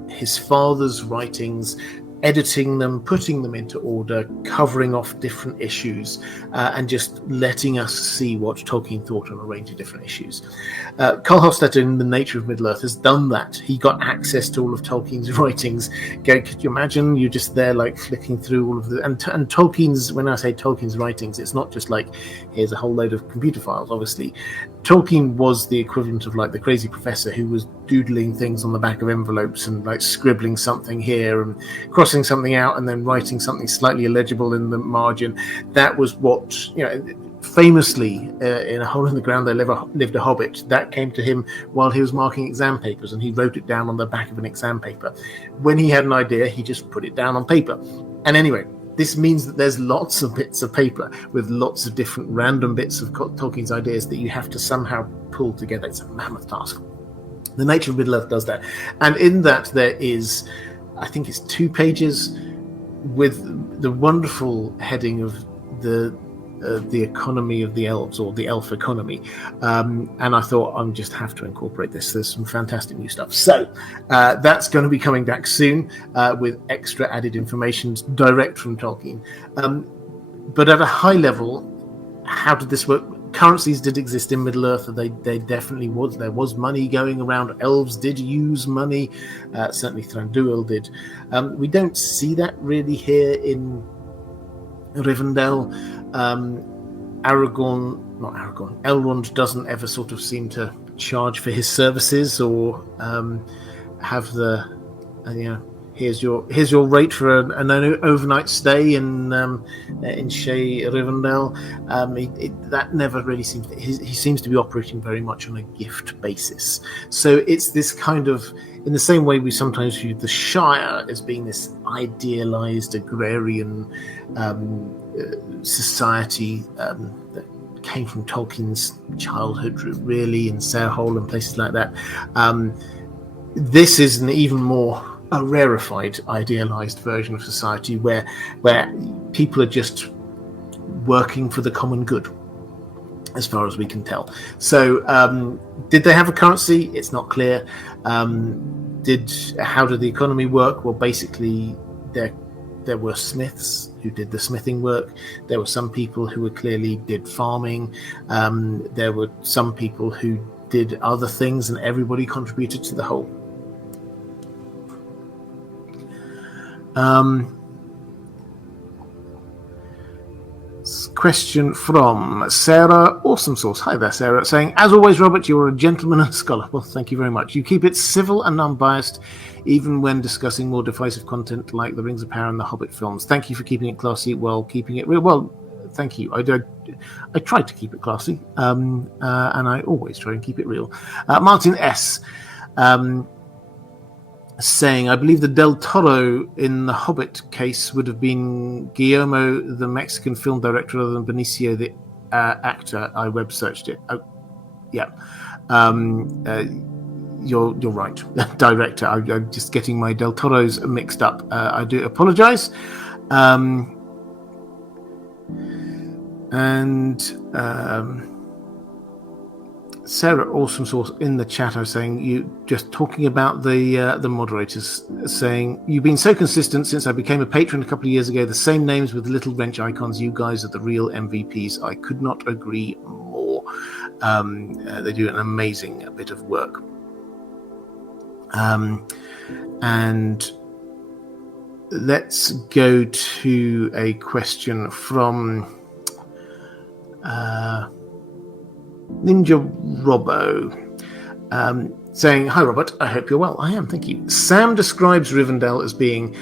his father's writings, editing them, putting them into order, covering off different issues, and just letting us see what Tolkien thought on a range of different issues. Carl Hofstadter in The Nature of Middle-earth has done that. He got access to all of Tolkien's writings. Could you imagine? You're just there, like, flicking through all of the... And Tolkien's, when I say Tolkien's writings, it's not just like, here's a whole load of computer files, obviously. Tolkien was the equivalent of, like, the crazy professor who was doodling things on the back of envelopes and, like, scribbling something here and crossing something out and then writing something slightly illegible in the margin. That was what, famously, in A Hole in the Ground There Lived a Hobbit. That came to him while he was marking exam papers, and he wrote it down on the back of an exam paper. When he had an idea, he just put it down on paper. And anyway, this means that there's lots of bits of paper with lots of different random bits of Tolkien's ideas that you have to somehow pull together. It's a mammoth task. The Nature of Middle-earth does that. And in that there is, I think it's 2 pages with the wonderful heading of the economy of the elves, or the elf economy. And I thought, I just have to incorporate this. There's some fantastic new stuff. So that's going to be coming back soon with extra added information direct from Tolkien. But at a high level, how did this work? currencies did exist in Middle Earth. They definitely was. There was money going around. Elves did use money. Certainly Thranduil did. We don't see that really here in Rivendell. Elrond doesn't ever sort of seem to charge for his services or have the here's your rate for an overnight stay in Shea Rivendell. That never really seems. He seems to be operating very much on a gift basis. So it's this kind of, in the same way we sometimes view the Shire as being this idealized agrarian society that came from Tolkien's childhood, really, in Sarehole and places like that. This is an even more a rarefied, idealized version of society where people are just working for the common good, as far as we can tell. So, did they have a currency? It's not clear. How did the economy work? Well, basically, there were smiths who did the smithing work. There were some people who clearly did farming. There were some people who did other things, and everybody contributed to the whole. Question from Sarah Awesome Sauce. Hi there, Sarah. Saying, as always, Robert, you are a gentleman and a scholar. Well, thank you very much. You keep it civil and unbiased, even when discussing more divisive content like the Rings of Power and the Hobbit films. Thank you for keeping it classy while keeping it real. Well, thank you. I tried to keep it classy, and I always try and keep it real. Martin S. Saying, I believe the Del Toro in the Hobbit case would have been Guillermo, the Mexican film director, rather than Benicio, the actor. I web searched it. Oh, yeah. You're right. Director. I'm just getting my Del Toros mixed up. I do apologize. Sarah Awesome Source in the chat, I was saying, you just talking about the moderators, saying, you've been so consistent since I became a patron a couple of years ago, the same names with little wrench icons. You guys are the real MVPs. I could not agree more. They do an amazing bit of work. And let's go to a question from Ninja Robbo, saying, hi Robert, I hope you're well. I am, thank you. Sam describes Rivendell as being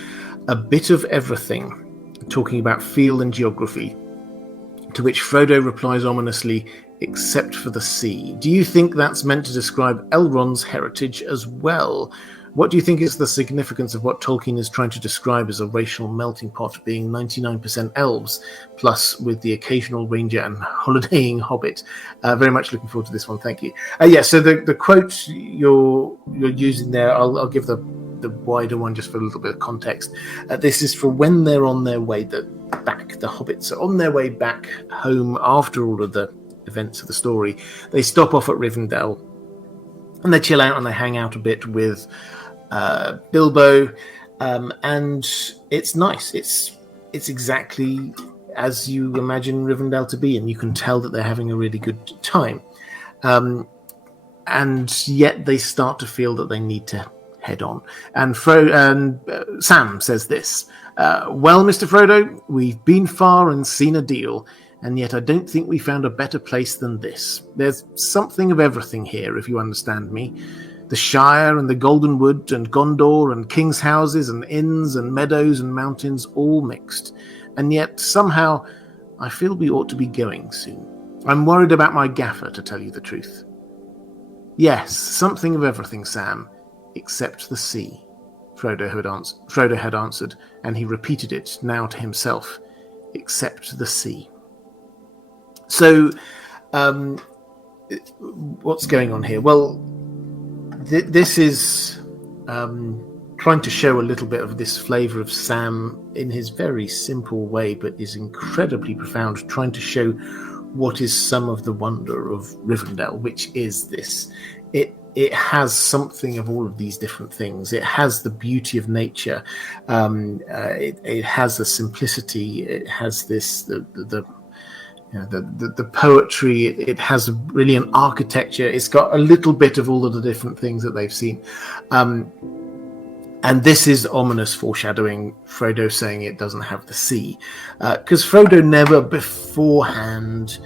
a bit of everything, talking about feel and geography, to which Frodo replies ominously, except for the sea. Do you think that's meant to describe Elrond's heritage as well? What do you think is the significance of what Tolkien is trying to describe as a racial melting pot, being 99% elves, plus with the occasional ranger and holidaying hobbit? Very much looking forward to this one. Thank you. So the quote you're using there, I'll give the wider one just for a little bit of context. This is for when they're on their way back. The hobbits are on their way back home after all of the events of the story. They stop off at Rivendell and they chill out and they hang out a bit with Bilbo, and it's nice. It's exactly as you imagine Rivendell to be, and you can tell that they're having a really good time. And yet they start to feel that they need to head on. And Sam says this, well, Mr. Frodo, we've been far and seen a deal, and yet I don't think we found a better place than this. There's something of everything here, if you understand me. The Shire and the Golden Wood and Gondor and king's houses and inns and meadows and mountains all mixed. And yet, somehow, I feel we ought to be going soon. I'm worried about my gaffer, to tell you the truth. Yes, something of everything, Sam, except the sea, Frodo had answered, and he repeated it now to himself, except the sea. So, what's going on here? Well, this is trying to show a little bit of this flavour of Sam in his very simple way, but is incredibly profound, trying to show what is some of the wonder of Rivendell, which is this. It has something of all of these different things. It has the beauty of nature. It has the simplicity. It has this the the poetry. It has a brilliant architecture. It's got a little bit of all of the different things that they've seen. And this is ominous foreshadowing Frodo saying it doesn't have the sea. Because Frodo never beforehand,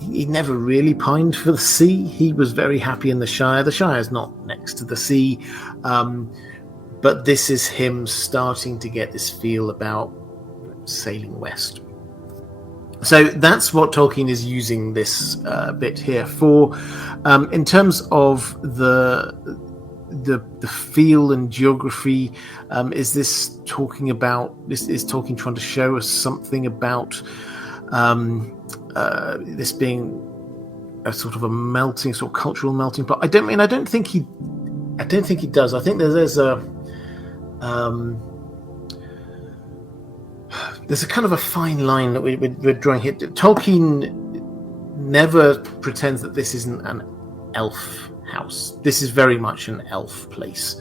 he never really pined for the sea. He was very happy in the Shire. The Shire is not next to the sea. But this is him starting to get this feel about sailing west. So that's what Tolkien is using this bit here for. In terms of the feel and geography, is this talking about, is Tolkien trying to show us something about this being a sort of a melting, sort of cultural melting pot? I don't think he does. I think there's a kind of a fine line that we're drawing here. Tolkien never pretends that this isn't an elf house. This is very much an elf place.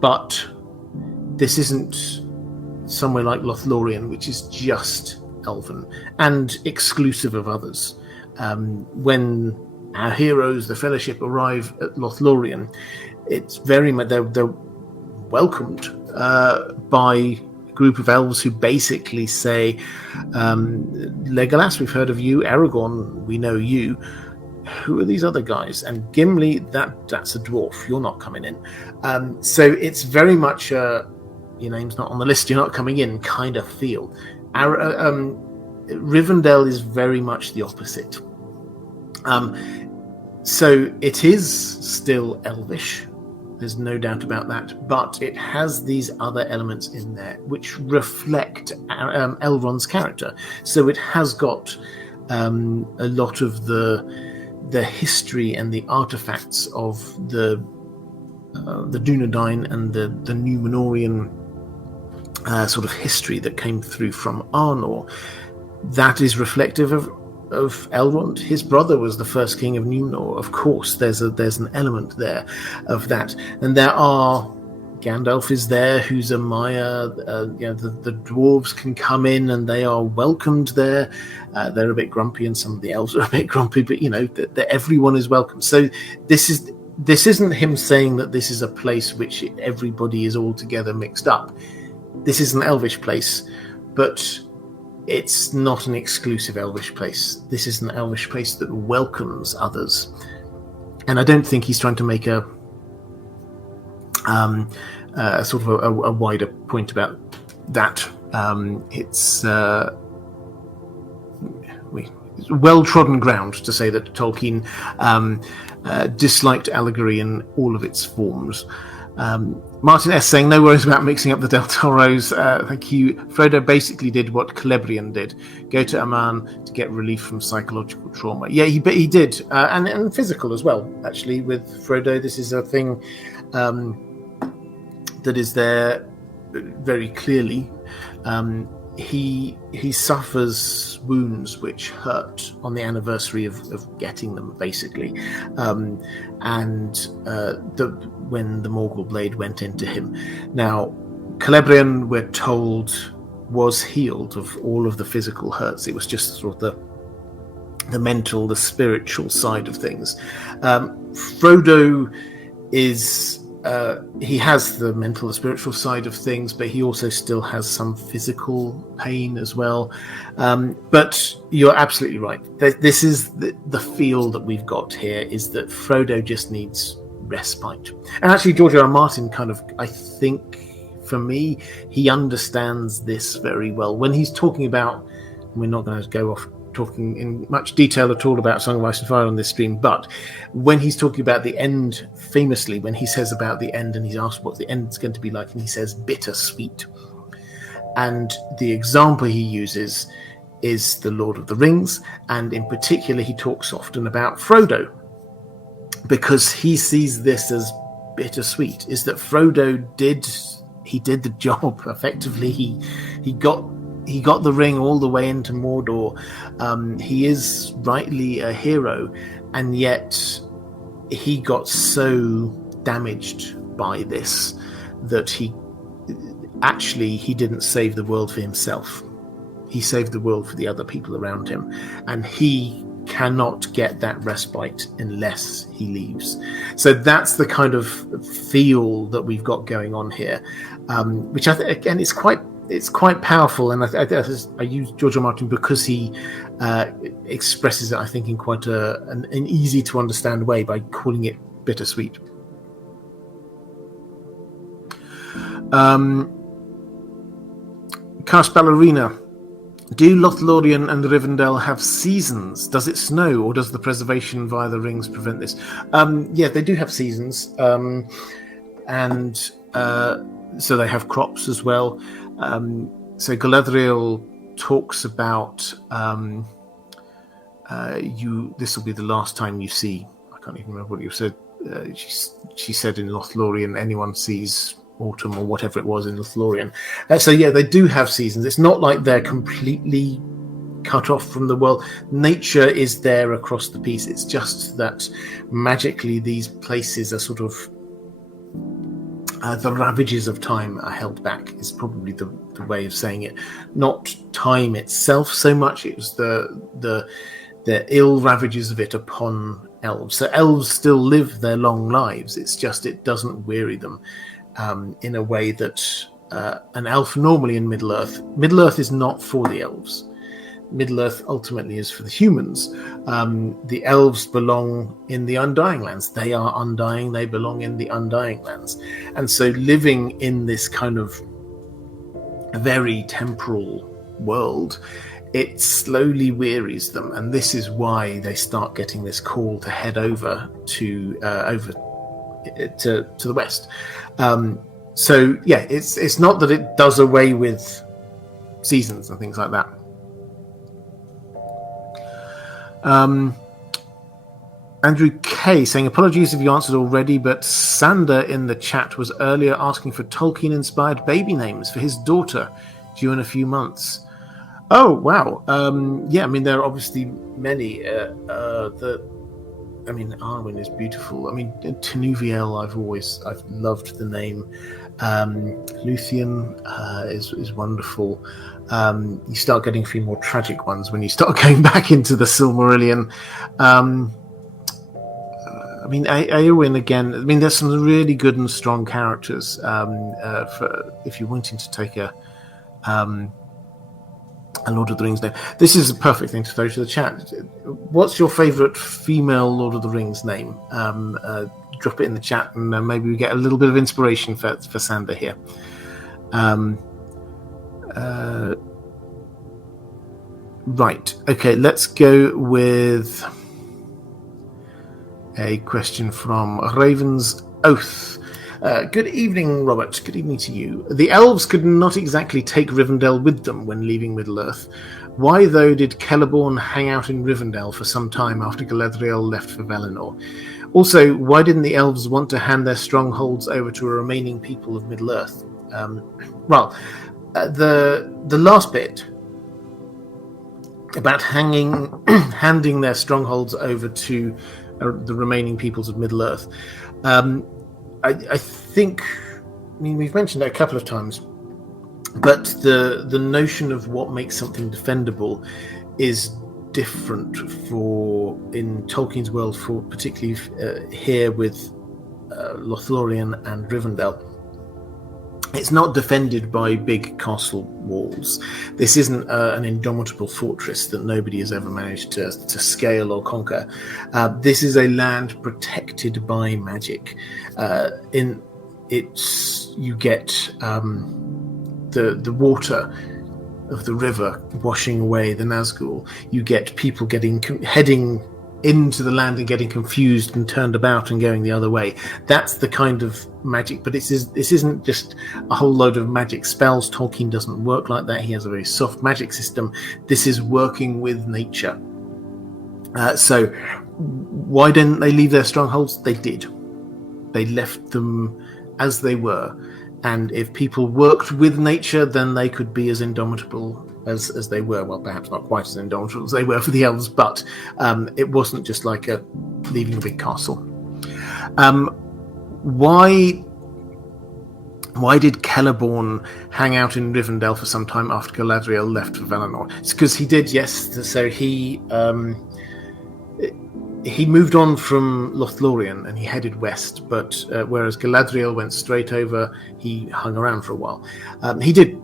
But this isn't somewhere like Lothlorien, which is just elven and exclusive of others. When our heroes, the Fellowship, arrive at Lothlorien, it's very much they're welcomed by a group of elves who basically say, Legolas, we've heard of you. Aragorn, we know you. Who are these other guys? And Gimli, that's a dwarf. You're not coming in. So it's very much your name's not on the list, you're not coming in kind of feel. Rivendell is very much the opposite. So it is still elvish. There's no doubt about that, but it has these other elements in there which reflect Elrond's character. So it has got a lot of the history and the artifacts of the Dunedain and the Númenórean sort of history that came through from Arnor. That is reflective of Elrond. His brother was the first king of Númenor. Of course, there's an element there of that, and there are Gandalf is there, who's a Maya. The dwarves can come in and they are welcomed there. They're a bit grumpy, and some of the elves are a bit grumpy, but everyone is welcome. So this isn't him saying that this is a place which everybody is all together mixed up. This is an elvish place, but it's not an exclusive elvish place. This is an elvish place that welcomes others. And I don't think he's trying to make a sort of a wider point about that. It's well-trodden ground to say that Tolkien disliked allegory in all of its forms. Martin S. saying, no worries about mixing up the Del Toros. Thank you. Frodo basically did what Celebrian did. Go to Aman to get relief from psychological trauma. Yeah, he did. And physical as well, actually, with Frodo. This is a thing that is there very clearly. He suffers wounds which hurt on the anniversary of getting them, basically, when the Morgul blade went into him. Now, Celebrian, we're told, was healed of all of the physical hurts. It was just sort of the mental, the spiritual side of things. Frodo is he has the mental, the spiritual side of things, but he also still has some physical pain as well. But you're absolutely right. This is the feel that we've got here, is that Frodo just needs respite. And actually, George R. R. Martin kind of, I think, for me, he understands this very well. When he's talking about, we're not going to go off talking in much detail at all about Song of Ice and Fire on this stream, but when he's talking about the end, famously, when he says about the end and he's asked what the end's going to be like, and he says bittersweet, and the example he uses is the Lord of the Rings, and in particular he talks often about Frodo, because he sees this as bittersweet, is that Frodo did the job effectively. He got the ring all the way into Mordor. He is rightly a hero, and yet he got so damaged by this that he didn't save the world for himself. He saved the world for the other people around him, and he cannot get that respite unless he leaves. So that's the kind of feel that we've got going on here, which I think, again, it's quite powerful. And I use George R. Martin because he expresses it, I think, in quite an easy to understand way by calling it bittersweet. Cast Ballerina. Do Lothlorien and Rivendell have seasons? Does it snow, or does the preservation via the rings prevent this? Yeah, they do have seasons, and so they have crops as well. So Galadriel talks about this will be the last time you see. I can't even remember what you said. She said in Lothlorien, anyone sees autumn or whatever it was in Lothlorien. So yeah, they do have seasons. It's not like they're completely cut off from the world. Nature is there across the piece. It's just that magically these places are sort of the ravages of time are held back, is probably the way of saying it. Not time itself so much. It was the ill ravages of it upon elves. So elves still live their long lives. It's just it doesn't weary them in a way that an elf normally in Middle-earth. Middle-earth is not for the elves. Middle-earth ultimately is for the humans. The elves belong in the Undying Lands. They are undying. They belong in the Undying Lands. And so living in this kind of very temporal world, it slowly wearies them. And this is why they start getting this call to head over to the west. So yeah, it's not that it does away with seasons and things like that. Andrew K saying, apologies if you answered already, but Sander in the chat was earlier asking for Tolkien-inspired baby names for his daughter due in a few months. Oh wow. Yeah, I mean there are obviously many. Arwen is beautiful. I mean, Tenuviel, I've loved the name. Luthien is wonderful. You start getting a few more tragic ones when you start going back into the Silmarillion. Eowyn again. I mean, there's some really good and strong characters. If you're wanting to take a Lord of the Rings name, this is a perfect thing to throw to the chat. What's your favourite female Lord of the Rings name? Drop it in the chat, and maybe we get a little bit of inspiration for Sander here. Right. Okay. Let's go with a question from Raven's Oath. Good evening, Robert. Good evening to you. The elves could not exactly take Rivendell with them when leaving Middle-earth. Why, though, did Celeborn hang out in Rivendell for some time after Galadriel left for Valinor? Also, why didn't the elves want to hand their strongholds over to a remaining people of Middle-earth? The last bit about handing their strongholds over to the remaining peoples of Middle-earth. I think, we've mentioned that a couple of times, but the notion of what makes something defendable is different in Tolkien's world, for particularly here with Lothlorien and Rivendell. It's not defended by big castle walls. This isn't an indomitable fortress that nobody has ever managed to scale or conquer. This is a land protected by magic. You get the water of the river washing away the Nazgul. You get people heading into the land and getting confused and turned about and going the other way. That's the kind of magic, but this isn't just a whole load of magic spells. Tolkien doesn't work like that. He has a very soft magic system. This is working with nature. So why didn't they leave their strongholds? They did. They left them as they were. And if people worked with nature, then they could be as indomitable as they were. Well, perhaps not quite as indomitable as they were for the elves, but it wasn't just like leaving a big castle. Why Why did Celeborn hang out in Rivendell for some time after Galadriel left for Valinor? It's because he did, yes. So he moved on from Lothlorien and he headed west, but whereas Galadriel went straight over, he hung around for a while. He did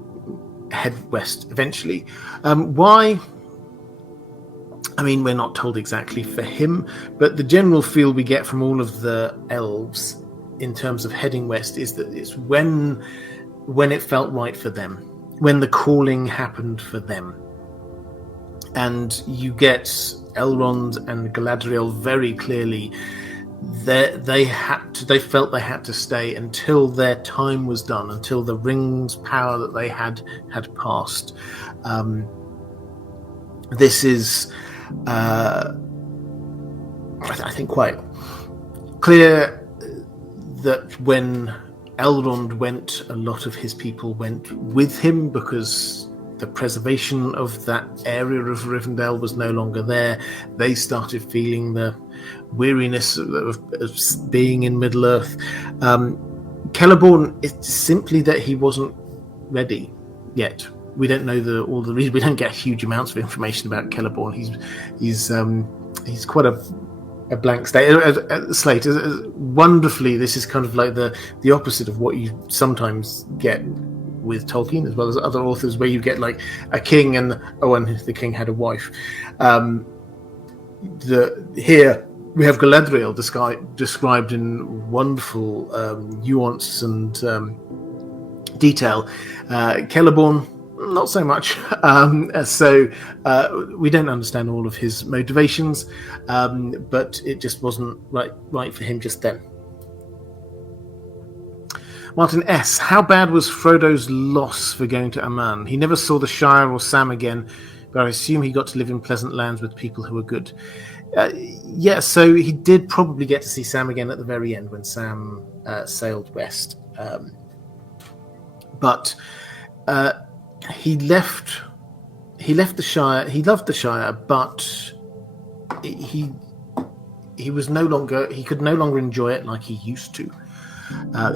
head west eventually. Why? I mean, we're not told exactly for him, but the general feel we get from all of the elves in terms of heading west is that it's when it felt right for them, when the calling happened for them. And you get Elrond and Galadriel very clearly. They felt they had to stay until their time was done, until the ring's power that they had passed. This is, I think, quite clear that when Elrond went, a lot of his people went with him because the preservation of that area of Rivendell was no longer there. They started feeling the weariness of being in Middle-earth. Celeborn, it's simply that he wasn't ready yet. We don't know all the reasons. We don't get huge amounts of information about Celeborn. He's quite a blank slate. Wonderfully, this is kind of like the opposite of what you sometimes get with Tolkien, as well as other authors, where you get like a king and the king had a wife. Here we have Galadriel described in wonderful nuance and detail. Celeborn, not so much. So we don't understand all of his motivations, but it just wasn't right for him just then. Martin S. How bad was Frodo's loss for going to Aman? He never saw the Shire or Sam again, but I assume he got to live in pleasant lands with people who were good. Yeah, so he did probably get to see Sam again at the very end when Sam sailed west. But he left the Shire. He loved the Shire, but he was he could no longer enjoy it like he used to.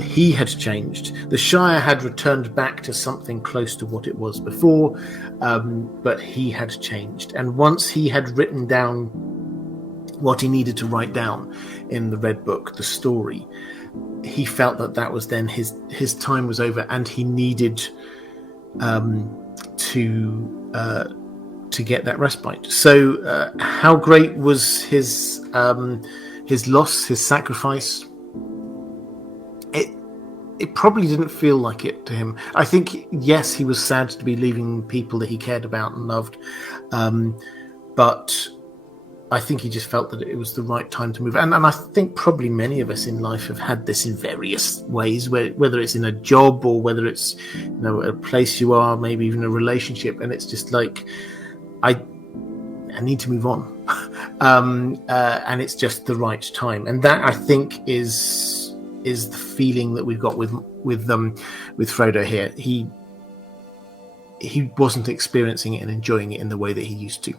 He had changed. The Shire had returned back to something close to what it was before, but he had changed. And once he had written down what he needed to write down in the Red Book, the story, he felt that was then his time was over, and he needed to get that respite. So, how great was his loss, his sacrifice? It probably didn't feel like it to him. I think, yes, he was sad to be leaving people that he cared about and loved, but I think he just felt that it was the right time to move. And I think probably many of us in life have had this in various ways, whether it's in a job or whether it's a place you are, maybe even a relationship, and it's just like, I need to move on, and it's just the right time. And that, I think, is the feeling that we've got with Frodo here. He wasn't experiencing it and enjoying it in the way that he used to.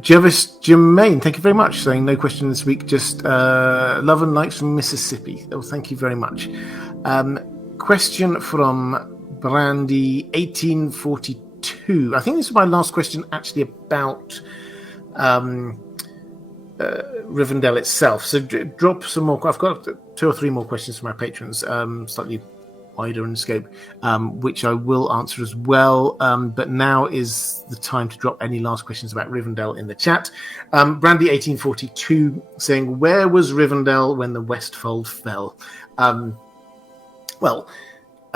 Jervis Jermaine, thank you very much, saying no question this week, just love and likes from Mississippi. Oh, thank you very much. Question from Brandy 1842. I think this is my last question actually about Rivendell itself. So drop some more. I've got 2 or 3 more questions from my patrons, slightly wider in scope, which I will answer as well. But now is the time to drop any last questions about Rivendell in the chat. Brandy 1842 saying, where was Rivendell when the Westfold fell?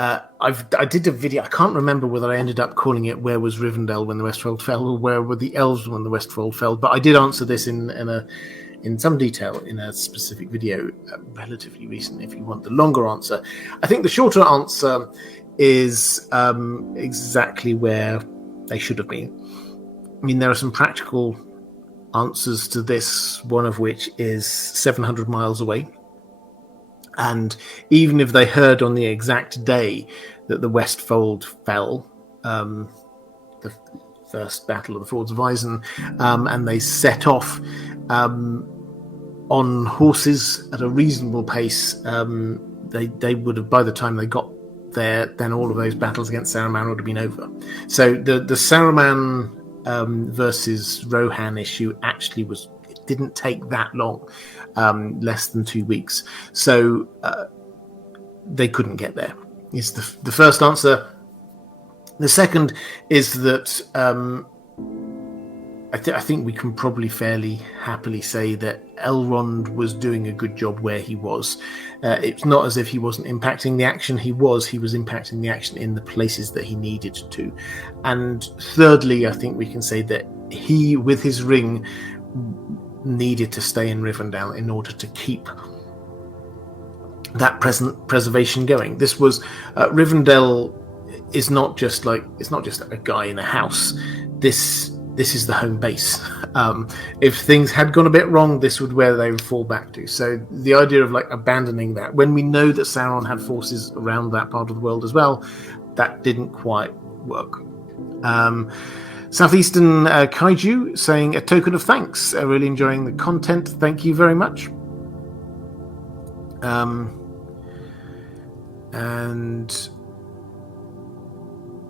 I did a video. I can't remember whether I ended up calling it "Where was Rivendell when the Westfold fell" or "Where were the elves when the Westfold fell." But I did answer this in some detail in a specific video relatively recent. If you want the longer answer, I think the shorter answer is exactly where they should have been. I mean, there are some practical answers to this. One of which is 700 miles away. And even if they heard on the exact day that the Westfold fell, the First Battle of the Fords of Isen, and they set off on horses at a reasonable pace. They would have, by the time they got there, then all of those battles against Saruman would have been over. So the Saruman versus Rohan issue actually didn't take that long, less than 2 weeks. So they couldn't get there. Is the first answer. The second is that I think we can probably fairly happily say that Elrond was doing a good job where he was. It's not as if he wasn't impacting the action. He was impacting the action in the places that he needed to. And thirdly, I think we can say that he, with his ring, needed to stay in Rivendell in order to keep that preservation going. This was Rivendell is not just a guy in a house. This is the home base. If things had gone a bit wrong, this would where they would fall back to. So the idea of abandoning that, when we know that Sauron had forces around that part of the world as well, that didn't quite work. Southeastern Kaiju saying, a token of thanks. Really enjoying the content. Thank you very much. And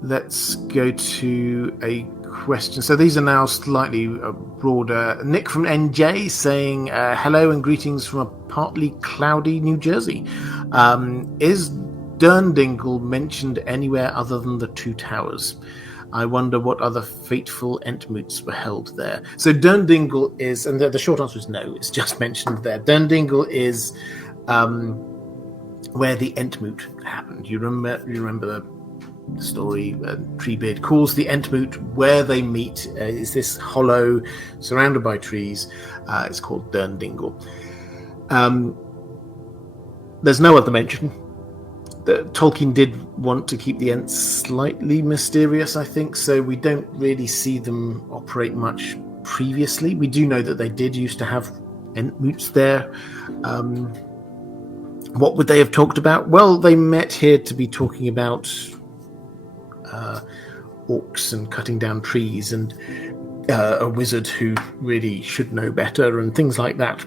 let's go to a question. So these are now slightly broader. Nick from NJ saying, hello and greetings from a partly cloudy New Jersey. Is Durndingle mentioned anywhere other than the Two Towers? I wonder what other fateful Entmoots were held there. So Durndingle is, and the short answer is no, it's just mentioned there. Durndingle is where the Entmoot happened. You remember the story. Treebeard calls the Entmoot where they meet. Is this hollow surrounded by trees? It's called Durndingle. There's no other mention. Tolkien did want to keep the Ents slightly mysterious, I think, so we don't really see them operate much previously. We do know that they did used to have Entmoots there. What would they have talked about? Well, they met here to be talking about orcs and cutting down trees and a wizard who really should know better and things like that.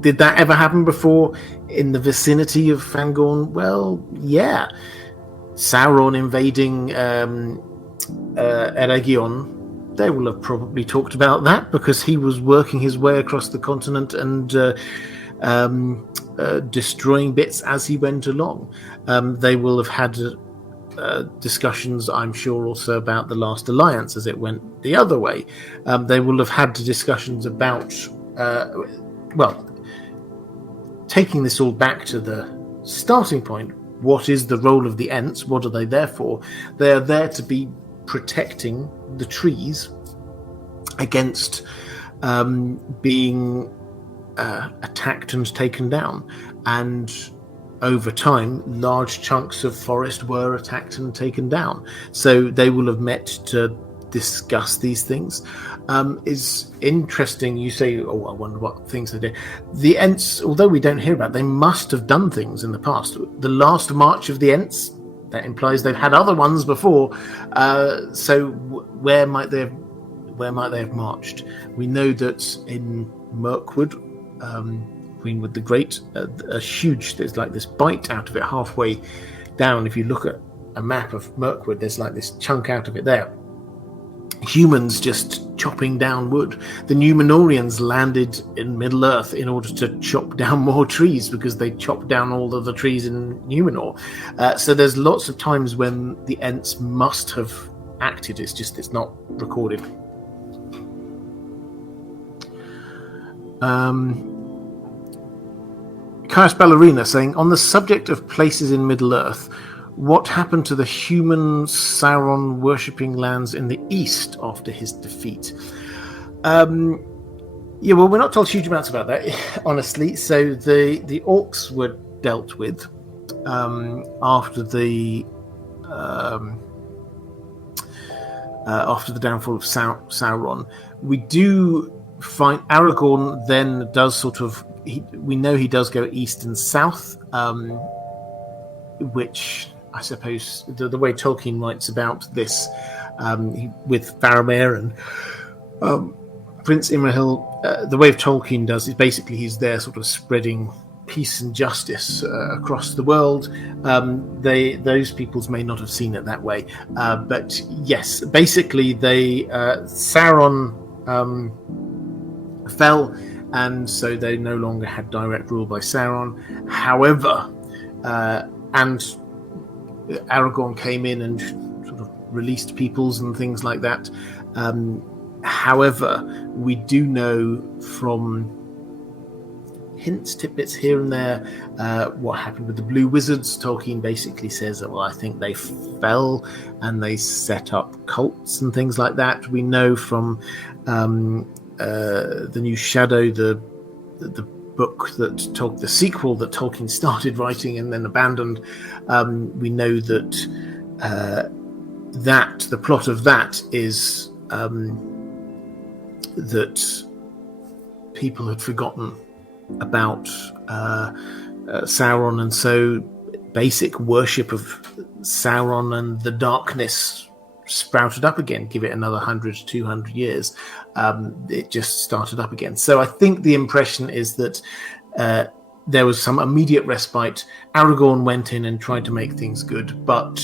Did that ever happen before in the vicinity of Fangorn? Well, yeah. Sauron invading Eregion, they will have probably talked about that because he was working his way across the continent and destroying bits as he went along. They will have had discussions, I'm sure, also about the Last Alliance as it went the other way. They will have had discussions about, taking this all back to the starting point, what is the role of the Ents? What are they there for? They are there to be protecting the trees against being attacked and taken down. And over time, large chunks of forest were attacked and taken down. So they will have met to discuss these things. Is interesting. You say, I wonder what things they did. The Ents, although we don't hear about, they must have done things in the past. The last march of the Ents, that implies they've had other ones before. So where might they have marched? We know that in Mirkwood, Greenwood the Great, there's like this bite out of it halfway down. If you look at a map of Mirkwood, there's like this chunk out of it there. Humans just chopping down wood. The Númenóreans landed in Middle-earth in order to chop down more trees because they chopped down all of the trees in Númenor. So there's lots of times when the Ents must have acted. It's not recorded. Caius Ballerina saying, on the subject of places in Middle-earth, what happened to the human Sauron worshipping lands in the east after his defeat? We're not told huge amounts about that, honestly. So the orcs were dealt with after the downfall of Sauron. We do find Aragorn then does we know he does go east and south, which I suppose the way Tolkien writes about this, with Faramir and Prince Imrahil. The way of Tolkien does is basically he's there sort of spreading peace and justice across the world. Those peoples may not have seen it that way, but yes, basically Sauron fell, and so they no longer had direct rule by Sauron. However, and Aragorn came in and sort of released peoples and things like that. However, we do know from hints, tidbits here and there, what happened with the Blue Wizards. Tolkien basically says, well, I think they fell and they set up cults and things like that. We know from the New Shadow, the book that the sequel that Tolkien started writing and then abandoned. We know that the plot of that is that people had forgotten about Sauron, and so basic worship of Sauron and the darkness sprouted up again. Give it another 100 to 200 years, it just started up again. So I think the impression is that there was some immediate respite. Aragorn went in and tried to make things good, but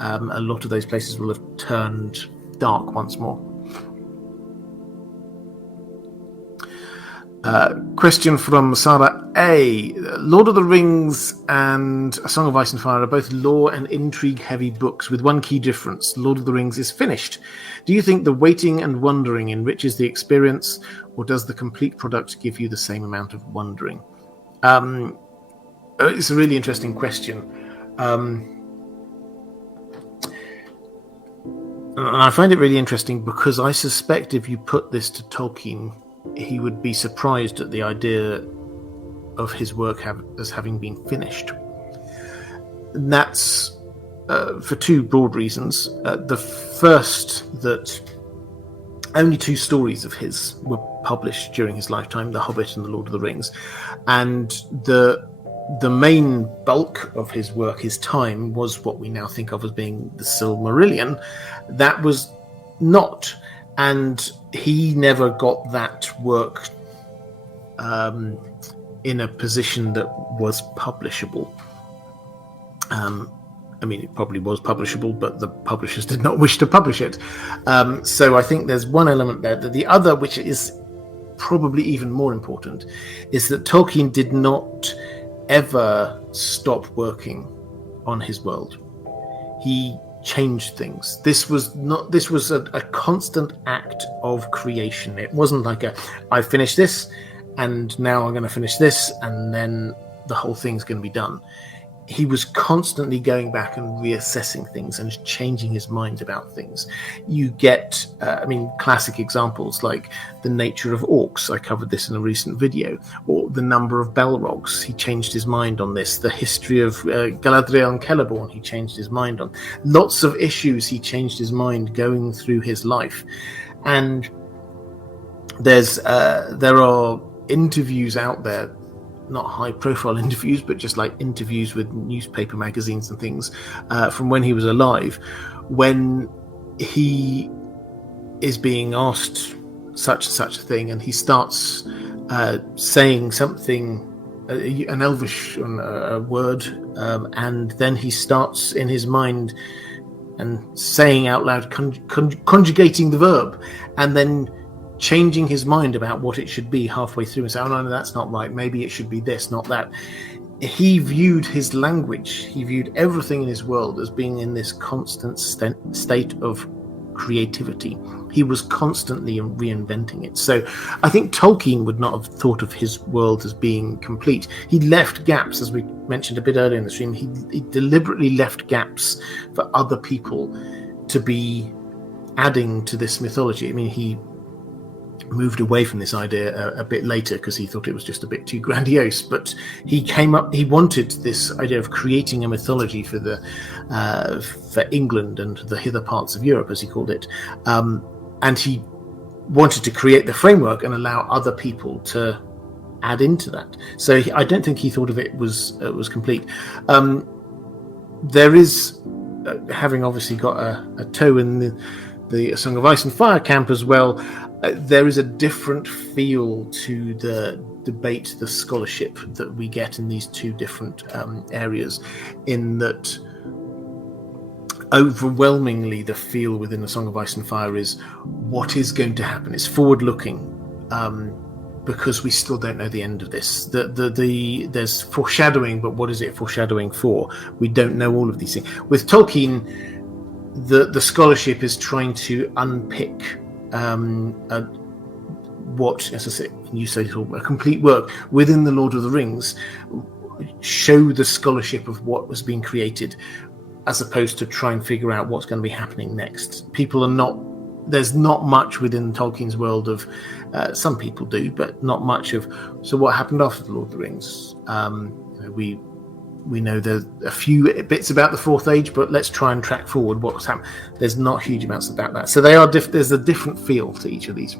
a lot of those places will have turned dark once more. Question from Masaba A. Lord of the Rings and A Song of Ice and Fire are both lore and intrigue heavy books with one key difference. Lord of the Rings is finished. Do you think the waiting and wondering enriches the experience, or does the complete product give you the same amount of wondering? It's a really interesting question. And I find it really interesting because I suspect if you put this to Tolkien, he would be surprised at the idea of his work as having been finished. And that's for two broad reasons. The first, that only 2 stories of his were published during his lifetime, The Hobbit and The Lord of the Rings. And the main bulk of his work, his time, was what we now think of as being the Silmarillion. That was not. And he never got that work in a position that was publishable. I mean, it probably was publishable, but the publishers did not wish to publish it. So I think there's one element there. The other, which is probably even more important, is that Tolkien did not ever stop working on his world. He changed things. This was a constant act of creation. It wasn't like I finished this and now I'm going to finish this and then the whole thing's going to be done. He was constantly going back and reassessing things and changing his mind about things. You get, classic examples like the nature of orcs. I covered this in a recent video. Or the number of Balrogs. He changed his mind on this. The history of Galadriel and Celeborn. He changed his mind on. Lots of issues he changed his mind going through his life. And there are interviews out there, not high-profile interviews, but just like interviews with newspaper magazines and things from when he was alive, when he is being asked such and such a thing, and he starts saying something, an Elvish word, and then he starts in his mind and saying out loud, conjugating the verb, and then changing his mind about what it should be halfway through and say, oh, no, that's not right. Maybe it should be this, not that. He viewed his language, he viewed everything in his world as being in this constant state of creativity. He was constantly reinventing it. So I think Tolkien would not have thought of his world as being complete. He left gaps, as we mentioned a bit earlier in the stream. He deliberately left gaps for other people to be adding to this mythology. I mean, he moved away from this idea a bit later because he thought it was just a bit too grandiose, but he wanted this idea of creating a mythology for England and the hither parts of Europe, as he called it, and he wanted to create the framework and allow other people to add into that. So I don't think he thought of it was complete. There is having obviously got a toe in the Song of Ice and Fire camp as well, there is a different feel to the debate, the scholarship that we get in these two different areas, in that overwhelmingly the feel within the Song of Ice and Fire is what is going to happen. It's forward-looking, because we still don't know the end of this. There's foreshadowing, but what is it foreshadowing for? We don't know all of these things. With Tolkien, the scholarship is trying to unpick what, as I say, you say, a complete work within the Lord of the Rings, show the scholarship of what was being created, as opposed to try and figure out what's going to be happening next. People are not. There's not much within Tolkien's world of. Some people do, but not much of. So what happened after the Lord of the Rings? We know there's a few bits about the Fourth Age, but let's try and track forward what's happened. There's not huge amounts about that. So they are. There's a different feel to each of these.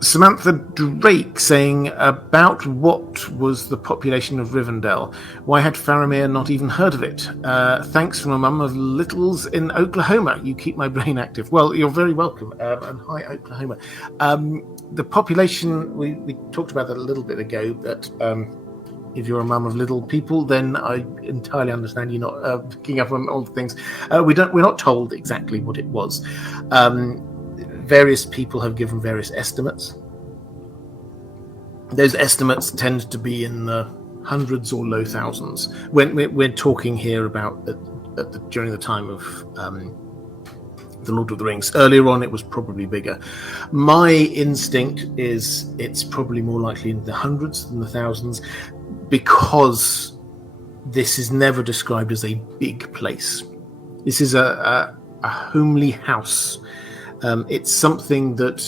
Samantha Drake saying about what was the population of Rivendell. Why had Faramir not even heard of it? Thanks from a mum of littles in Oklahoma. You keep my brain active. Well, you're very welcome. And hi, Oklahoma. The population, we talked about that a little bit ago, but if you're a mum of little people, then I entirely understand you're not picking up on all the things. We're not told exactly what it was. Various people have given various estimates. Those estimates tend to be in the hundreds or low thousands. When we're talking here about during the time of the Lord of the Rings. Earlier on, it was probably bigger. My instinct is it's probably more likely in the hundreds than the thousands, because this is never described as a big place. This is a homely house. It's something that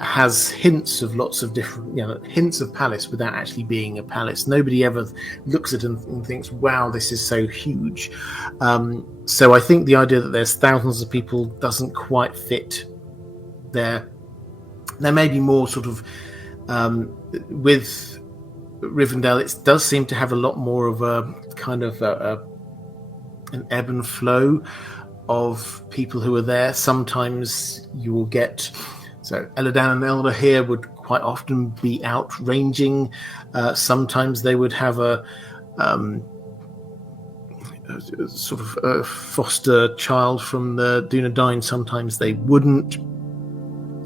has hints of lots of different, hints of palace without actually being a palace. Nobody ever looks at it and thinks, wow, this is so huge. So I think the idea that there's thousands of people doesn't quite fit there. There may be more sort of, with Rivendell, it does seem to have a lot more of a kind of an ebb and flow of people who are there. Sometimes you will get, so Elladan and Elder here would quite often be out ranging. Sometimes they would have a sort of a foster child from the Dunedain. Sometimes they wouldn't.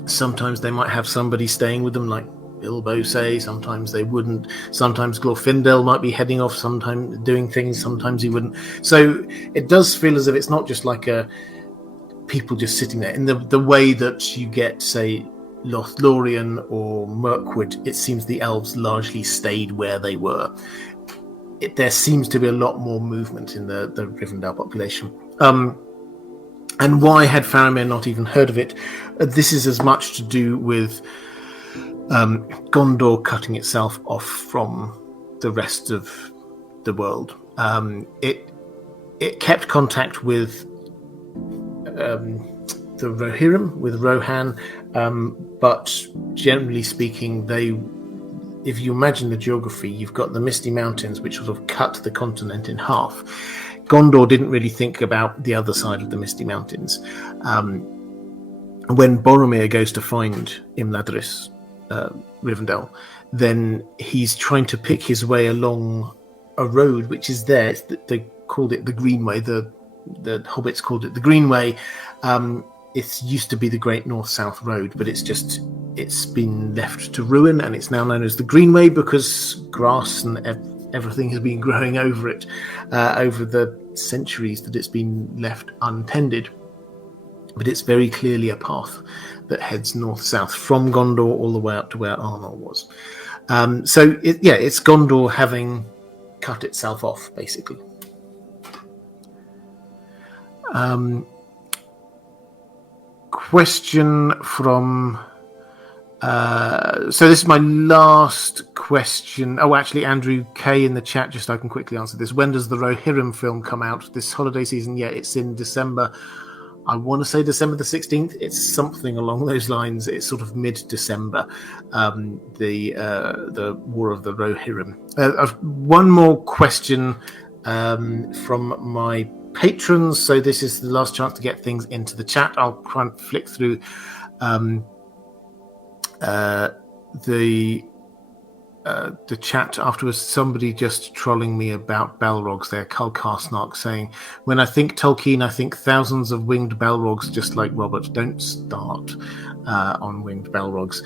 Sometimes they might have somebody staying with them, like Bilbo say. Sometimes they wouldn't. Sometimes Glorfindel might be heading off, sometimes doing things, sometimes he wouldn't. So it does feel as if it's not just like people just sitting there. In the way that you get, say, Lothlorien or Mirkwood, it seems the elves largely stayed where they were. There seems to be a lot more movement in the Rivendell population. And why had Faramir not even heard of it? This is as much to do with Gondor cutting itself off from the rest of the world. It kept contact with the Rohirrim, with Rohan, but generally speaking, if you imagine the geography, you've got the Misty Mountains, which sort of cut the continent in half. Gondor didn't really think about the other side of the Misty Mountains. When Boromir goes to find Imladris, Rivendell, then he's trying to pick his way along a road which is there. They called it the Greenway. The hobbits called it the Greenway. It used to be the Great North-South Road, but it's been left to ruin, and it's now known as the Greenway because grass and everything has been growing over it over the centuries that it's been left untended. But it's very clearly a path that heads north-south from Gondor all the way up to where Arnor was. So it's Gondor having cut itself off, basically. Question from... so this is my last question. Oh, actually, Andrew K in the chat, just so I can quickly answer this. When does the Rohirrim film come out? This holiday season? Yeah, it's in December. I want to say December the 16th. It's something along those lines. It's sort of mid-December, the War of the Rohirrim. One more question from my patrons. So this is the last chance to get things into the chat. I'll try and flick through the chat afterwards. Somebody just trolling me about Balrogs there, Carl Karsnark, saying, when I think Tolkien, I think thousands of winged Balrogs, just like Robert. Don't start on winged Balrogs.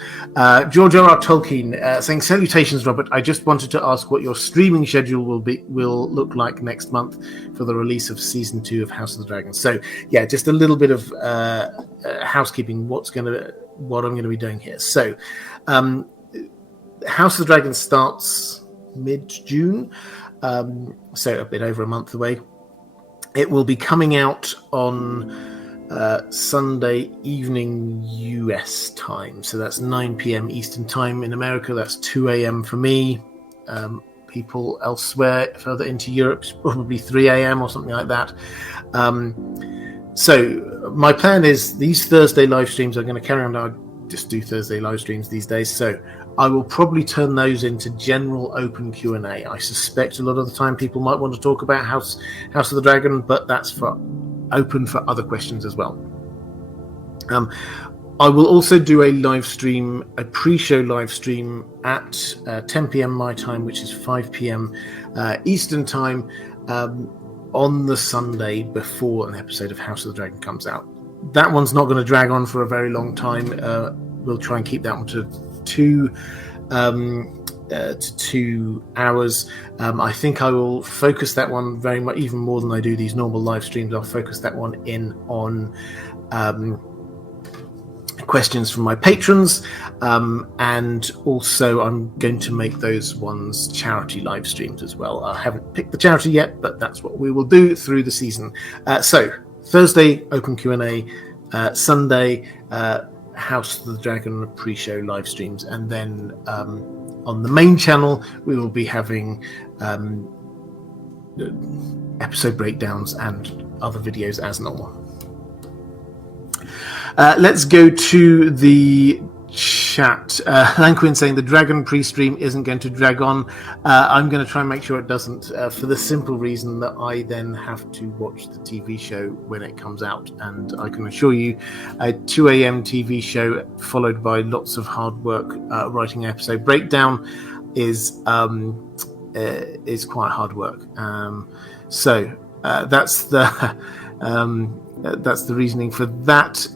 George R.R. Tolkien saying, salutations, Robert. I just wanted to ask what your streaming schedule will look like next month for the release of season 2 of House of the Dragon. So yeah, just a little bit of housekeeping, what I'm going to be doing here. So House of the Dragon starts mid-June, so a bit over a month away. It will be coming out on Sunday evening US time, so that's 9 p.m. Eastern time in America. That's 2 a.m. for me. People elsewhere further into Europe, probably 3 a.m. or something like that. So my plan is these Thursday live streams are going to carry on. I just do Thursday live streams these days, so I will probably turn those into general open Q&A. I suspect a lot of the time people might want to talk about House of the Dragon, but that's open for other questions as well. I will also do a pre-show live stream at 10 p.m. my time, which is 5 p.m. Eastern time, on the Sunday before an episode of House of the Dragon comes out. That one's not going to drag on for a very long time. We'll try and keep that one to 2 hours. I think I will focus that one very much, even more than I do these normal live streams. I'll focus that one in on questions from my patrons, and also I'm going to make those ones charity live streams as well. I haven't picked the charity yet, but that's what we will do through the season. So Thursday open Q&A, Sunday House of the Dragon pre-show live streams, and then on the main channel we will be having episode breakdowns and other videos as normal. Let's go to the chat. Lanquin saying the Dragon pre-stream isn't going to drag on. I'm going to try and make sure it doesn't, for the simple reason that I then have to watch the TV show when it comes out, and I can assure you a 2 a.m. TV show followed by lots of hard work writing an episode breakdown is quite hard work. So that's the reasoning for that.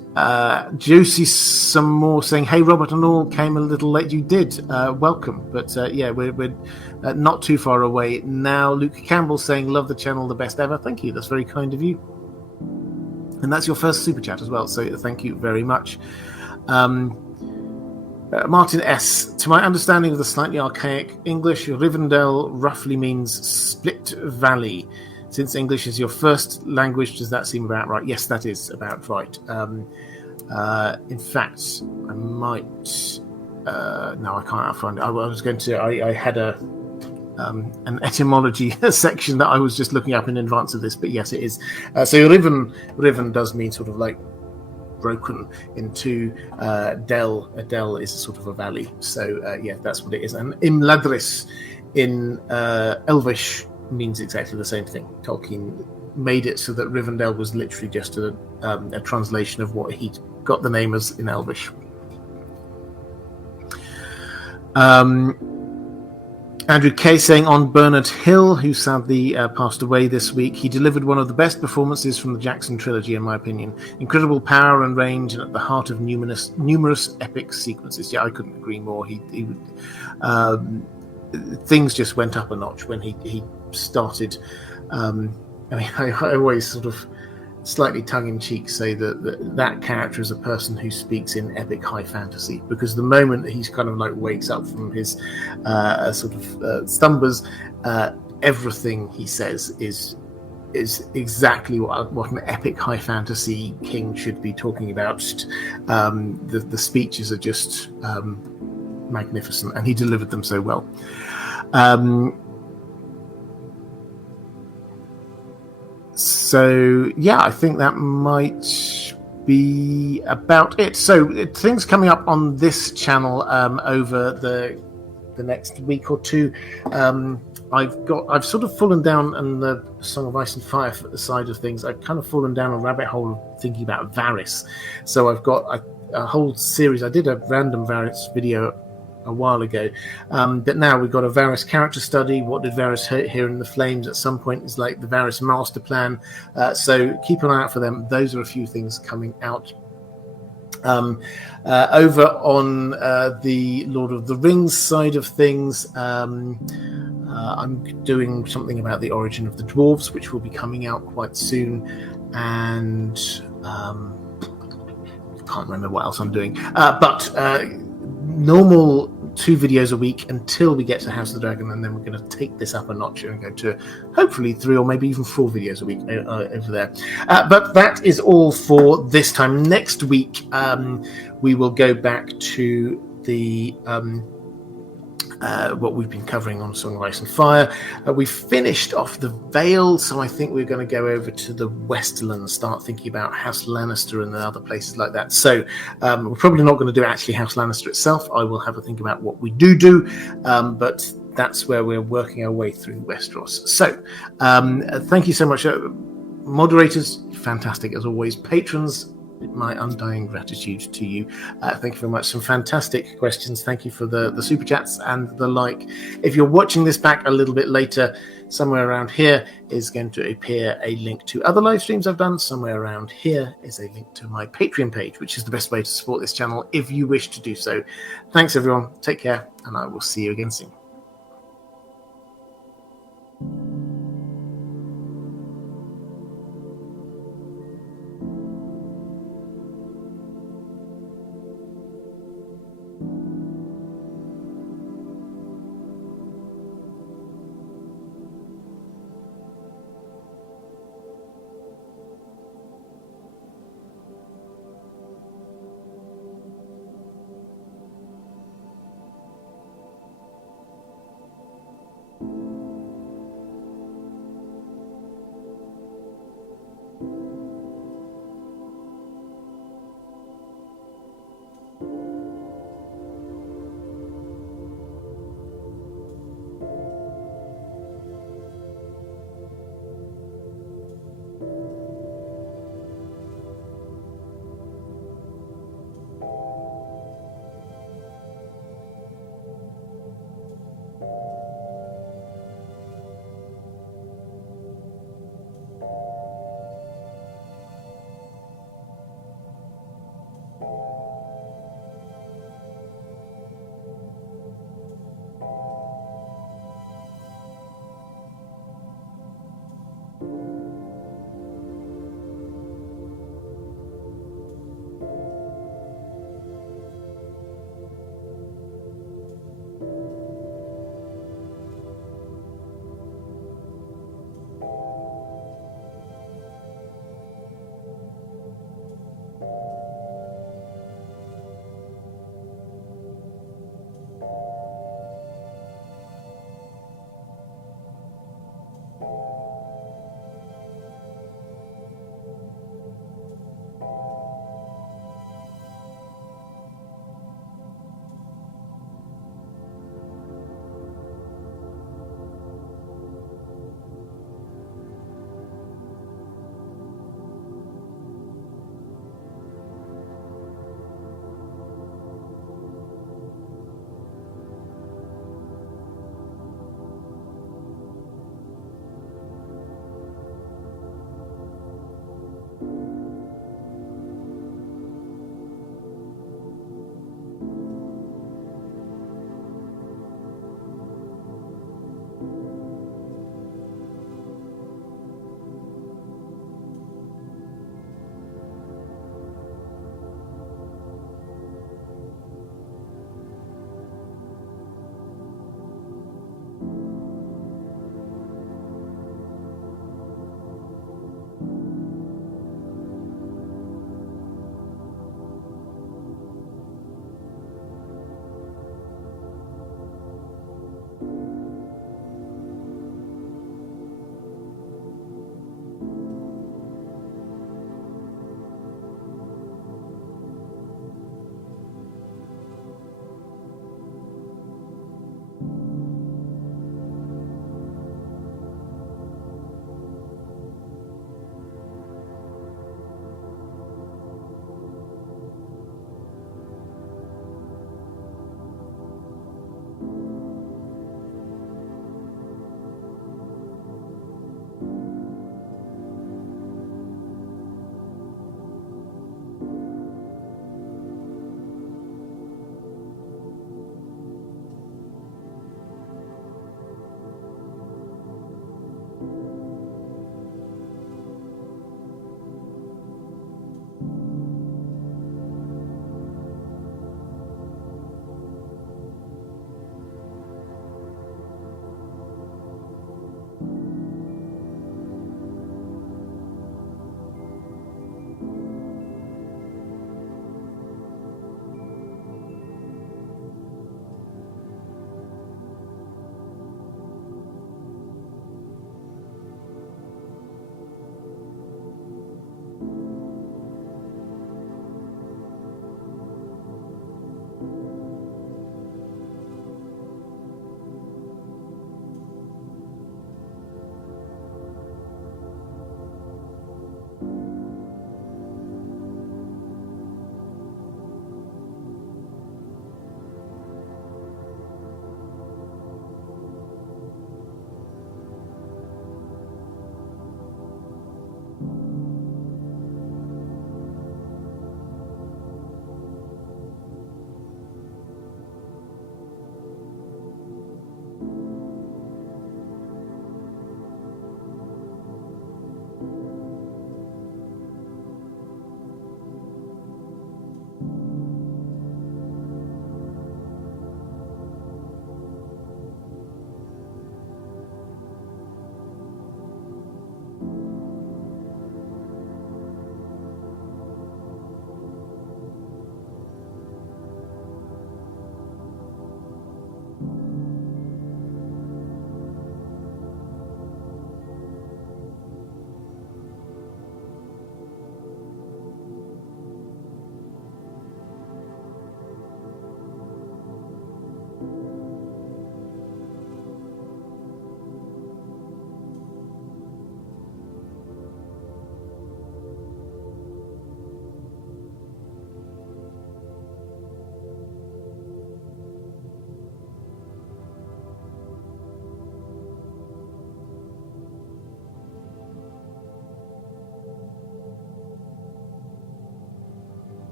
Josie some more saying, hey Robert and all, came a little late. You did, welcome, but yeah, we're not too far away now. Luke Campbell saying, love the channel, the best ever. Thank you, that's very kind of you, and that's your first super chat as well, so thank you very much. Martin S, to my understanding of the slightly archaic English, Rivendell roughly means split valley. Since English is your first language, does that seem about right? Yes, that is about right. In fact, I might. No, I can't find it. I was going to. I had an etymology section that I was just looking up in advance of this, but yes, it is. So Riven does mean sort of like broken into dell. A dell is sort of a valley. So yeah, that's what it is. And Imladris in Elvish means exactly the same thing. Tolkien made it so that Rivendell was literally just a translation of what he got the name as in Elvish. Andrew Kay saying, on Bernard Hill, who sadly passed away this week, he delivered one of the best performances from the Jackson trilogy, in my opinion. Incredible power and range, and at the heart of numerous epic sequences. Yeah, I couldn't agree more. Things just went up a notch when he started. I mean, I always sort of slightly tongue-in-cheek say that character is a person who speaks in epic high fantasy, because the moment that he's kind of like wakes up from his sort of slumbers, everything he says is exactly what an epic high fantasy king should be talking about. The speeches are just magnificent, and he delivered them so well. So yeah, I think that might be about it. So things coming up on this channel over the next week or two. I've sort of fallen down on the Song of Ice and Fire side of things. I've kind of fallen down a rabbit hole of thinking about Varys. So I've got a whole series. I did a random Varys video a while ago, but now we've got a Varys character study. What did Varys hear in the Flames? At some point, is like the Varys master plan. So keep an eye out for them. Those are a few things coming out. Over on the Lord of the Rings side of things, I'm doing something about the origin of the dwarves, which will be coming out quite soon, and I can't remember what else I'm doing, but normal 2 videos a week until we get to House of the Dragon, and then we're going to take this up a notch and go to hopefully 3 or maybe even 4 videos a week over there. But that is all for this time. Next week we will go back to the what we've been covering on Song of Ice and Fire. We finished off the Vale, so I think we're going to go over to the Westerland, start thinking about House Lannister and other places like that. So we're probably not going to do actually House Lannister itself. I will have a think about what we do, but that's where we're working our way through Westeros. So thank you so much. Moderators, fantastic as always. Patrons, my undying gratitude to you. Thank you very much. Some fantastic questions. Thank you for the super chats and the like. If you're watching this back a little bit later, somewhere around here is going to appear a link to other live streams I've done. Somewhere around here is a link to my Patreon page, which is the best way to support this channel if you wish to do so. Thanks everyone. Take care, and I will see you again soon.